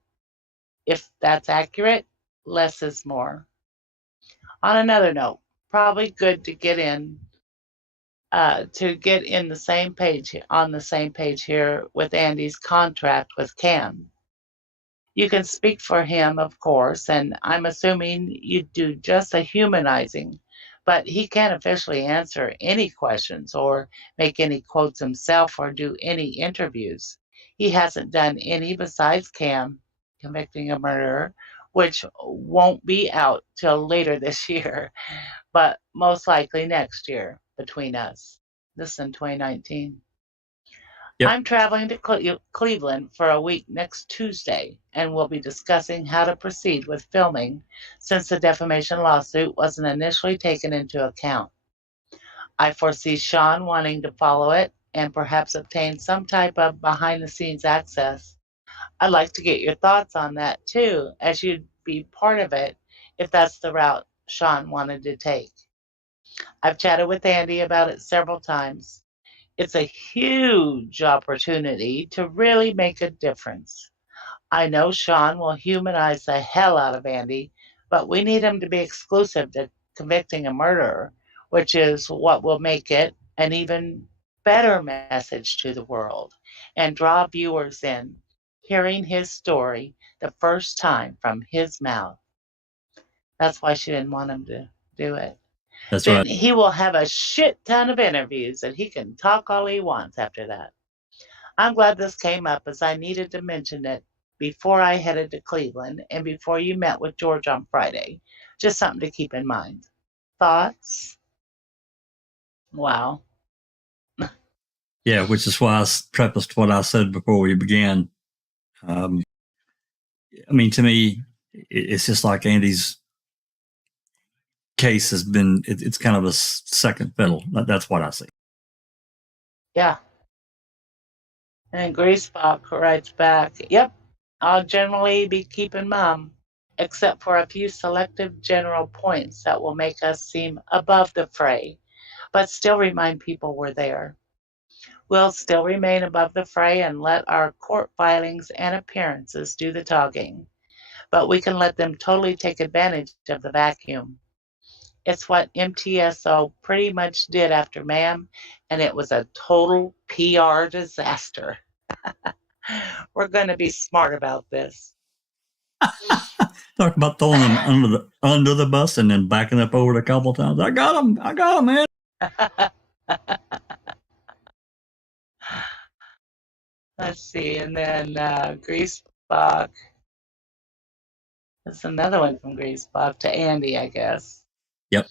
If that's accurate, less is more. On another note, probably good to get in the same page, on the same page here with Andy's contract with CAN. You can speak for him, of course, and I'm assuming you do just the humanizing, but he can't officially answer any questions or make any quotes himself or do any interviews. He hasn't done any besides CAM, convicting a murderer, which won't be out till later this year, but most likely next year between us. This is in 2019. Yep. I'm traveling to Cleveland for a week next Tuesday, and we'll be discussing how to proceed with filming since the defamation lawsuit wasn't initially taken into account. I foresee Sean wanting to follow it and perhaps obtain some type of behind-the-scenes access. I'd like to get your thoughts on that too, as you'd be part of it if that's the route Sean wanted to take. I've chatted with Andy about it several times. It's a huge opportunity to really make a difference. I know Sean will humanize the hell out of Andy, but we need him to be exclusive to convicting a murderer, which is what will make it an even better message to the world and draw viewers in, hearing his story the first time from his mouth. That's why she didn't want him to do it. That's Then right. he will have a shit ton of interviews and he can talk all he wants after that. I'm glad this came up as I needed to mention it before I headed to Cleveland and before you met with George on Friday. Just something to keep in mind. Thoughts? Wow. Yeah, which is why I prefaced what I said before we began. I mean, to me, it's just like Andy's case has been, it's kind of a second fiddle. That's what I see. Yeah. And Griesbach writes back, yep, I'll generally be keeping mum, except for a few selective general points that will make us seem above the fray, but still remind people we're there. We'll still remain above the fray and let our court filings and appearances do the talking, but we can let them totally take advantage of the vacuum. It's what MTSO pretty much did after Ma'am, and it was a total PR disaster. We're going to be smart about this. Talk about throwing them under the bus and then backing up over it a couple times. I got him, man. Let's see, and then Griesbach. That's another one from Griesbach to Andy, I guess. Yep.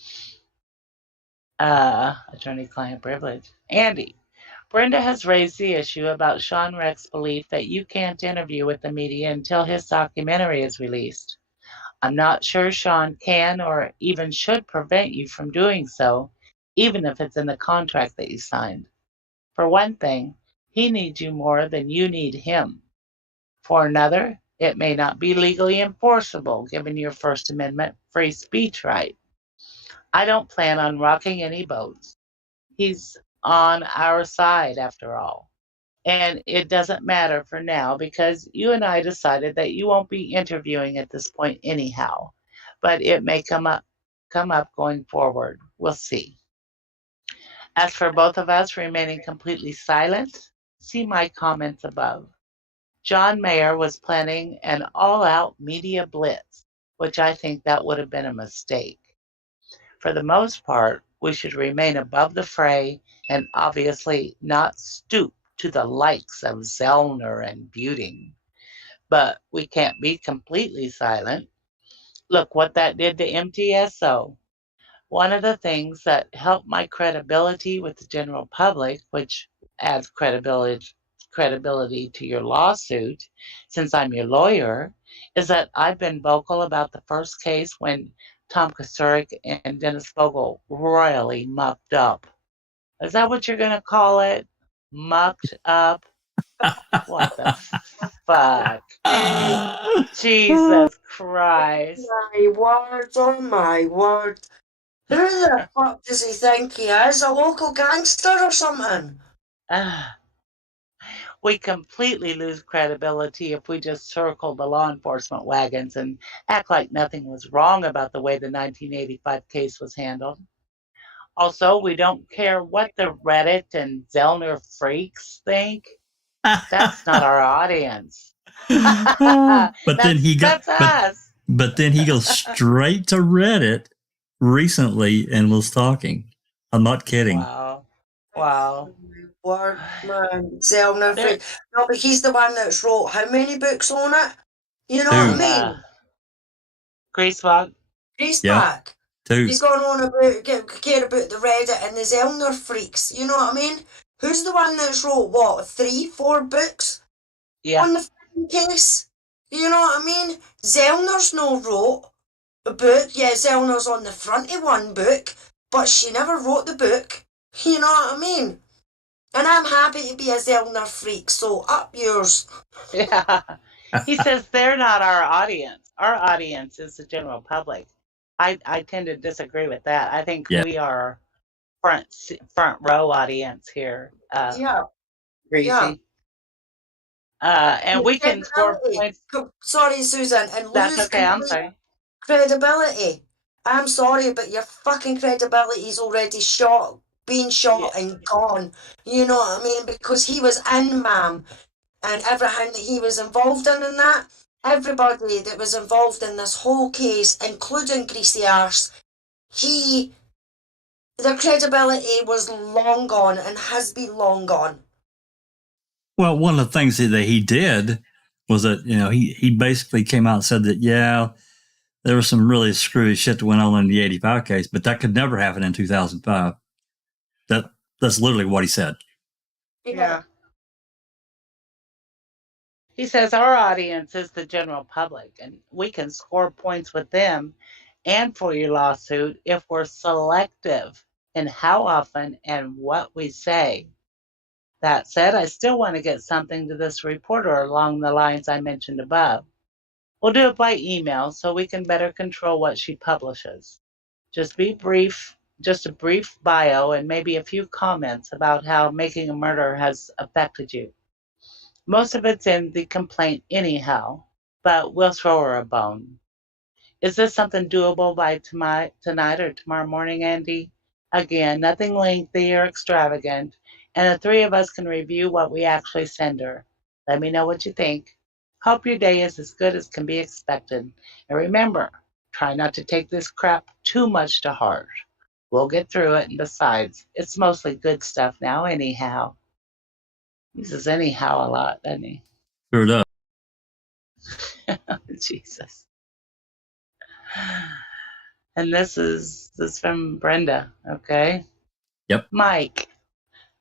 Attorney-client privilege. Andy, Brenda has raised the issue about Sean Reck's belief that you can't interview with the media until his documentary is released. I'm not sure Sean can or even should prevent you from doing so, even if it's in the contract that you signed. For one thing, he needs you more than you need him. For another, it may not be legally enforceable given your First Amendment free speech right. I don't plan on rocking any boats. He's on our side, after all. And it doesn't matter for now because you and I decided that you won't be interviewing at this point anyhow. But it may come up going forward. We'll see. As for both of us remaining completely silent, see my comments above. John Mayer was planning an all-out media blitz, which I think that would have been a mistake. For the most part, we should remain above the fray and obviously not stoop to the likes of Zellner and Buting. But we can't be completely silent. Look what that did to MTSO. One of the things that helped my credibility with the general public, which adds credibility to your lawsuit, since I'm your lawyer, is that I've been vocal about the first case when Tom Kosurik and Dennis Vogel royally mucked up. Is that what you're going to call it? Mucked up? What the fuck? Jesus Christ. My word, oh my word. Who the fuck does he think he is? A local gangster or something? We completely lose credibility if we just circle the law enforcement wagons and act like nothing was wrong about the way the 1985 case was handled. Also, we don't care what the Reddit and Zellner freaks think. That's not our audience. But then he that's us. But then he goes straight to Reddit recently and was talking. I'm not kidding. Wow. Word, man. Zellner freak. No, but he's the one that's wrote how many books on it? You know what I mean? Griesbach. Yeah. Two. He's going on about care about the Reddit and the Zellner freaks. You know what I mean? Who's the one that's wrote, what, 3-4 books Yeah. on the fucking case? You know what I mean? Zellner's no wrote a book. Yeah, Zellner's on the front of one book, but she never wrote the book. You know what I mean? And I'm happy to be a Zellner freak, so up yours. Yeah. He says they're not our audience. Our audience is the general public. I tend to disagree with that. I think Yeah. we are front row audience here. Yeah. Greasy. Yeah. And we can score Credibility. points. Sorry, Susan, and That's lose okay. I'm complete sorry. credibility. I'm sorry, but your fucking credibility's already been shot and gone. You know what I mean? Because he was in, ma'am, and everything that he was involved in and that, everybody that was involved in this whole case, including Greasy Arse, their credibility was long gone and has been long gone. Well, one of the things that he did was that, he basically came out and said that, yeah, there was some really screwy shit that went on in the 85 case, but that could never happen in 2005. That's literally what he said. Yeah. He says our audience is the general public, and we can score points with them and for your lawsuit if we're selective in how often and what we say. That said, I still want to get something to this reporter along the lines I mentioned above. We'll do it by email so we can better control what she publishes. Just a brief bio and maybe a few comments about how making a murder has affected you. Most of it's in the complaint anyhow, but we'll throw her a bone. Is this something doable by tonight or tomorrow morning, Andy? Again, nothing lengthy or extravagant, and the three of us can review what we actually send her. Let me know what you think. Hope your day is as good as can be expected. And remember, try not to take this crap too much to heart. We'll get through it, and besides, it's mostly good stuff now anyhow. He says anyhow a lot, doesn't he? Sure does. Jesus. And this is from Brenda, okay? Yep. Mike,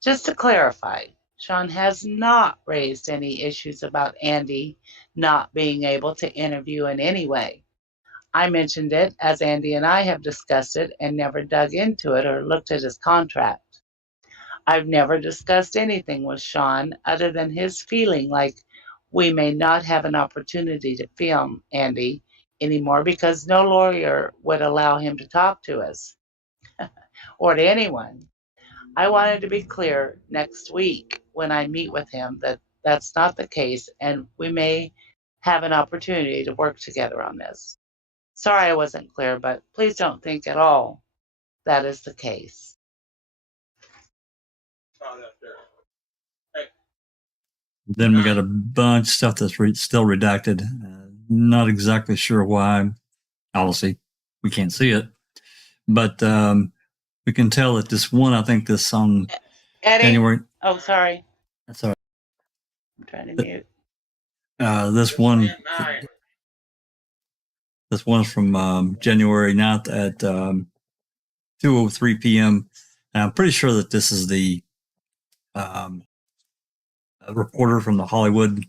just to clarify, Sean has not raised any issues about Andy not being able to interview in any way. I mentioned it as Andy and I have discussed it and never dug into it or looked at his contract. I've never discussed anything with Sean other than his feeling like we may not have an opportunity to film Andy anymore because no lawyer would allow him to talk to us or to anyone. I wanted to be clear next week when I meet with him that that's not the case and we may have an opportunity to work together on this. Sorry I wasn't clear, but please don't think at all that is the case. Then we got a bunch of stuff that's still redacted. Not exactly sure why. Obviously, we can't see it. But we can tell that this one, I think this on Eddie? January. Oh, sorry. That's all right. I'm trying to mute. This one is from January 9th at 2:03 p.m. And I'm pretty sure that this is the a reporter from the Hollywood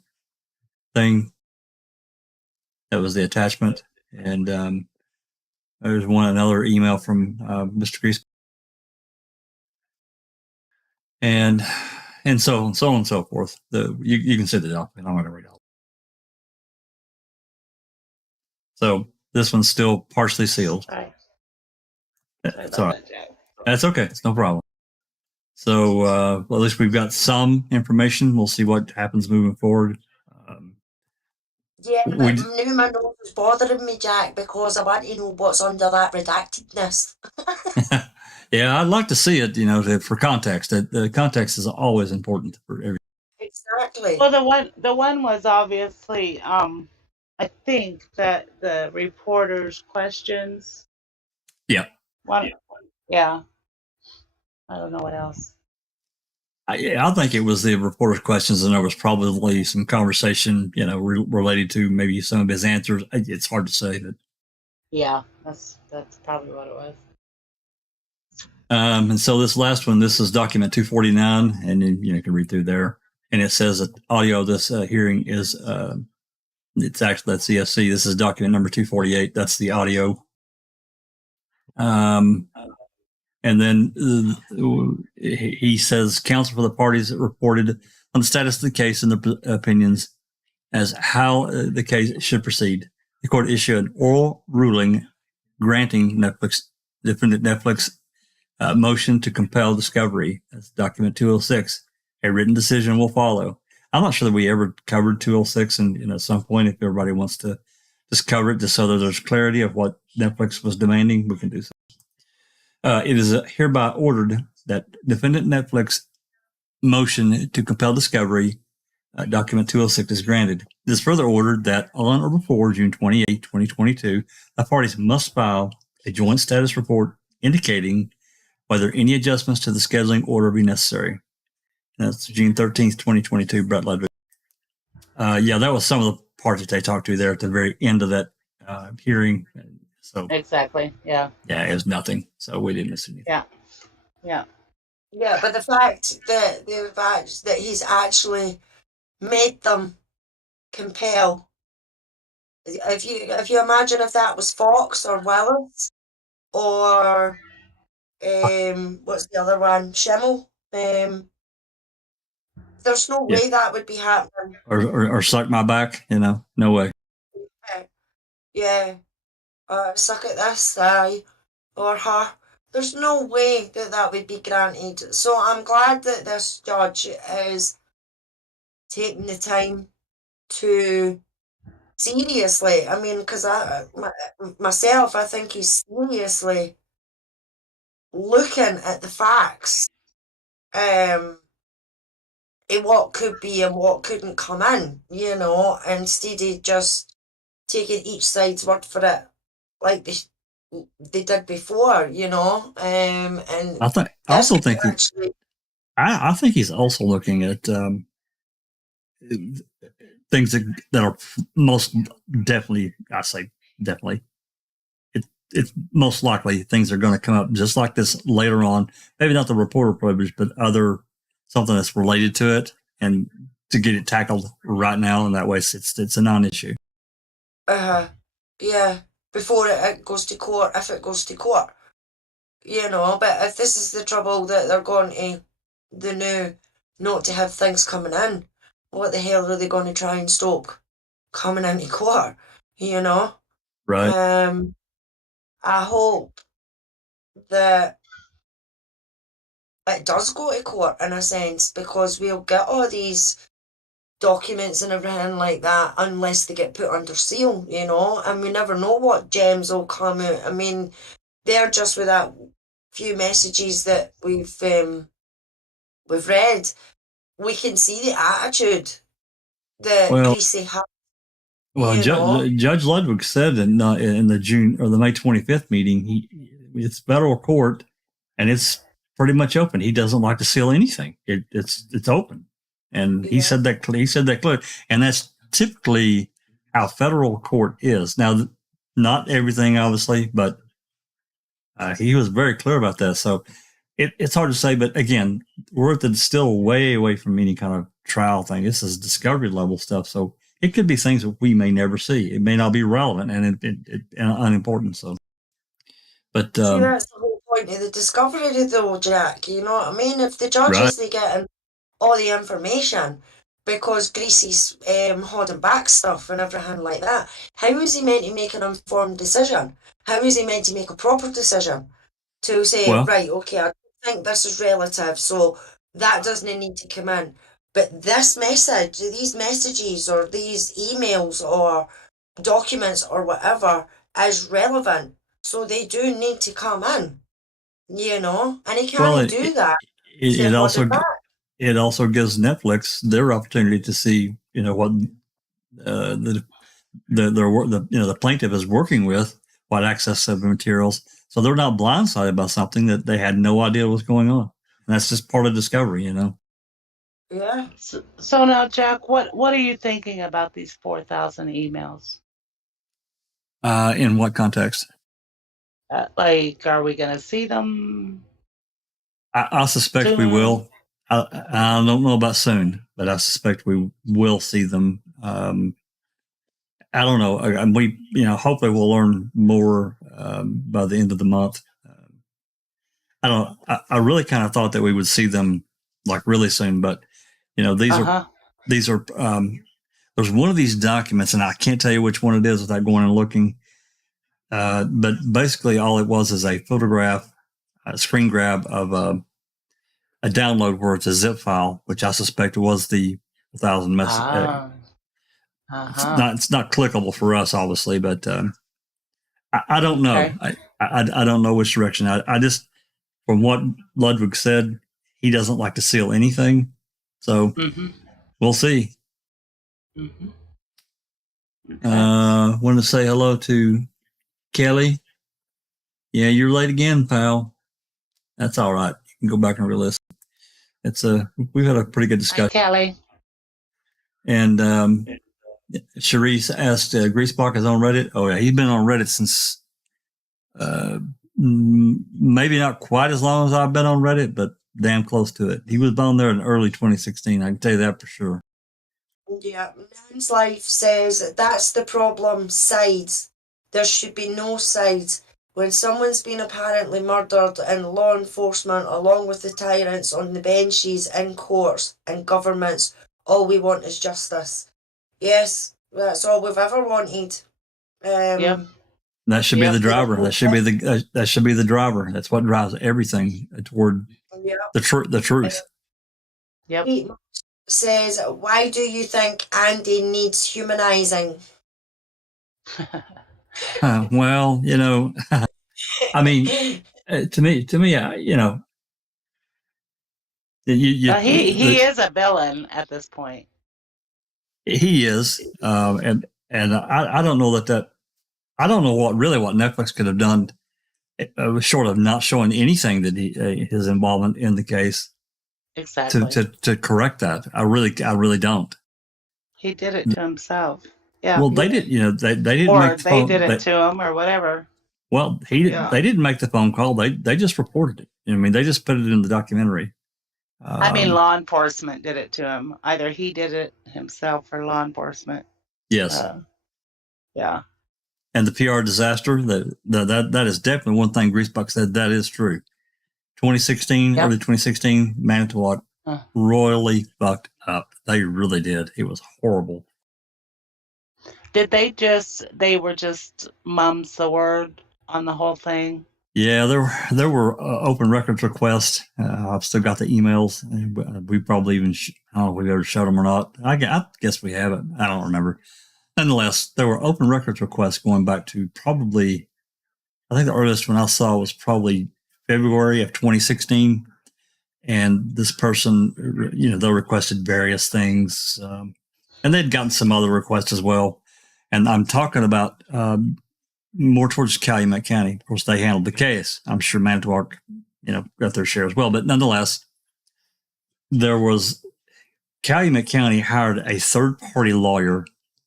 thing. That was the attachment. And there's another email from Mr. Griesbach. And so on and so forth. You can see the document. I'm not going to read it all. So this one's still partially sealed. Sorry. That's all right. That's okay. It's no problem. So well, at least we've got some information. We'll see what happens moving forward. Yeah, but now my nose is bothering me, Jack, because I want to know what's under that redactedness. Yeah, I'd like to see it, for context. The context is always important for everything. Exactly. Well, the one was obviously, I think that the reporter's questions. Yeah. Yeah. I don't know what else. I think it was the reporter's questions, and there was probably some conversation, related to maybe some of his answers. It's hard to say, but yeah, that's probably what it was. And so this last one, this is document 249, and then, you can read through there. And it says that audio of this hearing is, it's actually, that's CSC. This is document number 248. That's the audio. And then he says, counsel for the parties reported on the status of the case and the opinions as how the case should proceed. The court issued an oral ruling granting defendant Netflix motion to compel discovery. That's document 206. A written decision will follow. I'm not sure that we ever covered 206, and at some point, if everybody wants to just cover it, just so that there's clarity of what Netflix was demanding, we can do so. It is hereby ordered that defendant Netflix motion to compel discovery, document 206, is granted. It is further ordered that on or before June 28, 2022, the parties must file a joint status report indicating whether any adjustments to the scheduling order be necessary. That's June 13th, 2022, Brett Ludwig. That was some of the parts that they talked to there at the very end of that hearing. So Exactly. Yeah. Yeah, it was nothing. So we didn't miss anything. Yeah. Yeah. Yeah, but the fact that he's actually made them compel. If you imagine if that was Fox or Willis or what's the other one? Schimmel. There's no way that would be happening. Or suck my back, no way. Yeah. Suck at this guy or her. There's no way that would be granted. So I'm glad that this judge is taking the time to seriously. I mean, because myself, I think he's seriously looking at the facts. In what could be and what couldn't come in, instead of just taking each side's word for it, like they did before, and I think he's also looking at things that are most definitely, I say definitely, it's most likely things are going to come up just like this later on. Maybe not the reporter privilege, but something that's related to it, and to get it tackled right now, and that way it's a non-issue. Yeah, before it goes to court, if it goes to court, but if this is the trouble that they're going to, the new, not to have things coming in, what the hell are they going to try and stop coming into court, Right. I hope that it does go to court in a sense, because we'll get all these documents and everything like that unless they get put under seal, and we never know what gems will come out. I mean, they're just with that few messages that we've read, we can see the attitude that Greasy had. Well, Judge Ludwig said in the June or the May 25th meeting, it's federal court and it's pretty much open. He doesn't like to seal anything. It's open, and he said that clearly. And that's typically how federal court is. Now, not everything, obviously, but he was very clear about that. So it's hard to say, but again, we're still way away from any kind of trial thing. This is discovery level stuff, so it could be things that we may never see. It may not be relevant and unimportant. So, but see, that's the whole point of the discovery, though, Jack. You know what I mean? If the judge isn't getting all the information because Greasy's holding back stuff and everything like that, how is he meant to make an informed decision? How is he meant to make a proper decision to say, right, okay, I think this is relative, so that doesn't need to come in. But this message, these messages or these emails or documents or whatever is relevant. So they do need to come in, and he can't do that. It also gives Netflix their opportunity to see, what the plaintiff is working with, what access to the materials. So they're not blindsided by something that they had no idea was going on. And that's just part of discovery, Yeah. So now, Jack, what are you thinking about these 4,000 emails? In what context? Are we going to see them? I suspect we will. I don't know about soon, but I suspect we will see them. I don't know. We, hopefully we'll learn more by the end of the month. I really kind of thought that we would see them like really soon, but these are there's one of these documents, and I can't tell you which one it is without going and looking. But basically, all it was is a photograph, a screen grab of a download where it's a zip file, which I suspect was the 1,000 message. It's not clickable for us, obviously, but I don't know. Okay. I don't know which direction. I just, from what Ludwig said, he doesn't like to seal anything, so we'll see. Want to say hello to Kelly. Yeah, you're late again, pal. That's all right. You can go back and re-listen. We've had a pretty good discussion. Hi, Kelly. And Sharice asked, Griesbach is on Reddit. Oh yeah, he's been on Reddit since maybe not quite as long as I've been on Reddit, but damn close to it. He was on there in early 2016. I can tell you that for sure. Yeah, Nan's Life says that's the problem. Sides. There should be no sides. When someone's been apparently murdered in law enforcement, along with the tyrants on the benches, in courts, and governments, all we want is justice. Yes, that's all we've ever wanted. Yep. That should be the driver. That should be the driver. That's what drives everything toward the truth. Yep. He says, why do you think Andy needs humanizing? Well, I mean, to me, he is a villain at this point. He is, and I don't know I don't know what Netflix could have done, short of not showing anything that his involvement in the case. Exactly. To correct that, I really don't. He did it to himself. Yeah. Well, they did. They didn't. Or make the phone, they did it to him, or whatever. Well, they didn't make the phone call. They just reported it. I mean, they just put it in the documentary. I mean, law enforcement did it to him. Either he did it himself or law enforcement. Yes. Yeah. And the PR disaster, that is definitely one thing Griesbach said that is true. 2016, early 2016, Manitowoc royally fucked up. They really did. It was horrible. Did they were just mums the word on the whole thing? Yeah, there were open records requests. I've still got the emails. We probably even, I don't know if we ever showed them or not. I guess we haven't. I don't remember. Nonetheless, there were open records requests going back to probably, I think the earliest one I saw was probably February of 2016. And this person, they requested various things. And they'd gotten some other requests as well. And I'm talking about more towards Calumet County. Of course, they handled the case. I'm sure Manitowoc, got their share as well. But nonetheless, there was Calumet County hired a third-party lawyer.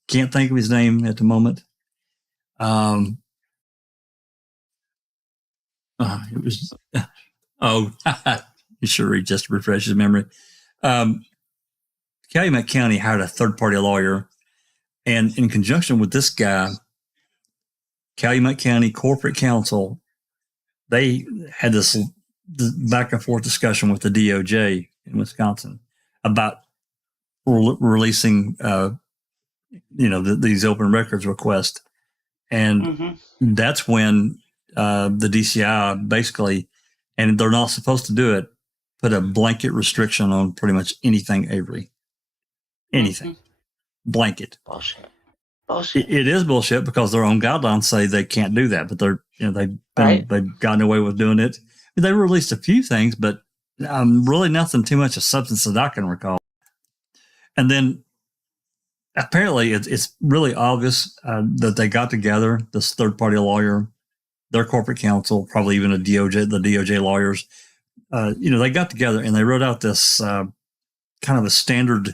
Can't think of his name at the moment. It was you sure he just refresh his memory. Calumet County hired a third-party lawyer, and in conjunction with this guy, Calumet County Corporate Counsel, they had this back and forth discussion with the DOJ in Wisconsin about releasing, these open records requests. And that's when the DCI basically, and they're not supposed to do it, put a blanket restriction on pretty much anything Avery. Anything. Blanket. Bullshit. It is bullshit because their own guidelines say they can't do that, but they've gotten away with doing it. They released a few things, but really nothing too much of substance that I can recall. And then apparently it's really obvious that they got together, this third-party lawyer, their corporate counsel, probably even the DOJ lawyers. They got together and they wrote out this kind of a standard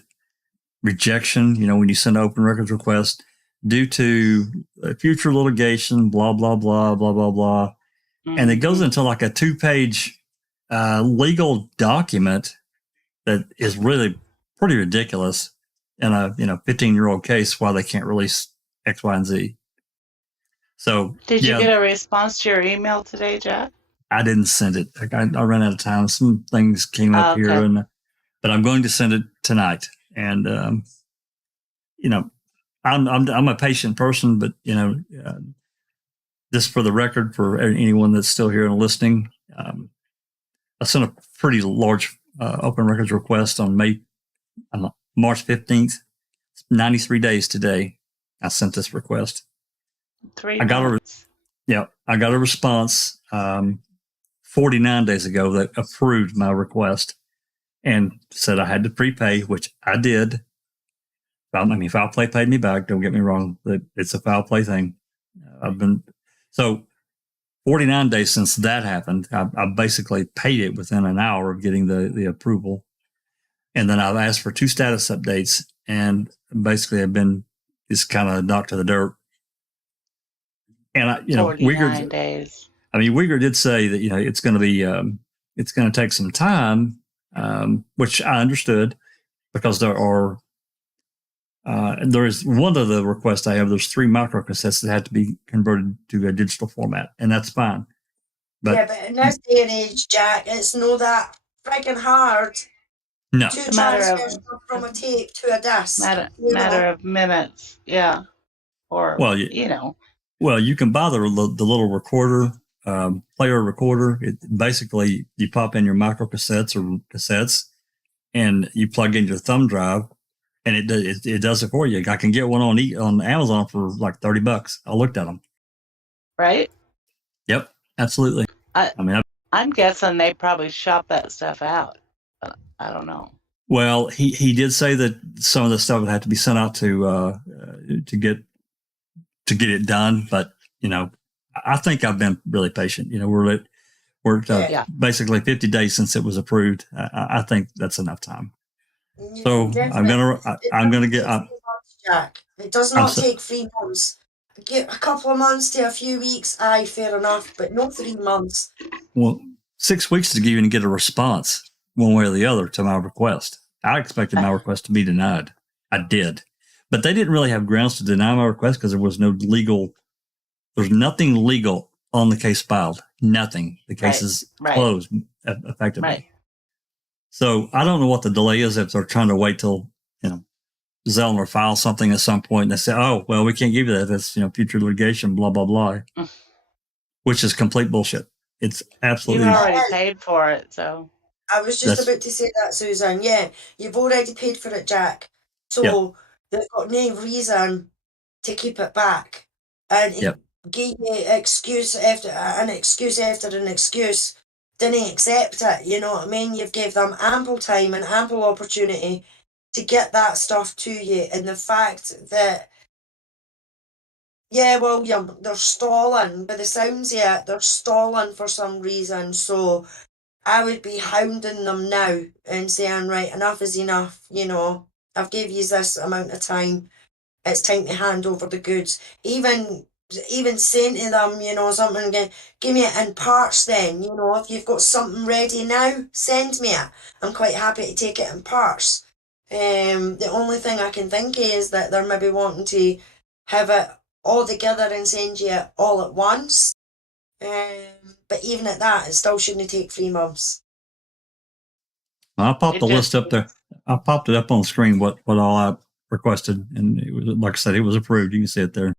rejection, when you send an open records request due to future litigation, blah, blah, blah, blah, blah, blah. And it goes into like a 2-page legal document that is really pretty ridiculous in a 15-year-old case why they can't release X, Y, and Z. So Did you get a response to your email today, Jack? I didn't send it. I ran out of time. Some things came up here, but I'm going to send it tonight. And I'm a patient person, but just for the record, for anyone that's still here and listening, I sent a pretty large open records request on March 15th. 93 days today. I sent this request. I got a response 49 days ago that approved my request and said I had to prepay, which I did. Foul play paid me back. Don't get me wrong. It's a foul play thing. 49 days since that happened. I basically paid it within an hour of getting the approval. And then I've asked for 2 status updates, and basically I've been just kind of knocked to the dirt. And 49 days. Uyghur did say that it's going to be it's going to take some time, which I understood because there is one of the requests I have. There's 3 microcassettes that had to be converted to a digital format, and that's fine. But in this day and age, Jack, it's not that freaking hard. No, to transfer from a tape to a disc. Matter of minutes, yeah. Or well, you can buy the little recorder, player recorder. Basically, you pop in your microcassettes or cassettes, and you plug in your thumb drive, and it does it for you. I can get one on Amazon for like $30. I looked at them. Right. Yep, absolutely. I'm guessing they probably shop that stuff out. I don't know. Well, he did say that some of the stuff would have to be sent out to get it done, but I think I've been really patient. We're basically 50 days since it was approved. I think that's enough time. So I'm gonna get. Jack, it does not take 3 months. Get a couple of months to a few weeks. Aye, fair enough, but not 3 months. Well, 6 weeks to even get a response one way or the other to my request. I expected my request to be denied. I did. But they didn't really have grounds to deny my request because there's nothing legal on the case filed. Nothing. The case is closed effectively. Right. So I don't know what the delay is if they're trying to wait till, Zellner files something at some point and they say, oh, well, we can't give you that. That's, future litigation, blah, blah, blah, which is complete bullshit. It's absolutely. You already paid for it, so. I was just about to say that, Susan. Yeah, you've already paid for it, Jack. So they've got no reason to keep it back. And give you excuse after an excuse after an excuse. Didn't accept it, you know what I mean? You've gave them ample time and ample opportunity to get that stuff to you. And the fact that, they're stalling. By the sounds of it, they're stalling for some reason. So I would be hounding them now and saying, right, enough is enough. I've gave you this amount of time. It's time to hand over the goods. Even saying to them, something again, give me it in parts then. If you've got something ready now, send me it. I'm quite happy to take it in parts. The only thing I can think of is that they're maybe wanting to have it all together and send you it all at once. But even at that, it still shouldn't take 3 months. I popped the list up there. I popped it up on the screen, what all I requested. And it was, like I said, it was approved. You can see it there.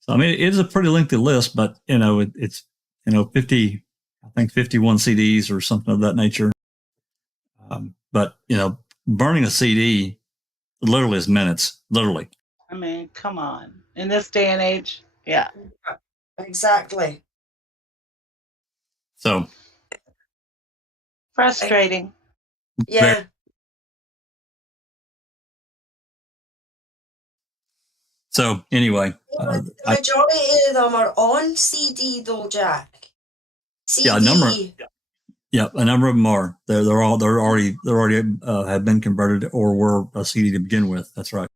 So, it is a pretty lengthy list, but, it's, 50, I think 51 CDs or something of that nature. But, burning a CD literally is minutes, literally. Come on. In this day and age, yeah. Exactly. So. Frustrating. Yeah. So anyway, the majority of them are on CD though, Jack. CD. Yeah, a number of them are. They're already have been converted or were a CD to begin with. That's right.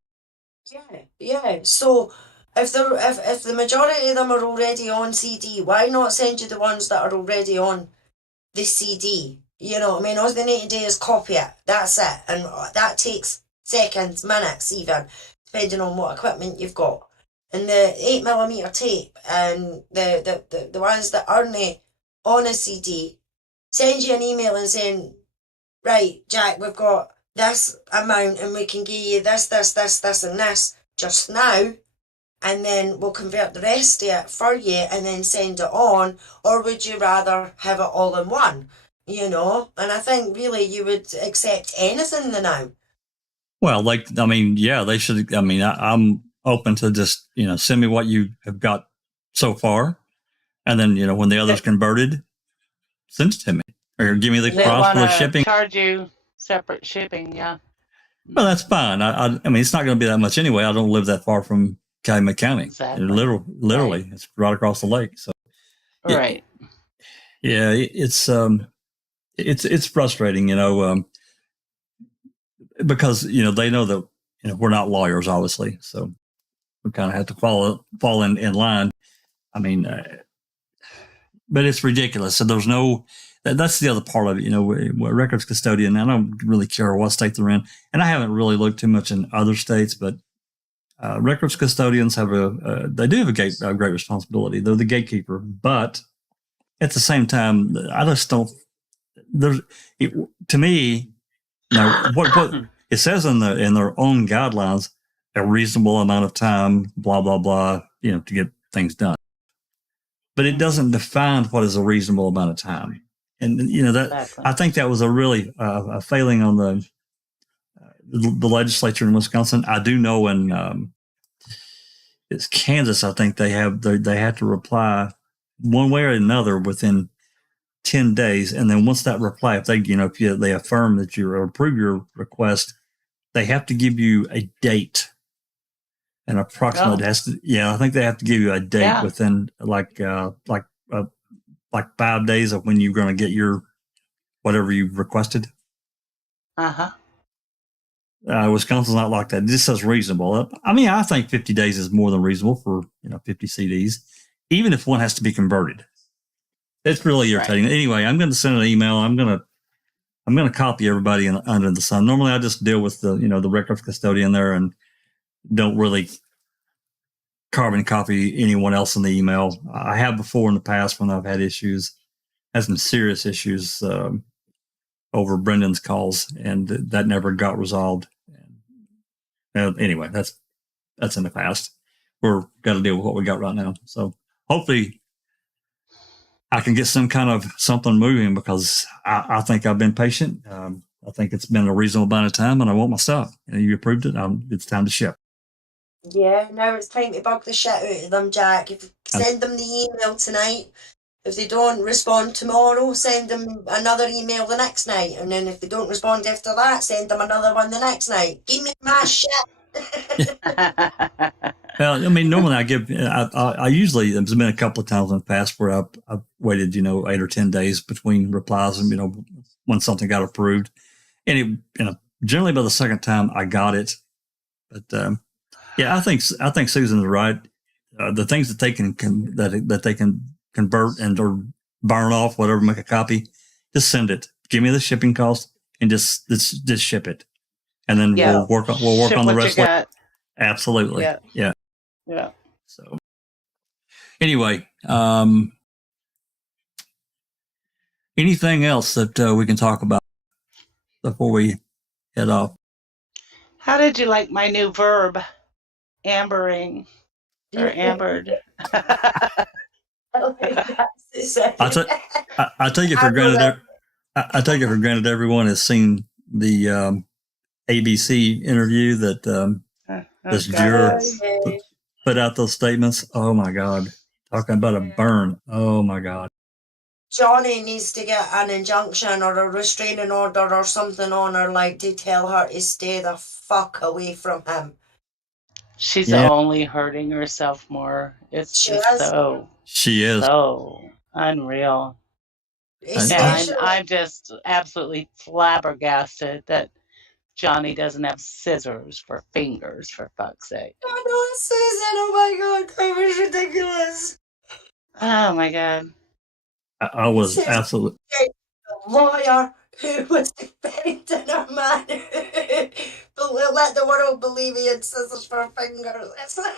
Yeah. So if the majority of them are already on CD, why not send you the ones that are already on the CD. You know what I mean? All they need to do is copy it. That's it. And that takes seconds, minutes even, depending on what equipment you've got. And the 8mm tape and the ones that aren't on a CD, send you an email and saying, right, Jack, we've got this amount and we can give you this, and this just now. And then we'll convert the rest of it for you and then send it on. Or would you rather have it all in one? You know? And I think really you would accept anything now. Well, they should. I'm open to just, send me what you have got so far. And then, when the other's converted, send it to me. Or give me the cost for shipping. Charge you separate shipping, yeah. Well, that's fine. It's not going to be that much anyway. I don't live that far from Calumet County. Exactly. Literally, right. It's right across the lake. So, right. Yeah, it's frustrating, because they know that we're not lawyers, obviously, so we kind of have to fall in line. But it's ridiculous. So there's no. That's the other part of it, records custodian. I don't really care what state they're in, and I haven't really looked too much in other states, but records custodians have they do have a great responsibility. They're the gatekeeper, but at the same time, I just don't. To me, what it says in their own guidelines, a reasonable amount of time, blah blah blah, to get things done. But it doesn't define what is a reasonable amount of time. And that exactly. I think that was a really a failing on the legislature in Wisconsin. I do know in it's Kansas. I think they have to reply one way or another within 10 days, and then once that reply, if they affirm that you approve your request, they have to give you a date. An approximate I think they have to give you a date within like 5 days of when you're going to get your whatever you requested. Wisconsin's not like that. It just says reasonable. I think 50 days is more than reasonable for 50 CDs, even if one has to be converted. It's really irritating. Right. Anyway, I'm going to send an email. I'm going to copy everybody under the sun. Normally, I just deal with the records custodian there and don't really carbon copy anyone else in the email. I have before in the past when I've had some serious issues over Brendan's calls, and that never got resolved. Anyway, that's in the past. We're got to deal with what we got right now. So hopefully I can get some kind of something moving, because I think I've been patient. I think it's been a reasonable amount of time, and I want my stuff. You approved it. It's time to ship. Yeah, now it's time to bug the shit out of them, Jack. Send them the email tonight. If they don't respond tomorrow, send them another email the next night. And then if they don't respond after that, send them another one the next night. Give me my shit. Well, normally I usually, there's been a couple of times in the past where I've waited, 8 or 10 days between replies and, when something got approved. And generally by the second time I got it. But, I think Susan is right. The things that they can that they can convert and or burn off, whatever, make a copy, just send it. Give me the shipping cost and just ship it, and then we'll work on the rest. Absolutely, yeah. So anyway, anything else that we can talk about before we head off? How did you like my new verb? Ambering or ambered. I take it for granted. I take it for granted everyone has seen the ABC interview that this juror put out those statements. Oh my God, talking about a burn. Oh my God. Johnny needs to get an injunction or a restraining order or something on her, like to tell her to stay the fuck away from him. She's only hurting herself more. It's She is so unreal. And I'm just absolutely flabbergasted that Johnny doesn't have scissors for fingers, for fuck's sake. I know, Susan. Oh my God, that was ridiculous. Oh my God. I was absolutely. lawyer who was defending a man who let the world believe he had scissors for fingers. It's like,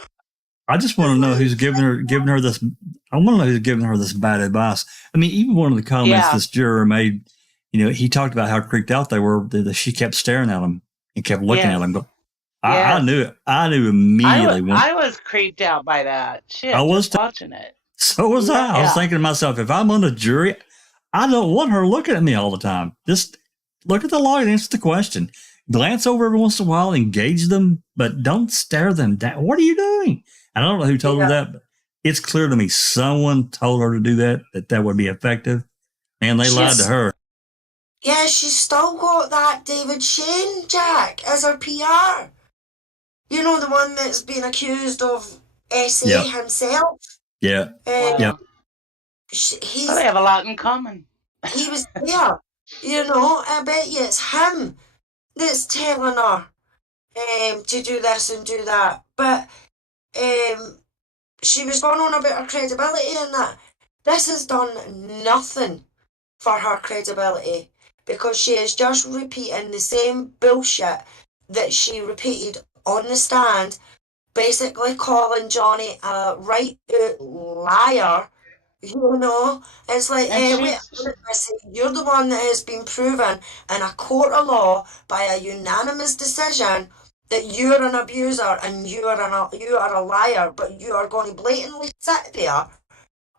I just want to know who's giving her this. I want to know who's giving her this bad advice. I mean, even one of the comments Yeah. this juror made, he talked about how creeped out they were. That she kept staring at him and kept looking Yes. at him. But Yes. I knew it. I knew immediately. I was creeped out by that. Shit, I was just watching it. So was I. I was Yeah. thinking to myself, if I'm on a jury, I don't want her looking at me all the time. Just look at the lawyer and answer the question. Glance over every once in a while, engage them, but don't stare them down. What are you doing? And I don't know who told her that, but it's clear to me someone told her to do that would be effective. And they lied to her. yeah, she's still got that David Shane, Jack, as her PR. You know, the one that's been accused of SA himself. Yeah. Wow. He's, Well, they have a lot in common. he was there. I bet you it's him that's telling her to do this and do that. But she was going on about her credibility and that. This has done nothing for her credibility because she is just repeating the same bullshit that she repeated on the stand, basically calling Johnny a right-out liar. It's like, wait, you're the one that has been proven in a court of law by a unanimous decision that you're an abuser and you are a liar, but you are going to blatantly sit there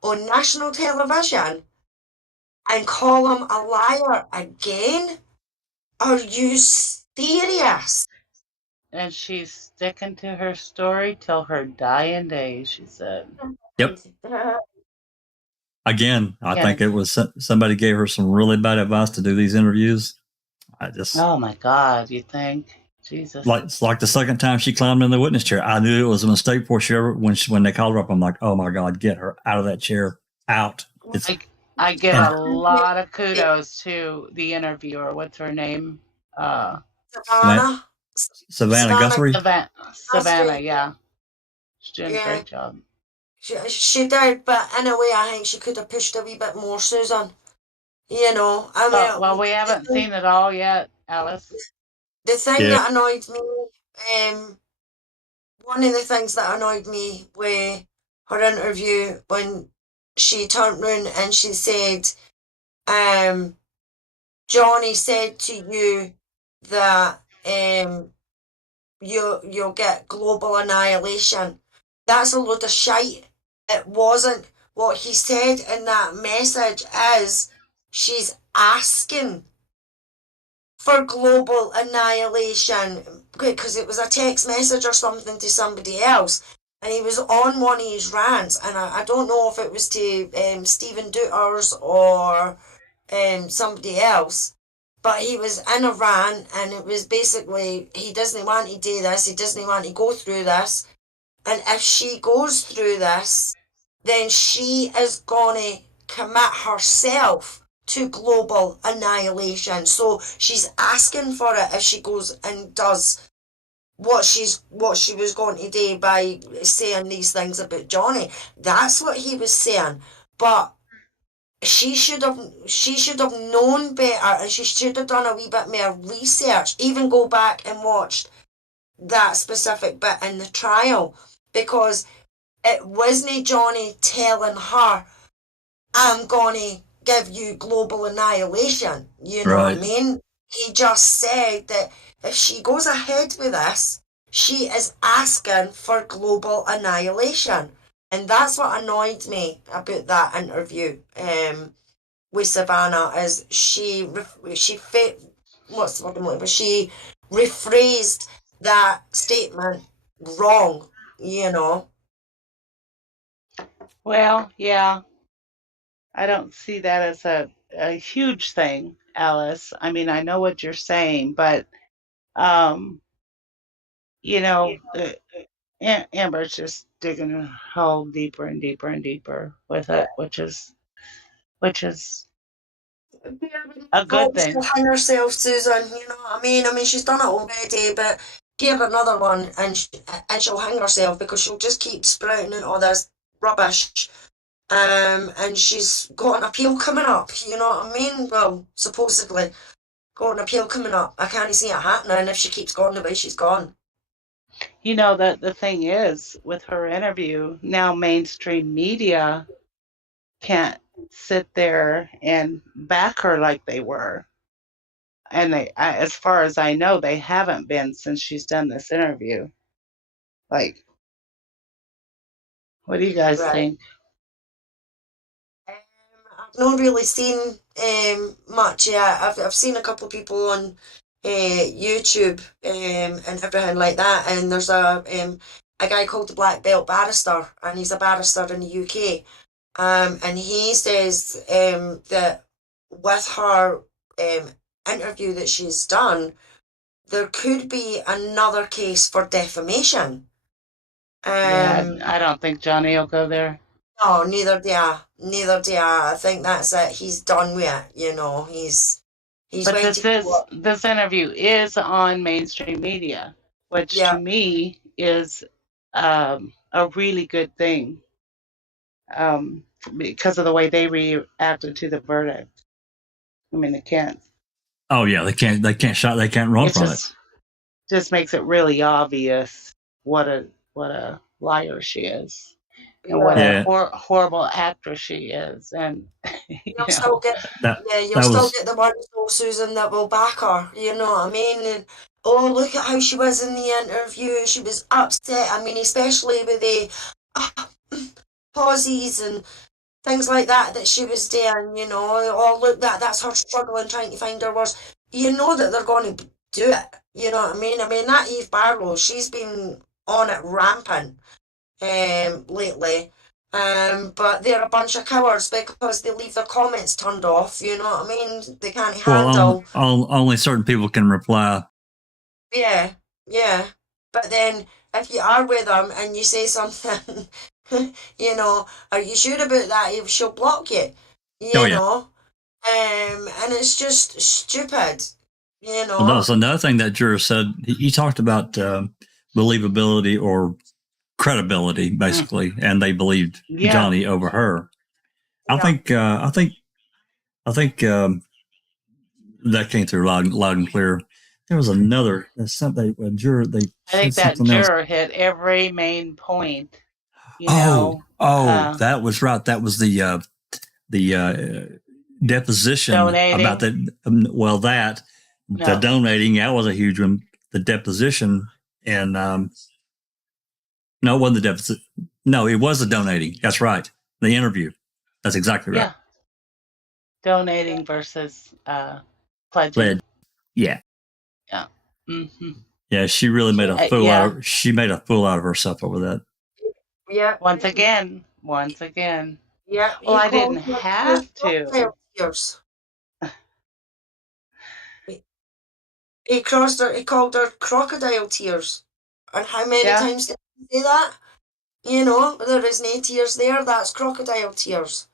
on national television and call him a liar again? Are you serious? And she's sticking to her story till her dying day, she said. Yep. Again, I think it was somebody gave her some really bad advice to do these interviews. Oh my God, you think? Jesus. It's like the second time she climbed in the witness chair. I knew it was a mistake before when they called her up. I'm like, oh my God, get her out of that chair. Out. I give a lot of kudos to the interviewer. What's her name? Savannah Guthrie. Savannah, yeah. She's doing a great job. She did, but in a way, I think she could have pushed a wee bit more, Susan. Well, we haven't seen it all yet, Alice. The thing that annoyed me, one of the things that annoyed me with her interview when she turned round and she said, Johnny said to you that you'll get global annihilation. That's a load of shite. It wasn't. What he said in that message is she's asking for global annihilation because it was a text message or something to somebody else, and he was on one of his rants, and I don't know if it was to Stephen Dooters or somebody else, but he was in a rant, and it was basically he doesn't want to do this, he doesn't want to go through this, and if she goes through this, then she is going to commit herself to global annihilation. So she's asking for it if she goes and does what she was going to do by saying these things about Johnny. That's what he was saying. But she should have known better, and she should have done a wee bit more research. Even go back and watch that specific bit in the trial, because it wasn't Johnny telling her, I'm going to give you global annihilation. You know what I mean? He just said that if she goes ahead with this, she is asking for global annihilation. And that's what annoyed me about that interview with Savannah, is she rephrased that statement wrong, Well, yeah. I don't see that as a huge thing, Alice. I mean, I know what you're saying, but Amber's just digging a hole deeper and deeper and deeper with it, which is a good thing. She'll hang herself, Susan. You know what I mean? I mean, she's done it already, but give her another one, and she'll hang herself, because she'll just keep sprouting out all this rubbish And she's got an appeal coming up, you know what I mean? Well, supposedly got an appeal coming up. I can't see it happening if she keeps going the way she's gone. You know, the thing is, with her interview, now mainstream media can't sit there and back her like they were. And as far as I know, they haven't been since she's done this interview. Like, what do you guys think? I've not really seen much yet. I've seen a couple of people on YouTube and everything like that. And there's a guy called the Black Belt Barrister, and he's a barrister in the UK. And he says that with her interview that she's done, there could be another case for defamation. Yeah, I don't think Johnny will go there. No, neither do I. Neither do I. I think that's it. He's done with it. You know, he's. But this interview is on mainstream media, which to me is a really good thing, because of the way they reacted to the verdict. I mean, they can't. Oh yeah, they can't run from it. Just makes it really obvious what a liar she is, and what a horrible actress she is, and you'll still get the ones, though, Susan, that will back her. You know what I mean? And look at how she was in the interview. She was upset. I mean, especially with the pauses and things like that she was doing. You know, look, that's her struggling, trying to find her words. You know that they're going to do it. You know what I mean? I mean, that Eve Barlow, she's been on it rampant lately. But they're a bunch of cowards because they leave their comments turned off. You know what I mean? They can't handle. Only certain people can reply. Yeah. But then if you are with them and you say something, you know, are you sure about that? She'll block you. You know? And it's just stupid. You know. Well, that's another thing that juror said. He talked about believability or credibility, basically, and they believed Johnny over her. I think that came through loud and clear. There was another something a juror. I think that juror hit every main point. That was right. That was the deposition donating. About the the donating. That was a huge one. The deposition and no, it wasn't the deficit. No, it was the donating. That's right. The interview. That's exactly right. Yeah. Donating versus pledging. Yeah. Yeah. Mm-hmm. Yeah, she really made a fool out of. She made a fool out of herself over that. Yeah. Once again. Yeah. Well, I didn't have to. He called her crocodile tears. And how many times did he say that? You know, there is no tears there. That's crocodile tears.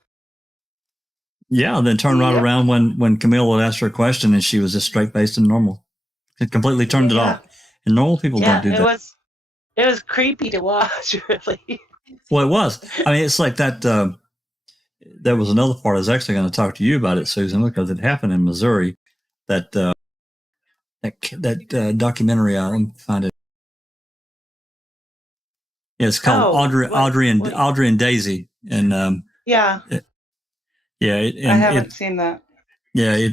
Yeah, then turned right around when Camille would ask her a question and she was just straight-faced and normal. It completely turned it off. And normal people don't do that. It was creepy to watch, really. Well, it was. I mean, it's like that. There was another part I was actually going to talk to you about it, Susan, because it happened in Missouri. That documentary. Let me find it. Yeah, it's called Audrey and Dassey, and I haven't seen that. Yeah,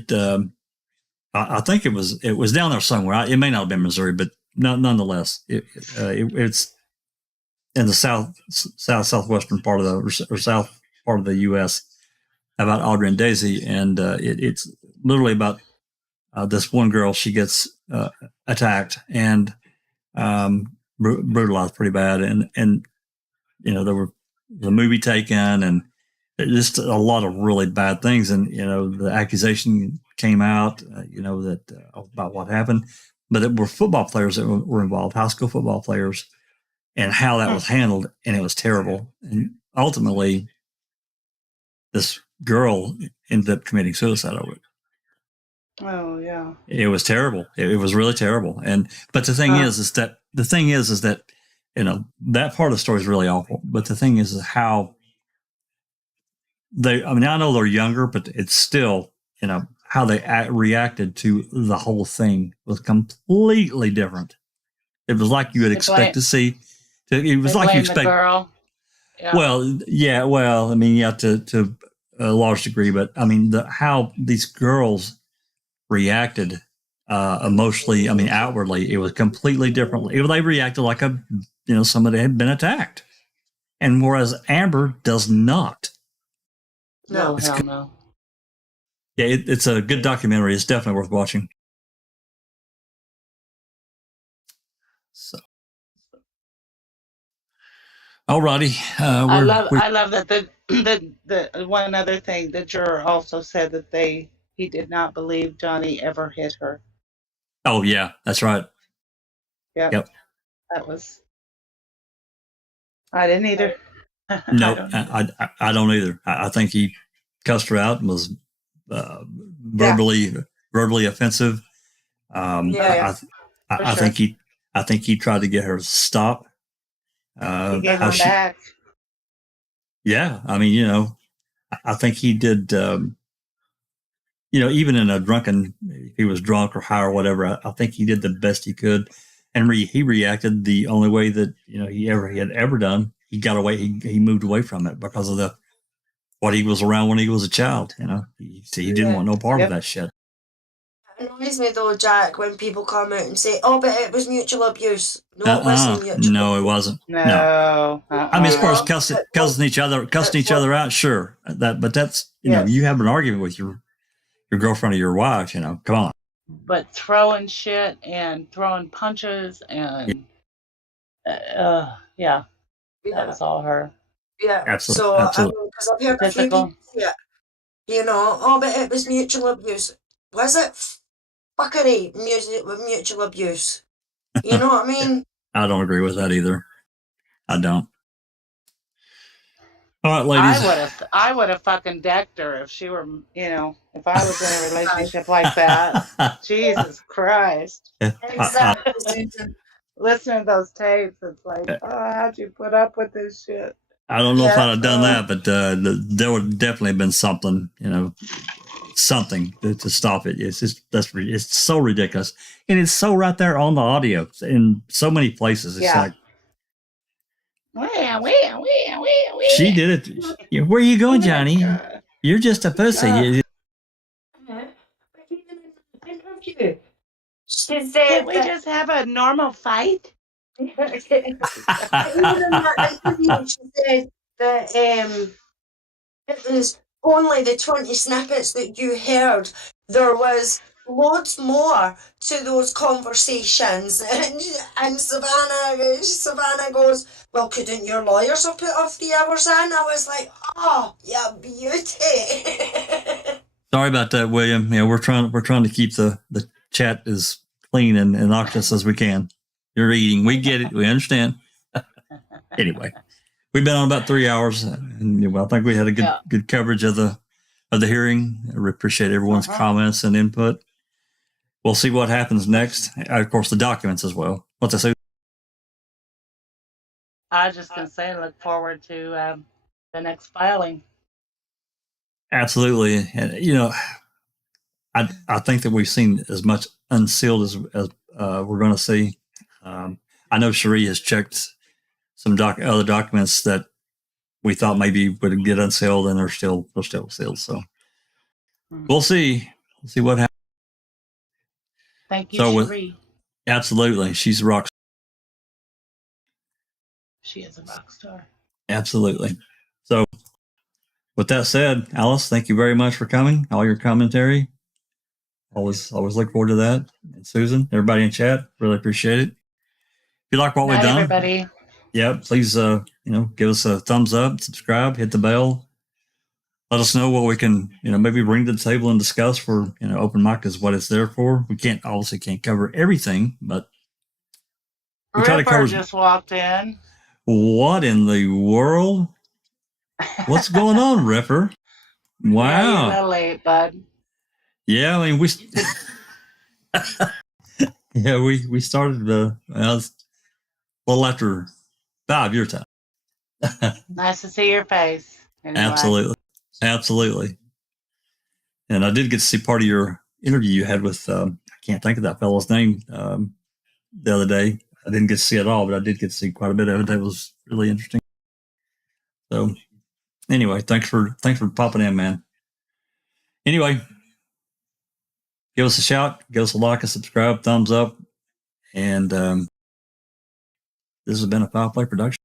I think it was down there somewhere. It may not have been Missouri, but nonetheless, it's in the southwestern part of the south part of the U.S. about Audrey and Dassey, and it's literally about this one girl. She gets attacked and brutalized pretty bad, and you know there were the movie taken and just a lot of really bad things, and you know the accusation came out that about what happened, but it were football players that were involved, high school football players, and how that was handled, and it was terrible, and ultimately this girl ended up committing suicide over it. Oh yeah, it was terrible. It was really terrible. But the thing is that that part of the story is really awful. But the thing is how I mean, I know they're younger, but it's still, how they reacted to the whole thing was completely different. It was like you would expect to see. It was like you expect. The girl. Yeah. Well, yeah. Well, I mean, yeah, to a large degree, but I mean, how these girls reacted emotionally. I mean, outwardly, it was completely different. They reacted like somebody had been attacked, and whereas Amber does not. No, hell no. Yeah, it's a good documentary. It's definitely worth watching. So, alrighty. I love that the one other thing, the juror also said that he did not believe Johnny ever hit her. Oh yeah, that's right. Yep. That was. I didn't either. No, I don't either. I think he cussed her out and was verbally offensive. I think he tried to get her to stop. He gave him back. Yeah, I mean, I think he did. Even in a drunken, if he was drunk or high or whatever, I think he did the best he could, and he reacted the only way that he had ever done. He got away. He moved away from it because of what he was around when he was a child. He didn't want no part of that shit. It annoys me though, Jack, when people come out and say, "Oh, but it was mutual abuse." No, it wasn't mutual. No, it wasn't. No. I mean, as far as cussing each other out, sure. But that's you have an argument with your girlfriend or your wife. Come on. But throwing shit and throwing punches and that was all her. Yeah, absolutely. So because I've heard a few people say it, oh, but it was mutual abuse. Was it fuckery with mutual abuse? You know what I mean? I don't agree with that either. I don't. All right, ladies. I would have fucking decked her if she were, if I was in a relationship like that. Jesus Christ. Exactly. Listening to those tapes, it's like, how'd you put up with this shit? I don't know if I'd have done that, but there would definitely have been something, something to stop it. It's just it's so ridiculous, and it's so right there on the audio in so many places. It's like, she did it. Where are you going, Johnny? You're just a pussy. She said, "Can't we just have a normal fight?" She said that it was only the 20 snippets that you heard. There was loads more to those conversations. And Savannah goes, "Well, couldn't your lawyers have put a 3 hours in?" I was like, "Oh, yeah, beauty." Sorry about that, William. Yeah, we're trying to keep the chat as clean and innocuous as we can. You're eating. We get it. We understand. Anyway, we've been on about 3 hours, and I think we had a good coverage of the hearing. I appreciate everyone's comments and input. We'll see what happens next. Of course, the documents as well. What's I say? I was just gonna say, I look forward to the next filing. Absolutely, and I think that we've seen as much unsealed as we're going to see. I know Cherie has checked some other documents that we thought maybe would get unsealed, and they're still sealed. So we'll see. We'll see what happens. Thank you, Cherie. Absolutely, she's a rock. She is a rock star. Absolutely. So, with that said, Alice, thank you very much for coming. All your commentary. Always look forward to that. And Susan, everybody in chat, really appreciate it. If you like what we've done, everybody. Yeah, please, give us a thumbs up, subscribe, hit the bell. Let us know what we can, maybe bring to the table and discuss for, open mic is what it's there for. We obviously can't cover everything, but we try to cover. Just walked in. What in the world? What's going on, Ripper? Wow. Yeah, you're a little late, bud. Yeah, I mean, we started a little after 5 your time. Nice to see your face. Anyway. Absolutely. Absolutely. And I did get to see part of your interview you had with, I can't think of that fellow's name, the other day. I didn't get to see it all, but I did get to see quite a bit of it. That was really interesting. So anyway, thanks for popping in, man. Anyway, give us a shout, give us a like, a subscribe, thumbs up. And this has been a Foul Play production.